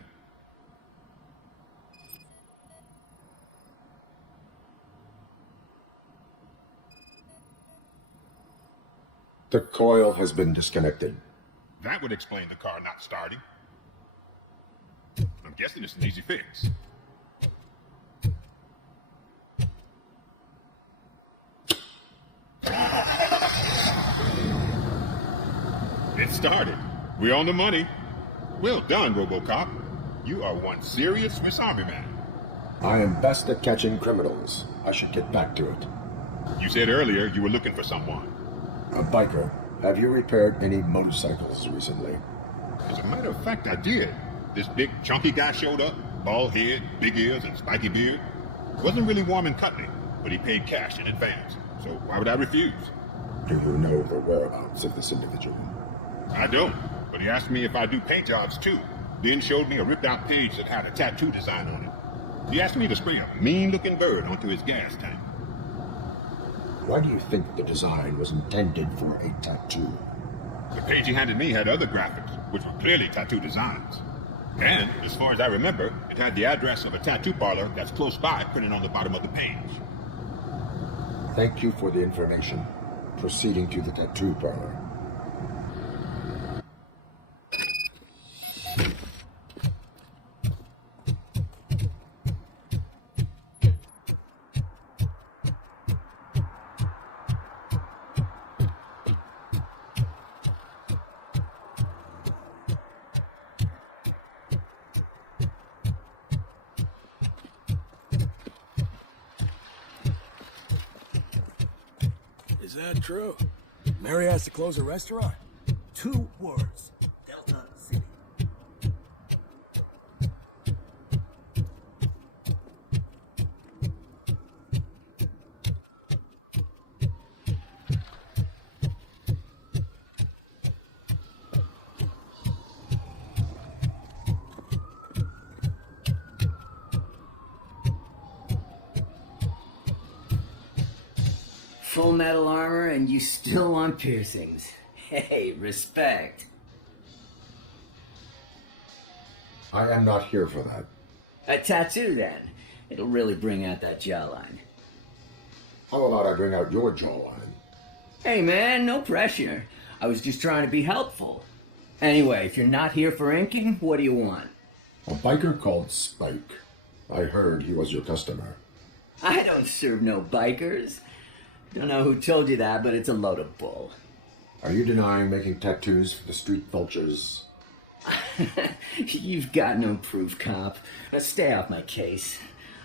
The coil has been disconnected. That would explain the car not starting. I'm guessing it's an easy fix. It started. We're on the money. Well done, RoboCop. You are one serious Swiss Army man. I am best at catching criminals. I should get back to it. You said earlier you were looking for someone. A biker. Have you repaired any motorcycles recently? As a matter of fact, I did. This big, chunky guy showed up. Bald head, big ears, and spiky beard. Wasn't really warm and cuddly, but he paid cash in advance. So why would I refuse? Do you know the whereabouts of this individual? I don't, but he asked me if I do paint jobs too. Then showed me a ripped out page that had a tattoo design on it. He asked me to spray a mean-looking bird onto his gas tank. Why do you think the design was intended for a tattoo? The page he handed me had other graphics, which were clearly tattoo designs. And, as far as I remember, it had the address of a tattoo parlor that's close by printed on the bottom of the page. Thank you for the information. Proceeding to the tattoo parlor. Is that true? Mary has to close a restaurant? 2 words. Delta City. Full metal armor and you still want piercings. Hey, respect. I am not here for that. A tattoo then. It'll really bring out that jawline. How about I bring out your jawline? Hey man, no pressure. I was just trying to be helpful. Anyway, if you're not here for inking, what do you want? A biker called Spike. I heard he was your customer. I don't serve no bikers. Don't know who told you that, but it's a load of bull. Are you denying making tattoos for the street vultures? You've got no proof, cop. Now stay off my case.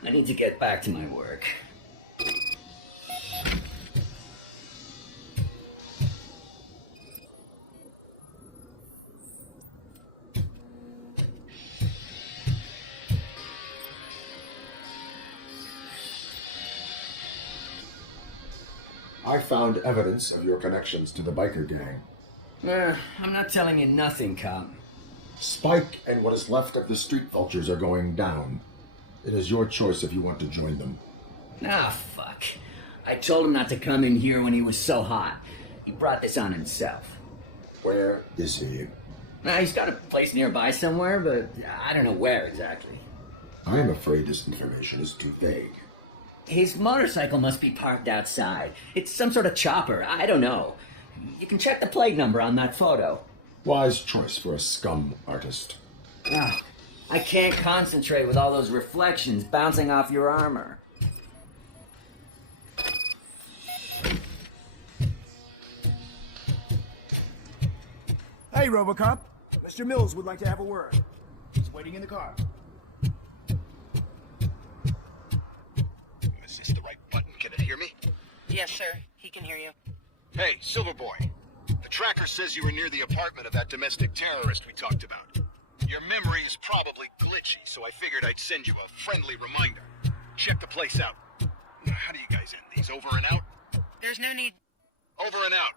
I need to get back to my work. I found evidence of your connections to the biker gang. I'm not telling you nothing, cop. Spike and what is left of the street vultures are going down. It is your choice if you want to join them. Ah, fuck. I told him not to come in here when he was so hot. He brought this on himself. Where is he? He's got a place nearby somewhere, but I don't know where exactly. I am afraid this information is too vague. His motorcycle must be parked outside. It's some sort of chopper. I don't know. You can check the plate number on that photo. Wise choice for a scum artist. I can't concentrate with all those reflections bouncing off your armor. Hey, RoboCop. Mr. Mills would like to have a word. He's waiting in the car. Is this the right button? Can it hear me? Yes, sir. He can hear you. Hey, Silverboy. The tracker says you were near the apartment of that domestic terrorist we talked about. Your memory is probably glitchy, so I figured I'd send you a friendly reminder. Check the place out. How do you guys end these? Over and out? There's no need. Over and out.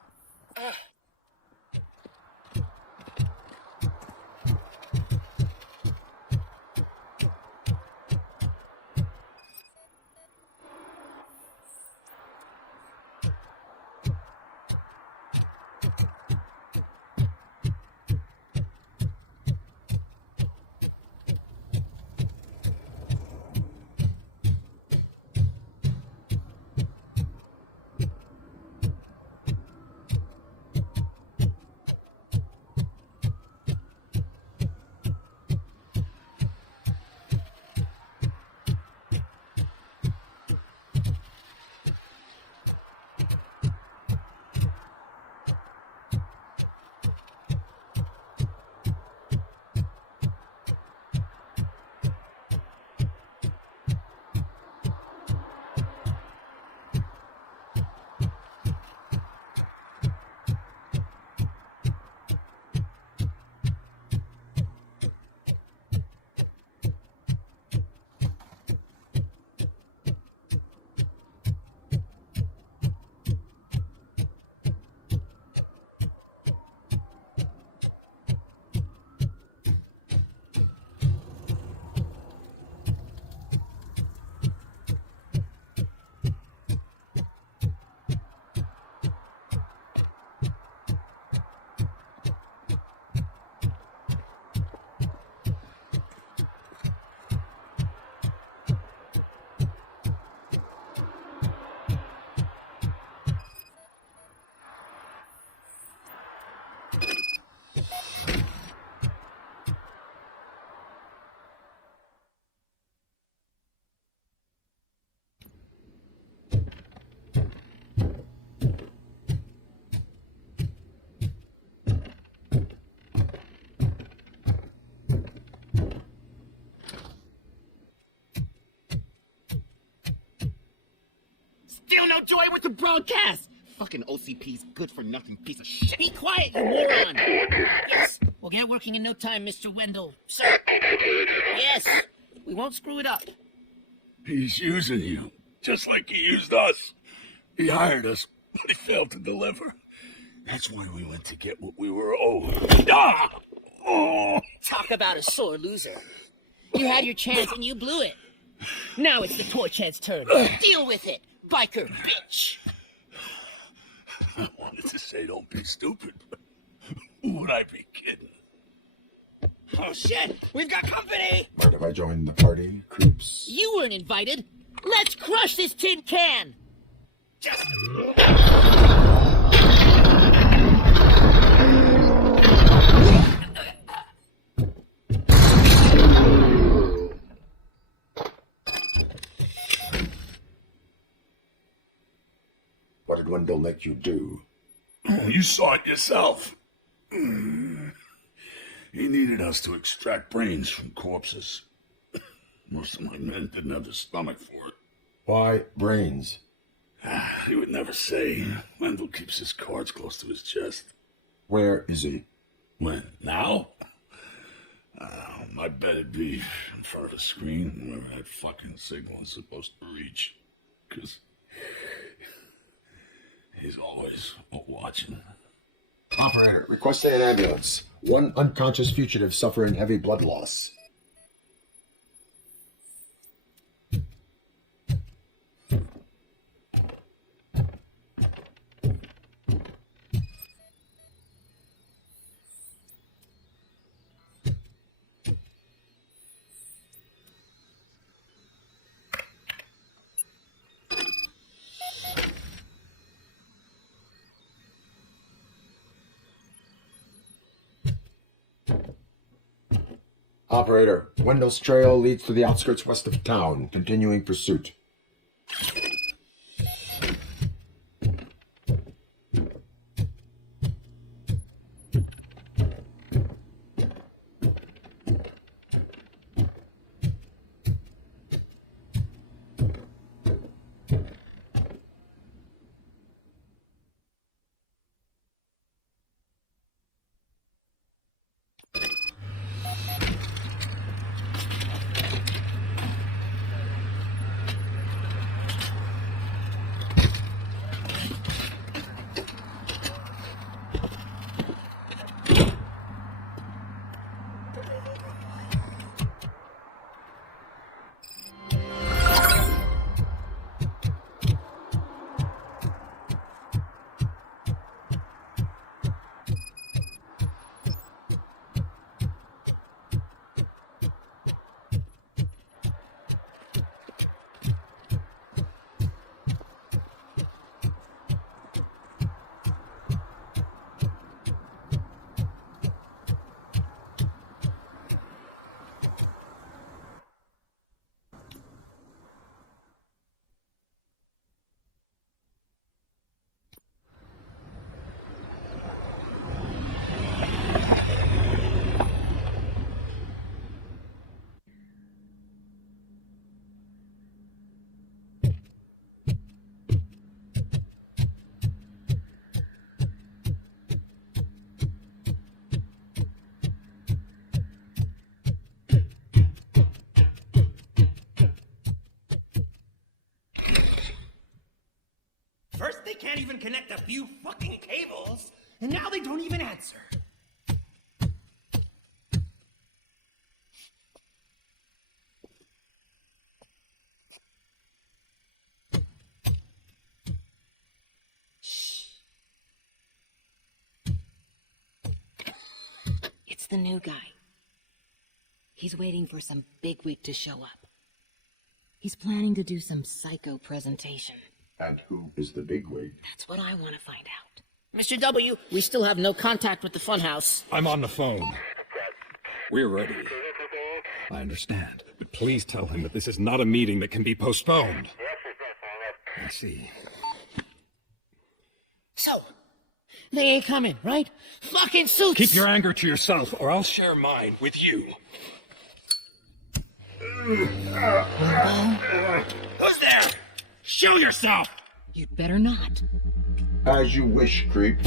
Still no joy with the broadcast! fucking OCP's good-for-nothing piece of shit. Be quiet, you moron! Yes, we'll get working in no time, Mr. Wendell. Sir. Yes, we won't screw it up. He's using you, just like he used us. He hired us, but he failed to deliver. That's why we went to get what we were owed. Ah! Oh! Talk about a sore loser. You had your chance and you blew it. Now it's the Torchhead's turn. Deal with it, biker bitch. I wanted to say don't be stupid, but would I be kidding? Oh shit, we've got company! Mind if I join the party, creeps? You weren't invited. Let's crush this tin can! Just... What did Wendell make you do? Oh, you saw it yourself. He needed us to extract brains from corpses. Most of my men didn't have the stomach for it. Why brains? He would never say. Wendell keeps his cards close to his chest. Where is he? When? Now? I bet it'd be in front of a screen wherever that fucking signal is supposed to reach. 'Cause he's always watching. Operator, requesting an ambulance. One unconscious fugitive suffering heavy blood loss. Operator, Wendell's trail leads to the outskirts west of town. Continuing pursuit. First, they can't even connect a few fucking cables, and now they don't even answer. Shh. It's the new guy. He's waiting for some bigwig to show up. He's planning to do some psycho presentation. And who is the bigwig? That's what I want to find out. Mr. W, we still have no contact with the funhouse. I'm on the phone. We're ready. I understand, but please tell him that this is not a meeting that can be postponed. I see. So, they ain't coming, right? Fucking suits! Keep your anger to yourself, or I'll share mine with you. Who's there? Show yourself! You'd better not. As you wish, creep.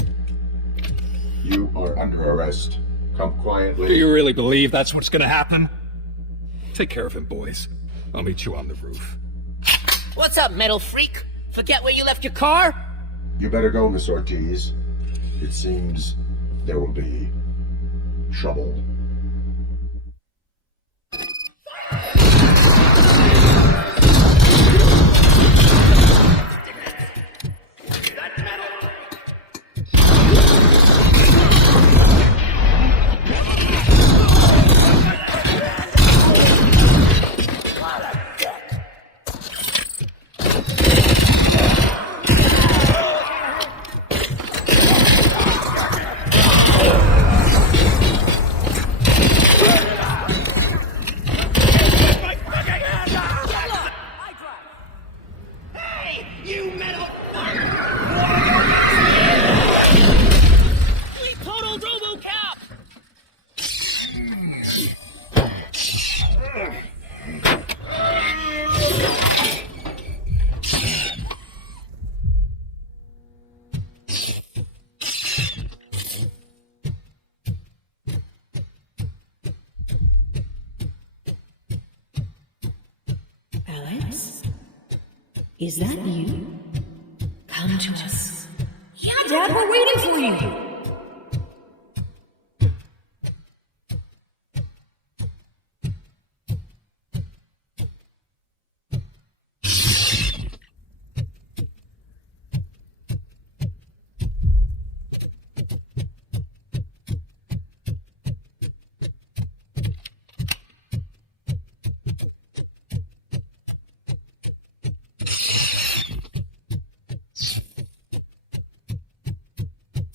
You are under arrest. Come quietly. Do you really believe that's what's gonna happen? Take care of him, boys. I'll meet you on the roof. What's up, metal freak? Forget where you left your car? You better go, Miss Ortiz. It seems there will be trouble. Total RoboCop! Alex? Is that you? Come to us. Yeah, Dad, we're waiting for you!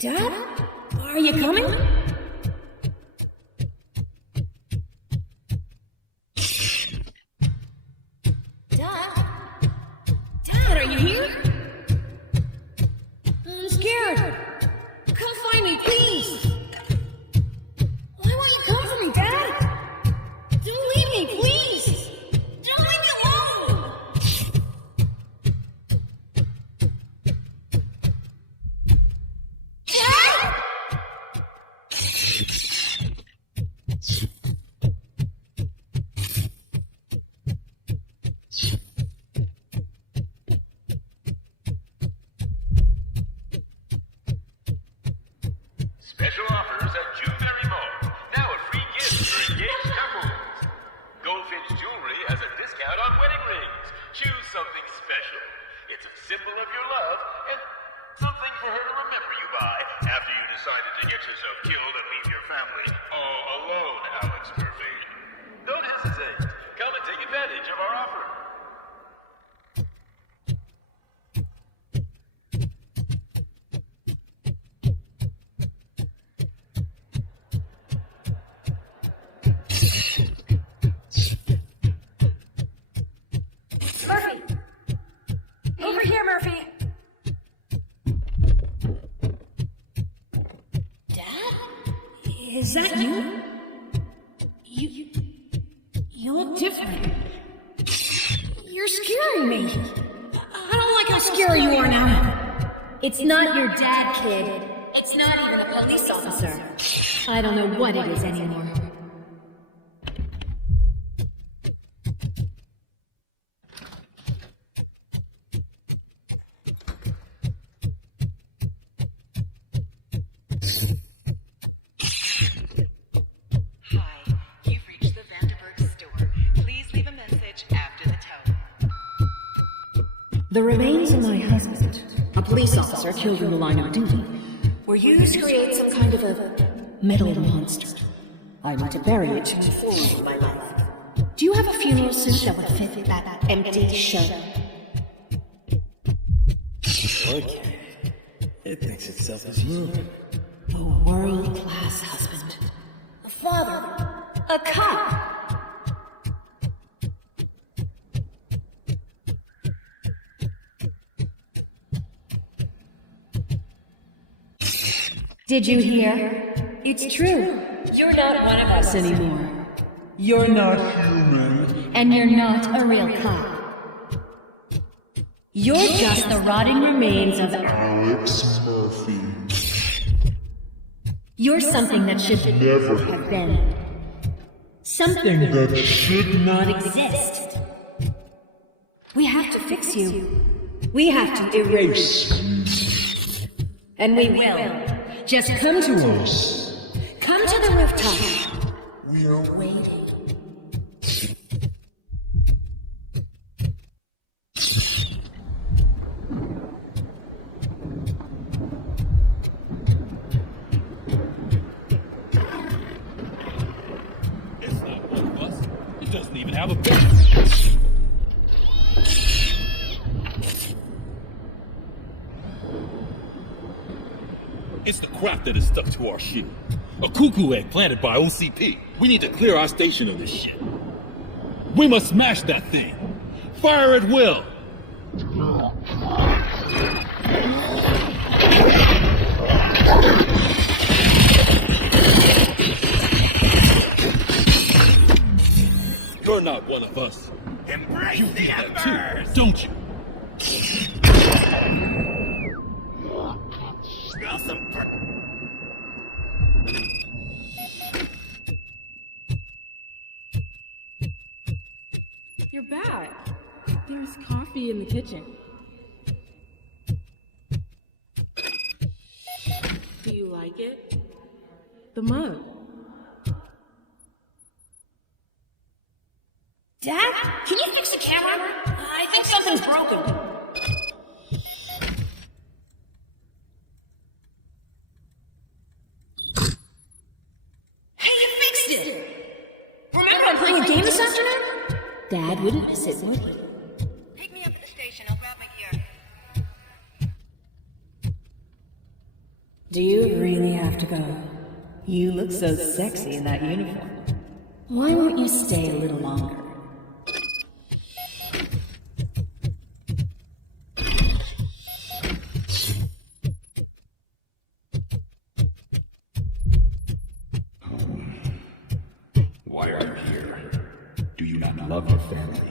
Dad? Are you coming? Dad? Dad, are you here? I'm scared. Come find me, please. Why won't you come for me, Dad? Don't leave me, please. Don't leave me alone. Special offers at Jewelry Mall. Now a free gift for engaged couples. Goldfinch Jewelry has a discount on wedding rings. Choose something special. It's a symbol of your love and something for her to remember you by after you decided to get yourself killed and leave your family all alone, Alex Murphy. Don't hesitate. Come and take advantage of our offer. Murphy! Over here, Murphy! Dad? Is that you? You look different. You're scaring me. I don't like how scary you are now. It's not your dad, kid. It's not even a police officer. I don't know what it is anymore. The remains of my husband, a police officer killed in the line of duty, were used to create some kind of a metal monster. I need to bury it to move forward in my life. Do you have a funeral suit that would fit that empty shell? Okay. It thinks itself as human. A world-class husband. A father. A cop. Did you hear? It's true. You're not one of us anymore. You're not human. And you're not a real cop. You're just the rotting remains of Alex Murphy. You're something that should never have been. Something that should not exist. We have to fix you. We have to erase. And we will. Just come to us. Come to the rooftop. We're waiting. It's not one of us. It doesn't even have a gun. It's the crap that is stuck to our shit. A cuckoo egg planted by OCP. We need to clear our station of this shit. We must smash that thing. Fire at will. You're not one of us. Embrace You the feel that embers! too, don't you? Smell some You're back. There's coffee in the kitchen. Do you like it? The mug. Dad, can you fix the camera? I think something's broken. Hey, you fixed it! Remember I'm playing a game this afternoon? Dad wouldn't miss it, would he? Pick me up at the station. I'll grab my gear. Do you really have to go? You look so sexy in that uniform. Why won't you stay a little longer? Why are you here? Do you not love your family?